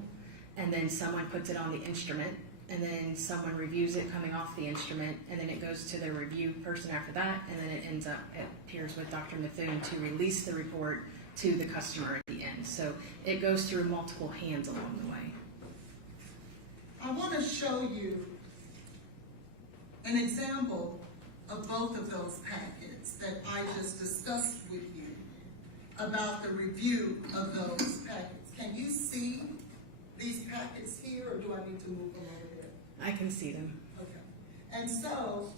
and then someone puts it on the instrument, and then someone reviews it coming off the instrument, and then it goes to their review person after that, and then it appears with Dr. Methune to release the report to the customer at the end. So it goes through multiple hands along the way. I want to show you an example of both of those packets that I just discussed with you about the review of those packets. Can you see these packets here, or do I need to move them over here? I can see them. Okay. And so,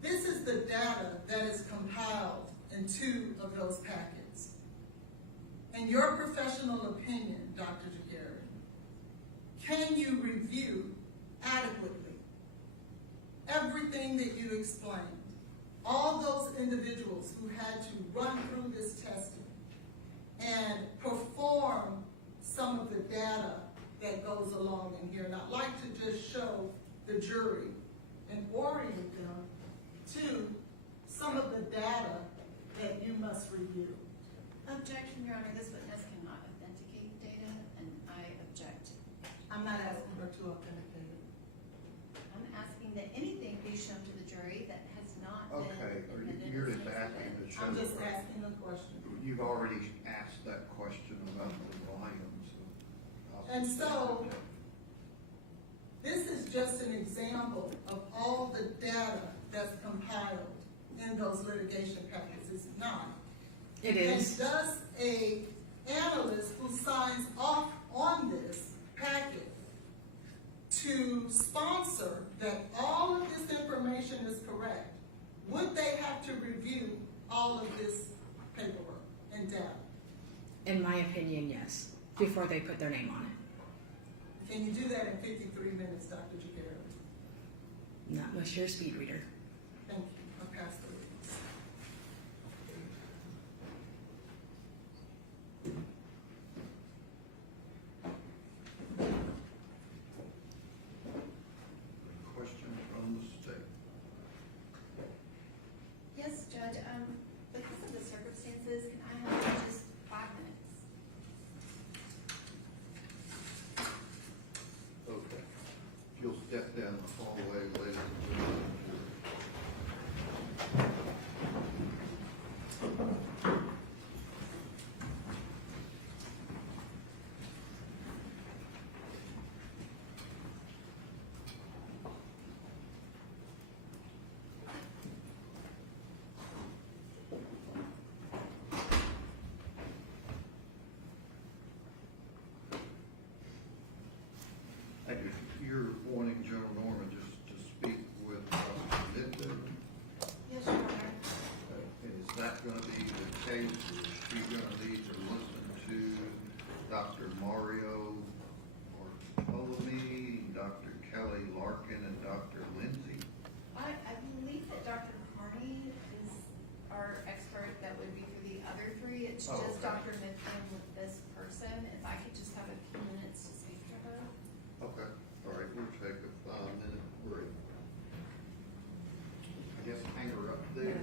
this is the data that is compiled in 2 of those packets. In your professional opinion, Dr. Jaguary, can you review adequately everything that you explained? All those individuals who had to run through this testing and perform some of the data that goes along in here. And I'd like to just show the jury and orient them to some of the data that you must review. Objection, Your Honor, this witness cannot authenticate data, and I object. I'm not asking her to authenticate it. I'm asking that anything be shown to the jury that has not been Okay, admitted you're as just asking exhibit. to show. I'm just asking a question. You've already asked that question about the volumes. And so, this is just an example of all the data that's compiled in those litigation packets. It's not. It is. And does a analyst who signs off on this packet to sponsor that all of this information is correct, would they have to review all of this paperwork and data? In my opinion, yes, before they put their name on it. Can you do that in 53 minutes, Dr. Jaguary? Not unless you're a speed reader. Thank you. I'll pass the reins. Question from the state. Yes, Judge, because of the circumstances, can I have just 5 minutes? Okay. If you'll step down the hallway, ladies and gentlemen. If you're wanting General Norman just to speak with Mithun, Yes, Your Honor. is that gonna be the case? Is she gonna need to listen to Dr. Mario Bartolome, Dr. Kelly Larkin, and Dr. Lindsay? I believe that Dr. Carney is our expert that would be for the other 3. It's Oh, just okay. Dr. Mithun with this person. If I could just have a few minutes to speak to her. Okay, all right, we'll take a 5-minute break. I guess hang her up there.